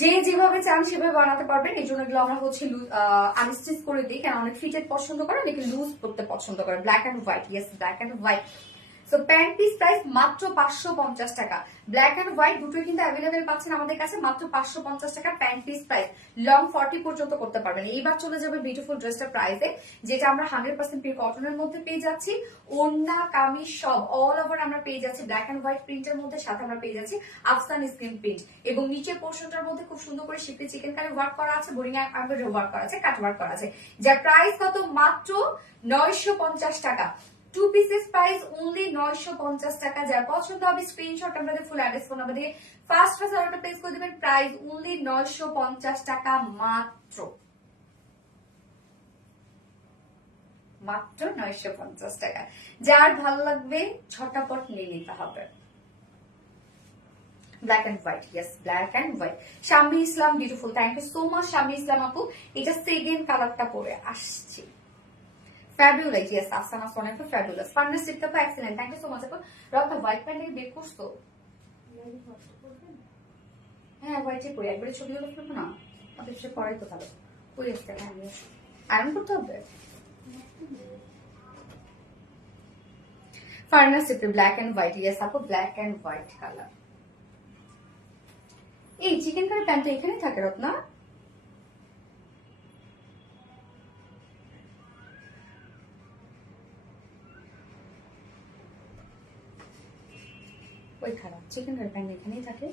যে যেভাবে চান সেভাবে বানাতে পারবেন। এই জন্য এগুলো আমরা হচ্ছে আনস্টিচ করে দিই, কারণ অনেক ফিটেড পছন্দ করে, অনেকে লুজ করতে পছন্দ করে। Black and white, yes black and white. So pant piece price মাত্র 550 টাকা। ব্ল্যাক এন্ড হোয়াইট দুটোই কিন্তু অ্যাভেলেবেল পাচ্ছেন আমাদের কাছে মাত্র 550 টাকা প্যান্ট পিস প্রাইস। লং 40 পর্যন্ত করতে পারবেন। এইবার চলে যাবে বিউটিফুল ড্রেসটা প্রাইসে, যেটা আমরা 100% পিওর কটনের মধ্যে পেয়ে যাচ্ছি। ওড়না কামিজ সব অল ওভার আমরা পেয়ে যাচ্ছি ব্ল্যাক এন্ড হোয়াইট প্রিন্টের মধ্যে, সাথে আমরা পেয়ে যাচ্ছি আফসান স্ক্রিন প্রিন্ট, এবং নিচের পোর্শনটার মধ্যে খুব সুন্দর করে শিপে চিকেন কারি ওয়ার্ক করা আছে, বোরিং এমব্রয়ডারি ওয়ার্ক করা আছে, কাট ওয়ার্ক করা আছে। যার প্রাইস কত? মাত্র 950 টাকা। টু পিসেস প্রাইস অনলি 950 টাকা। যার পছন্দ হবে স্ক্রিনশট আমাদের ফুল অ্যাড্রেস ফোন নাম্বার দিয়ে ফার্স্ট অর্ডারটা প্লেস করে দিবেন। প্রাইস অনলি 950 টাকা মাত্র, মাত্র 950 টাকা। যার ভালো লাগবে ঝটাপট নিয়ে নিতে হবে। Black and white, yes black and white. Shammi Islam beautiful, thank you so much Shammi Islam আপু। এটা সেকেন্ড কালারটা পরে আসছি। Fabulous, yes, Asana Sonia for fabulous. Partnership to excellent. Thank you so much. Rock the white pen বের করছো? হ্যাঁ, হোয়াইটে পরে একবারে ছবিগুলো ফেলবো না, আমাদের সে পরে তো তাহলে পরে আসতে হবে, আয়রন করতে হবে। Partnership black and white, yes আপু ব্ল্যাক এন্ড হোয়াইট কালার। এই চিকেন কারি প্যান্টটা এখানেই থাকে রত্না। ওই খারাপ, চিকেন কারি প্যান্ট এখানেই থাকে।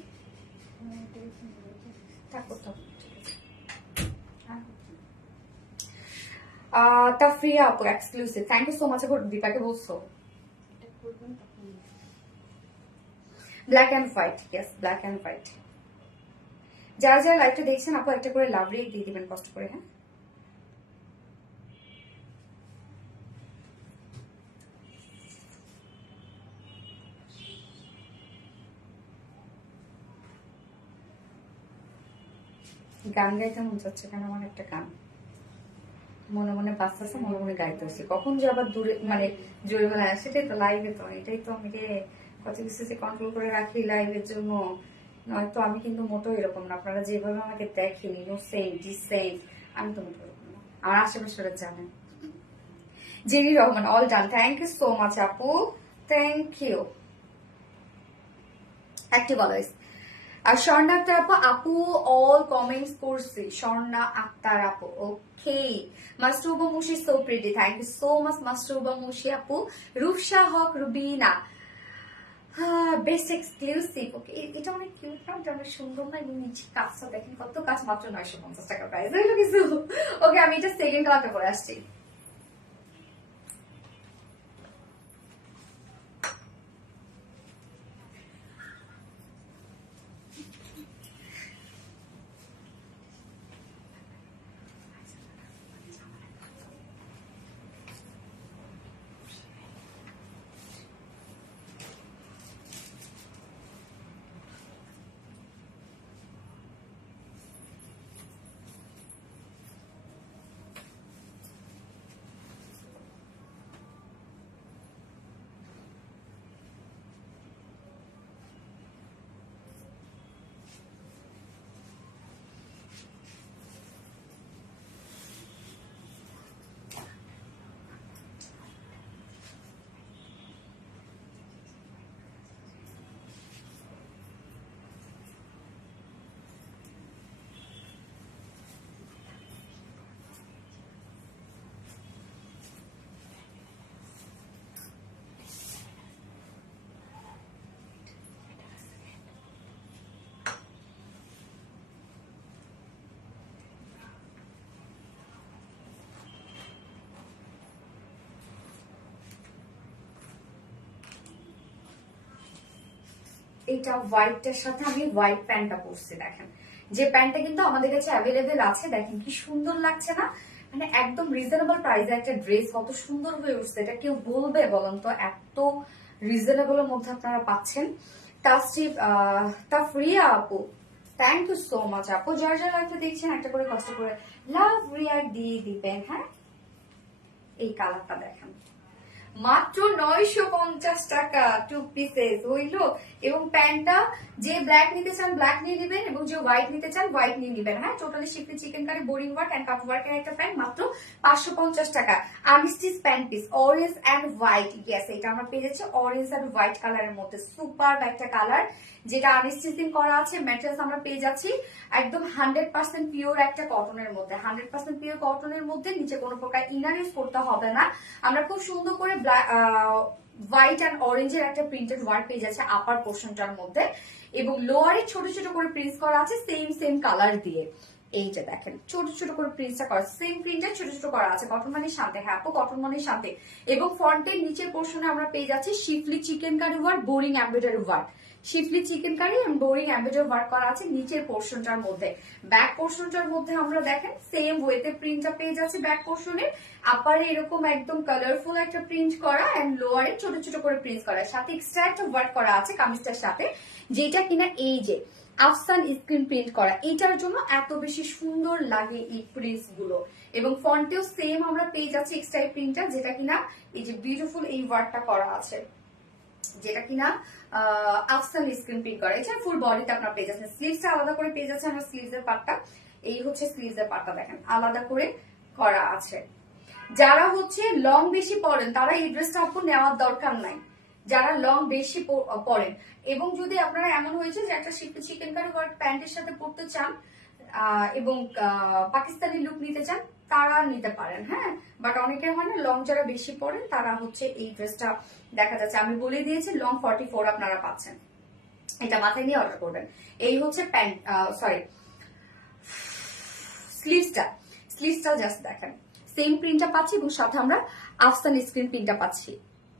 তাফরিয়া আপু exclusive, thank you so much আপু। দীপাকে বলছো black and white, yes black and white. যারা যারা লাইভটা দেখছেন আপু একটা করে লাভ রেট দিয়ে দিবেন কষ্ট করে। হ্যাঁ, গান গাইতে মন চাচ্ছে কেন? আমার একটা গান মনে মনে বাঁচতেছে, মনে মনে গাইতে হচ্ছে, কখন যে আবার দূরে মানে জোরে বেলা আসে। সেটাই তো লাইভে, তো এটাই তো আমি কত কিছু যে কন্ট্রোল করে রাখি লাইভের জন্য। নয়তো আমি কিন্তু মোটেও এরকম না, আপনারা যেভাবে আমাকে দেখেন ইনোসেন্ট ডিসেন্ট, আমি তো মোটেও এরকম না। আমার আশেপাশে জানেন। Jerry Rahman, all done, thank you so much আপু, থ্যাংক ইউ। Active always. আর স্বর্ণা আক্তার আপু, আপু অল কমেন্টস করছি। স্বর্ণা আক্তার আপু, okay. Mastuba Mushi so pretty, thank you so much Mastuba Mushi আপু। Rupsa Haque Rubina, best exclusive, okay. এটা অনেক কিউট না? এটা অনেক সুন্দর না? এবং নিচে কাজটা দেখেন, কত কাজ, মাত্র 950 টাকা প্রাইস হইলো কিছু। ওকে, আমি এটা সেকেন্ড কালারটা করে আসছি। এটা হোয়াইটটার সাথে আমি হোয়াইট প্যান্টটা পরছি, দেখেন যে প্যান্টটা কিন্তু আমাদের কাছে অ্যাভেলেবেল আছে, দেখেন কি সুন্দর লাগছে না, মানে একদম রিজনেবল প্রাইসে একটা ড্রেস কত সুন্দর হয়ে উঠছে, এটা কেউ বলবে বলেন তো? এত রিজনেবলের মধ্যে আপনারা পাচ্ছেন। তাফরিয়া আপু, থ্যাংক ইউ সো মাচ আপু, যার যার লাইফে দেখছেন একটা করে কষ্ট করে লাভ রিয়াক্ট দিয়ে দিবেন। হ্যাঁ, এই কালারটা দেখেন মাত্র 950 টাকা, 2 পিসেস হইল। এবং প্যান্টটা যে ব্ল্যাক নিতে চান ব্ল্যাক নিয়ে নেবেন, এবং যে হোয়াইট নিতে চান হোয়াইট নিয়ে নেবেন। হ্যাঁ, totally schiffli chikankari boring work and cut ওয়ার্কের একটা প্যান্ট মাত্র 550 টাকা। আর্মিস্টিচ pant piece orange and white, yes এটা আমরা পেয়ে যাচ্ছি অরেঞ্জ এন্ড হোয়াইট কালারের মধ্যে, সুপার একটা কালার যেটা আনস্টিচিং করা আছে। ম্যাটেরিয়ালস আমরা পেয়ে যাচ্ছি একদম 100% পিওর একটা কটনের মধ্যে, 100% পিওর কটনের মধ্যে, নিচে কোনো প্রকার ইনার ইউজ করতে হবে না। আমরা খুব সুন্দর করে হোয়াইট অ্যান্ড অরেঞ্জের একটা প্রিন্টেড ওয়ার্ক পেয়ে যাচ্ছে আপার পোর্শনটার মধ্যে, এবং লোয়ারে ছোট ছোট করে প্রিন্ট করা আছে সেম কালার দিয়ে। এই যে দেখেন ছোট ছোট করে প্রিন্টটা করা, সেম প্রিন্টে ছোট ছোট করা আছে। কটন মানে শান্তি, হ্যাঁ আপু কটন মানে শান্তি। এবং ফ্রন্টের নিচের পোর্শনে আমরা পেয়ে যাচ্ছি schiffli chikankari work, boring embroidery work, schiffli chikankari এবং বোরিং এমব্রয়ডারি ওয়ার্ক করা আছে নিচের পোর্শনটার মধ্যে। ব্যাক পোর্শনটার মধ্যে আমরা দেখেন সেম ওয়েতে প্রিন্টটা পেয়ে যাচ্ছি ব্যাক পোর্শনে। আপারে এরকম একদম কালারফুল একটা প্রিন্ট করা এন্ড লোয়ারে ছোট ছোট করে প্রিন্ট করা, সাথে এক্সট্রা একটা ওয়ার্ক করা আছে কামিজটার সাথে, যেটা কিনা এই যে আফসান স্ক্রিন প্রিন্ট করা, এটার জন্য এত বেশি সুন্দর লাগে এই প্রিন্টস গুলো। এবং ফন্টেও সেম আমরা পেয়ে যাচ্ছি এক্সট্রা প্রিন্টটা, যেটা কিনা এই যে বিউটিফুল এই ওয়ার্কটা করা আছে, যেটা কিনা আফসান স্ক্রিন প্রিন্ট করা। এছাড়া ফুল বডিতে আপনারা পেয়ে যাচ্ছেন, স্লিভসটা আলাদা করে পেয়ে যাচ্ছেন। আমরা স্লিভস এর পার্টটা, এই হচ্ছে স্লিভস এর পার্টটা দেখেন আলাদা করে করা আছে। যারা হচ্ছে লং বেশি পরেন তারা এই ড্রেসটা আপু নেওয়ার দরকার নাই, যারা লং বেশি পরেন। এবং যদি আপনারা এমন হয়েছে যে একটা চিকেন কারি ওয়ার্ক প্যান্টের সাথে পরতে চান এবং পাকিস্তানি লুক নিতে চান, তারা নিতে পারেন। হ্যাঁ, বাট অনেকের হয় না লং যারা বেশি পরেন তারা হচ্ছে এই ড্রেসটা দেখা যাচ্ছে, আমি বলে দিয়েছি লং 44 আপনারা পাচ্ছেন, এটা মাথায় নিয়ে অর্ডার করবেন। এই হচ্ছে প্যান্ট, সরি স্লিভসটা জাস্ট দেখেন সেম প্রিন্টটা পাচ্ছি, এবং সাথে আমরা আফসান স্ক্রিন প্রিন্টটা পাচ্ছি,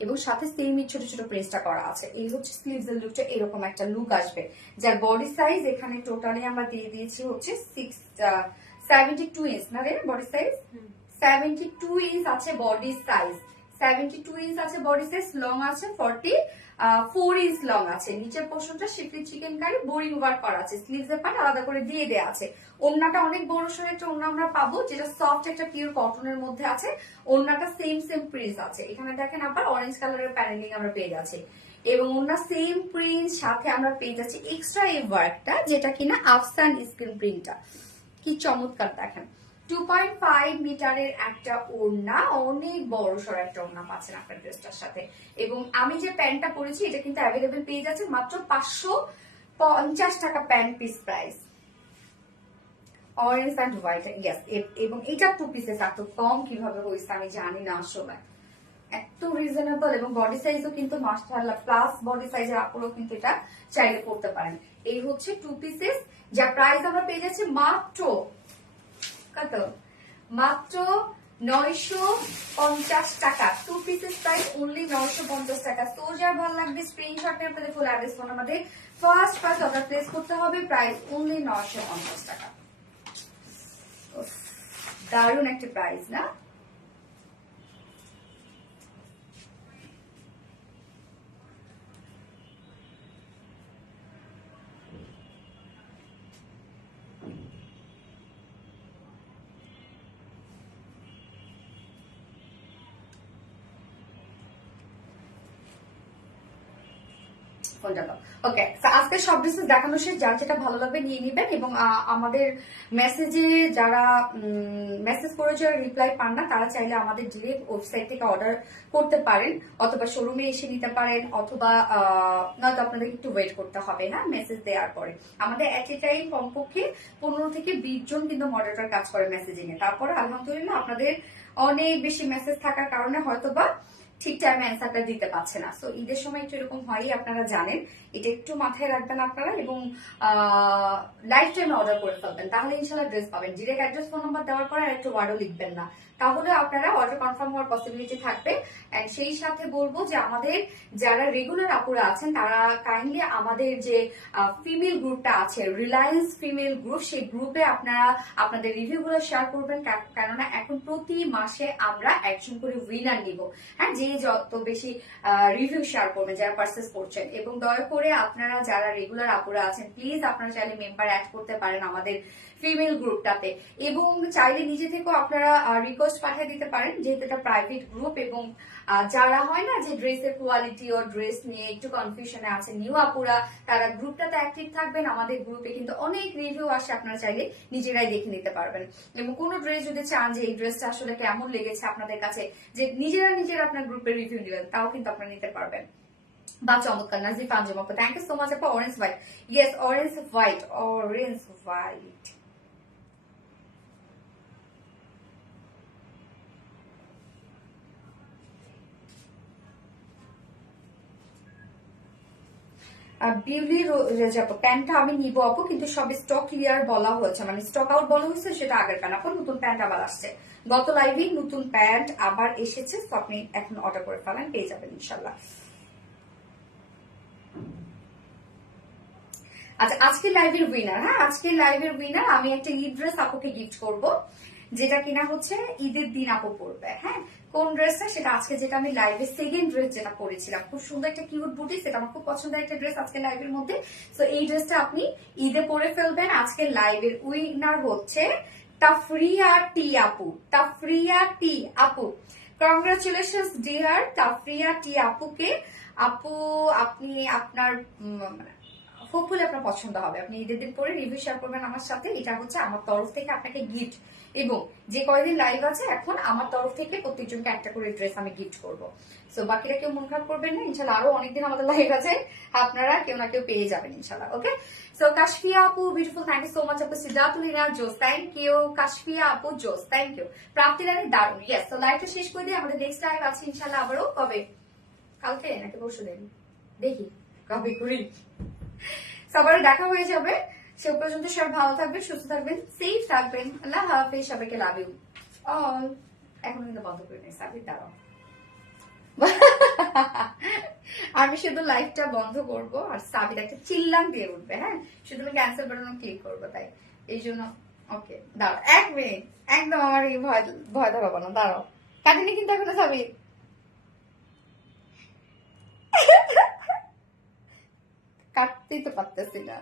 এবং সাথে সেম ছোট ছোট প্রিন্টটা করা আছে। এই হচ্ছে স্লিভস এর লুকটা, এরকম একটা লুক আসবে। যার বডি সাইজ এখানে টোটালি আমরা দিয়ে দিয়েছি হচ্ছে 72 ইঞ্চ না রে বডি সাইজ, 72 ইঞ্চ আছে বডি সাইজ, 72 ইঞ্চ আছে বডি সাইজ, লং আছে 44 ইঞ্চ লং আছে। নিচের পোর্শনটা শিফলি চিকেন কারি বোরিং ওয়ার্ক করা আছে, স্লিভস এর পার্ট আলাদা করে দিয়ে দেওয়া আছে। ওড়নাটা অনেক বড় সড়ো একটা ওড়না আমরা পাবো, যেটা সফট একটা পিওর কটনের মধ্যে আছে। ওড়নাটা সেম প্রিন্ট আছে, এখানে দেখেন আবার অরেঞ্জ কালারের প্যানেলিং আমরা পেয়ে যাচ্ছি, এবং ওড়না সেম প্রিন্ট, সাথে আমরা পেয়ে যাচ্ছি এক্সট্রা এই ওয়ার্কটা, যেটা কিনা আফসান স্ক্রিন প্রিন্টটা। কি চমৎকার দেখেন, 2.5 মিটারের একটা ওড়না, অনেক বড় সড় একটা ওড়না পাচ্ছেন আপনার ড্রেসটার সাথে। এবং আমি যে প্যান্টটা পরেছি এটা কিন্তু অ্যাভেলেবেল পেয়ে যাচ্ছে মাত্র 550 টাকা pant piece price, orange and white, yes. এবং এটা 2 পিসেস, এত কম কিভাবে হয়েছে আমি জানি না আসলে, এত রিজনেবল। এবং বডি সাইজও কিন্তু মাশাআল্লাহ প্লাস বডি সাইজের আপুরও কিন্তু এটা চাইলে করতে পারেন। এই হচ্ছে 2 পিসেস, যার প্রাইস আমরা পেয়ে যাচ্ছি মাত্র কত, মাত্র 950 টাকা। 2 পিসেস প্রাইস অনলি 950 টাকা। তো যার ভালো লাগবে স্ক্রিনশট নিয়ে আপনাদের ফুল অ্যাড্রেস ফোন আমাদের ফার্স্ট অর্ডার প্লেস করতে হবে, প্রাইস অনলি 950 টাকা। দারুণ একটা প্রাইস না? ওকে, আজকে সব ড্রেসেস দেখানো শেষ, যার যেটা ভালো লাগবে নিয়ে নিবেন। এবং আমাদের মেসেজে যারা মেসেজ করে যারা রিপ্লাই পান না, তারা চাইলে আমাদের ডিরেক্ট ওয়েবসাইট থেকে অর্ডার করতে পারেন, অথবা শোরুমে এসে নিতে পারেন, অথবা নয়তো আপনাদের একটু ওয়েট করতে হবে। হ্যাঁ, মেসেজ দেওয়ার পরে আমাদের এট এ টাইম কমপক্ষে 15 থেকে 20 জন কিন্তু মডারেটর কাজ করে মেসেজিং এ। তারপরে আলহামদুলিল্লাহ আপনাদের অনেক বেশি মেসেজ থাকার কারণে হয়তোবা ঠিক টাইমে অ্যান্সারটা দিতে পারছে না। সো ঈদের সময় একটু এরকম হয়ই, আপনারা জানেন, এটা একটু মাথায় রাখবেন আপনারা। এবং লাইফ টাইমে অর্ডার করে ফেলবেন, তাহলে ইনশাল্লাহ ড্রেস পাবেন। ডিরেক্ট অ্যাড্রেস ফোন নাম্বার দেওয়ার পরে আর একটু ওয়ার্ডও লিখবেন না, তাহলে আপনারা অর্ডার কনফার্ম হওয়ার পসিবিলিটি থাকবে। এন্ড সেই সাথে বলবো যে আমাদের যারা রেগুলার আপুরা আছেন তারা কাইন্ডলি আমাদের যে ফিমেল গ্রুপটা আছে, রিলায়েন্স ফিমেল গ্রুপ, সেই গ্রুপে আপনারা আপনাদের রিভিউ গুলো শেয়ার করবেন, কেননা এখন প্রতি মাসে আমরা একজন করে উইনার নিব। হ্যাঁ, যে যত বেশি রিভিউ শেয়ার করবেন যারা পারচেস করছেন। এবং দয়া করে আপনারা যারা রেগুলার আপুরা আছেন প্লিজ আপনারা চাইলে মেম্বার অ্যাড করতে পারেন আমাদের ফিমেল গ্রুপটাতে, এবং চাইলে নিজে থেকেও আপনারা রিকোয়েস্ট পাঠিয়ে দিতে পারেন, যেহেতু এটা প্রাইভেট গ্রুপ। এবং যারা হয় না যে ড্রেসের কোয়ালিটি ও ড্রেস নিয়ে একটু কনফিউশনে আছে নিউ আপুরা, তারা গ্রুপটাতে অ্যাক্টিভ থাকবেন। আমাদের গ্রুপে কিন্তু অনেক রিভিউ আসে, আপনারা চাইলে নিজেরাই দেখে নিতে পারবেন। এবং কোনো ড্রেস যদি চান যে এই ড্রেসটা আসলে কেমন লেগেছে আপনাদের কাছে, যে নিজেরা আপনার গ্রুপের রিভিউ নেবেন, তাও কিন্তু আপনারা নিতে পারবেন। বা চমৎকার নাজিফ আঞ্জুম আপু, থ্যাংক ইউ সো মাচ আপু। Orange white, yes orange white, orange white. বিউলি রেজাপো প্যান্টটা আমি নিবো আপু, কিন্তু সব স্টক ক্লিয়ার বলা হয়েছে, মানে স্টক আউট বলা হয়েছে, সেটা আগের প্যান্ট আপু। নতুন প্যান্ট আবার আসছে, গত লাইভে নতুন প্যান্ট আবার এসেছে, তো আপনি এখন অর্ডার করে ফেলেন, পেয়ে যাবেন ইনশাল্লাহ। আচ্ছা, আজকে লাইভের উইনার, হ্যাঁ আজকের লাইভের উইনার আমি একটা ঈদ ড্রেস আপুকে গিফট করব, যেটা কিনা হচ্ছে ঈদের দিন আপু পরবে। হ্যাঁ, কোন ড্রেসটা সেটা আজকে, যেটা আমি লাইভে সেকেন্ড ড্রেস যেটা পরেছিলাম, খুব সুন্দর একটা কিউট বুটি, সেটা আমার খুব পছন্দের একটা ড্রেস আজকে লাইভের মধ্যে। তো এই ড্রেসটা আপনি ঈদে পরে ফেলবেন। আজকে লাইভের উইনার হচ্ছে তাফরিয়া টি আপু, তাফরিয়া টি আপু। কংগ্রাচুলেশনস ডিয়ার তাফরিয়া টি আপুকে। আপু আপনি আপনার হোপফুলি আপনার পছন্দ হবে, আপনি ঈদের দিন পরে রিভিউ শেয়ার করবেন আমার সাথে। এটা হচ্ছে আমার তরফ থেকে আপনাকে গিফট, এবং যে কয়দিন লাইভ আছে এখন আমার তরফ থেকে প্রত্যেকজনকে একটা করে ড্রেস আমি গিফট করবো। সো বাকিরা কেউ মন খারাপ করবেন না, ইনশাল্লাহ আরো অনেকদিন আমাদের লাইভ আছে, আপনারা কেউ না কেউ পেয়ে যাবেন ইনশাল্লাহ। ওকে, সো কাশফিয়া আপু beautiful, thank you so much আপু। সিজাতুলিনা জোস, থ্যাংক ইউ। কাশফিয়া আপু জোস, থ্যাংক ইউ। প্রাপ্তি রানী দারুন, ইয়েস। তো লাইভটা শেষ করে দিয়ে আমাদের নেক্সট লাইভ আছে ইনশাল্লাহ আবারও, কবে, কালকে নাকি পরশু দিন, দেখি কবে করি, সবার দেখা হয়ে যাবে। সে পর্যন্ত সবাই ভালো থাকবেন, সুস্থ থাকবেন, সেফ থাকবেন। আল্লাহ হাফেজ, সবাইকে লাভ ইউ অল। এখন কিন্তু বন্ধ করে নেই সাবির, দাঁড়াও আমি শুধু লাইভটা বন্ধ করব আর সাবির একটা চিল্লান দিয়ে উঠবে। হ্যাঁ, শুধু আমি ক্যান্সেল বাটন ক্লিক করবো, তাই এই জন্য। ওকে দাঁড়াও 1 মিনিট, একদম আমার এই ভয় ভয় দেখাবো না, দাঁড়াও। কাটিনি কিন্তু এখনো সাবির, কাটতেই তো পারতেছি না।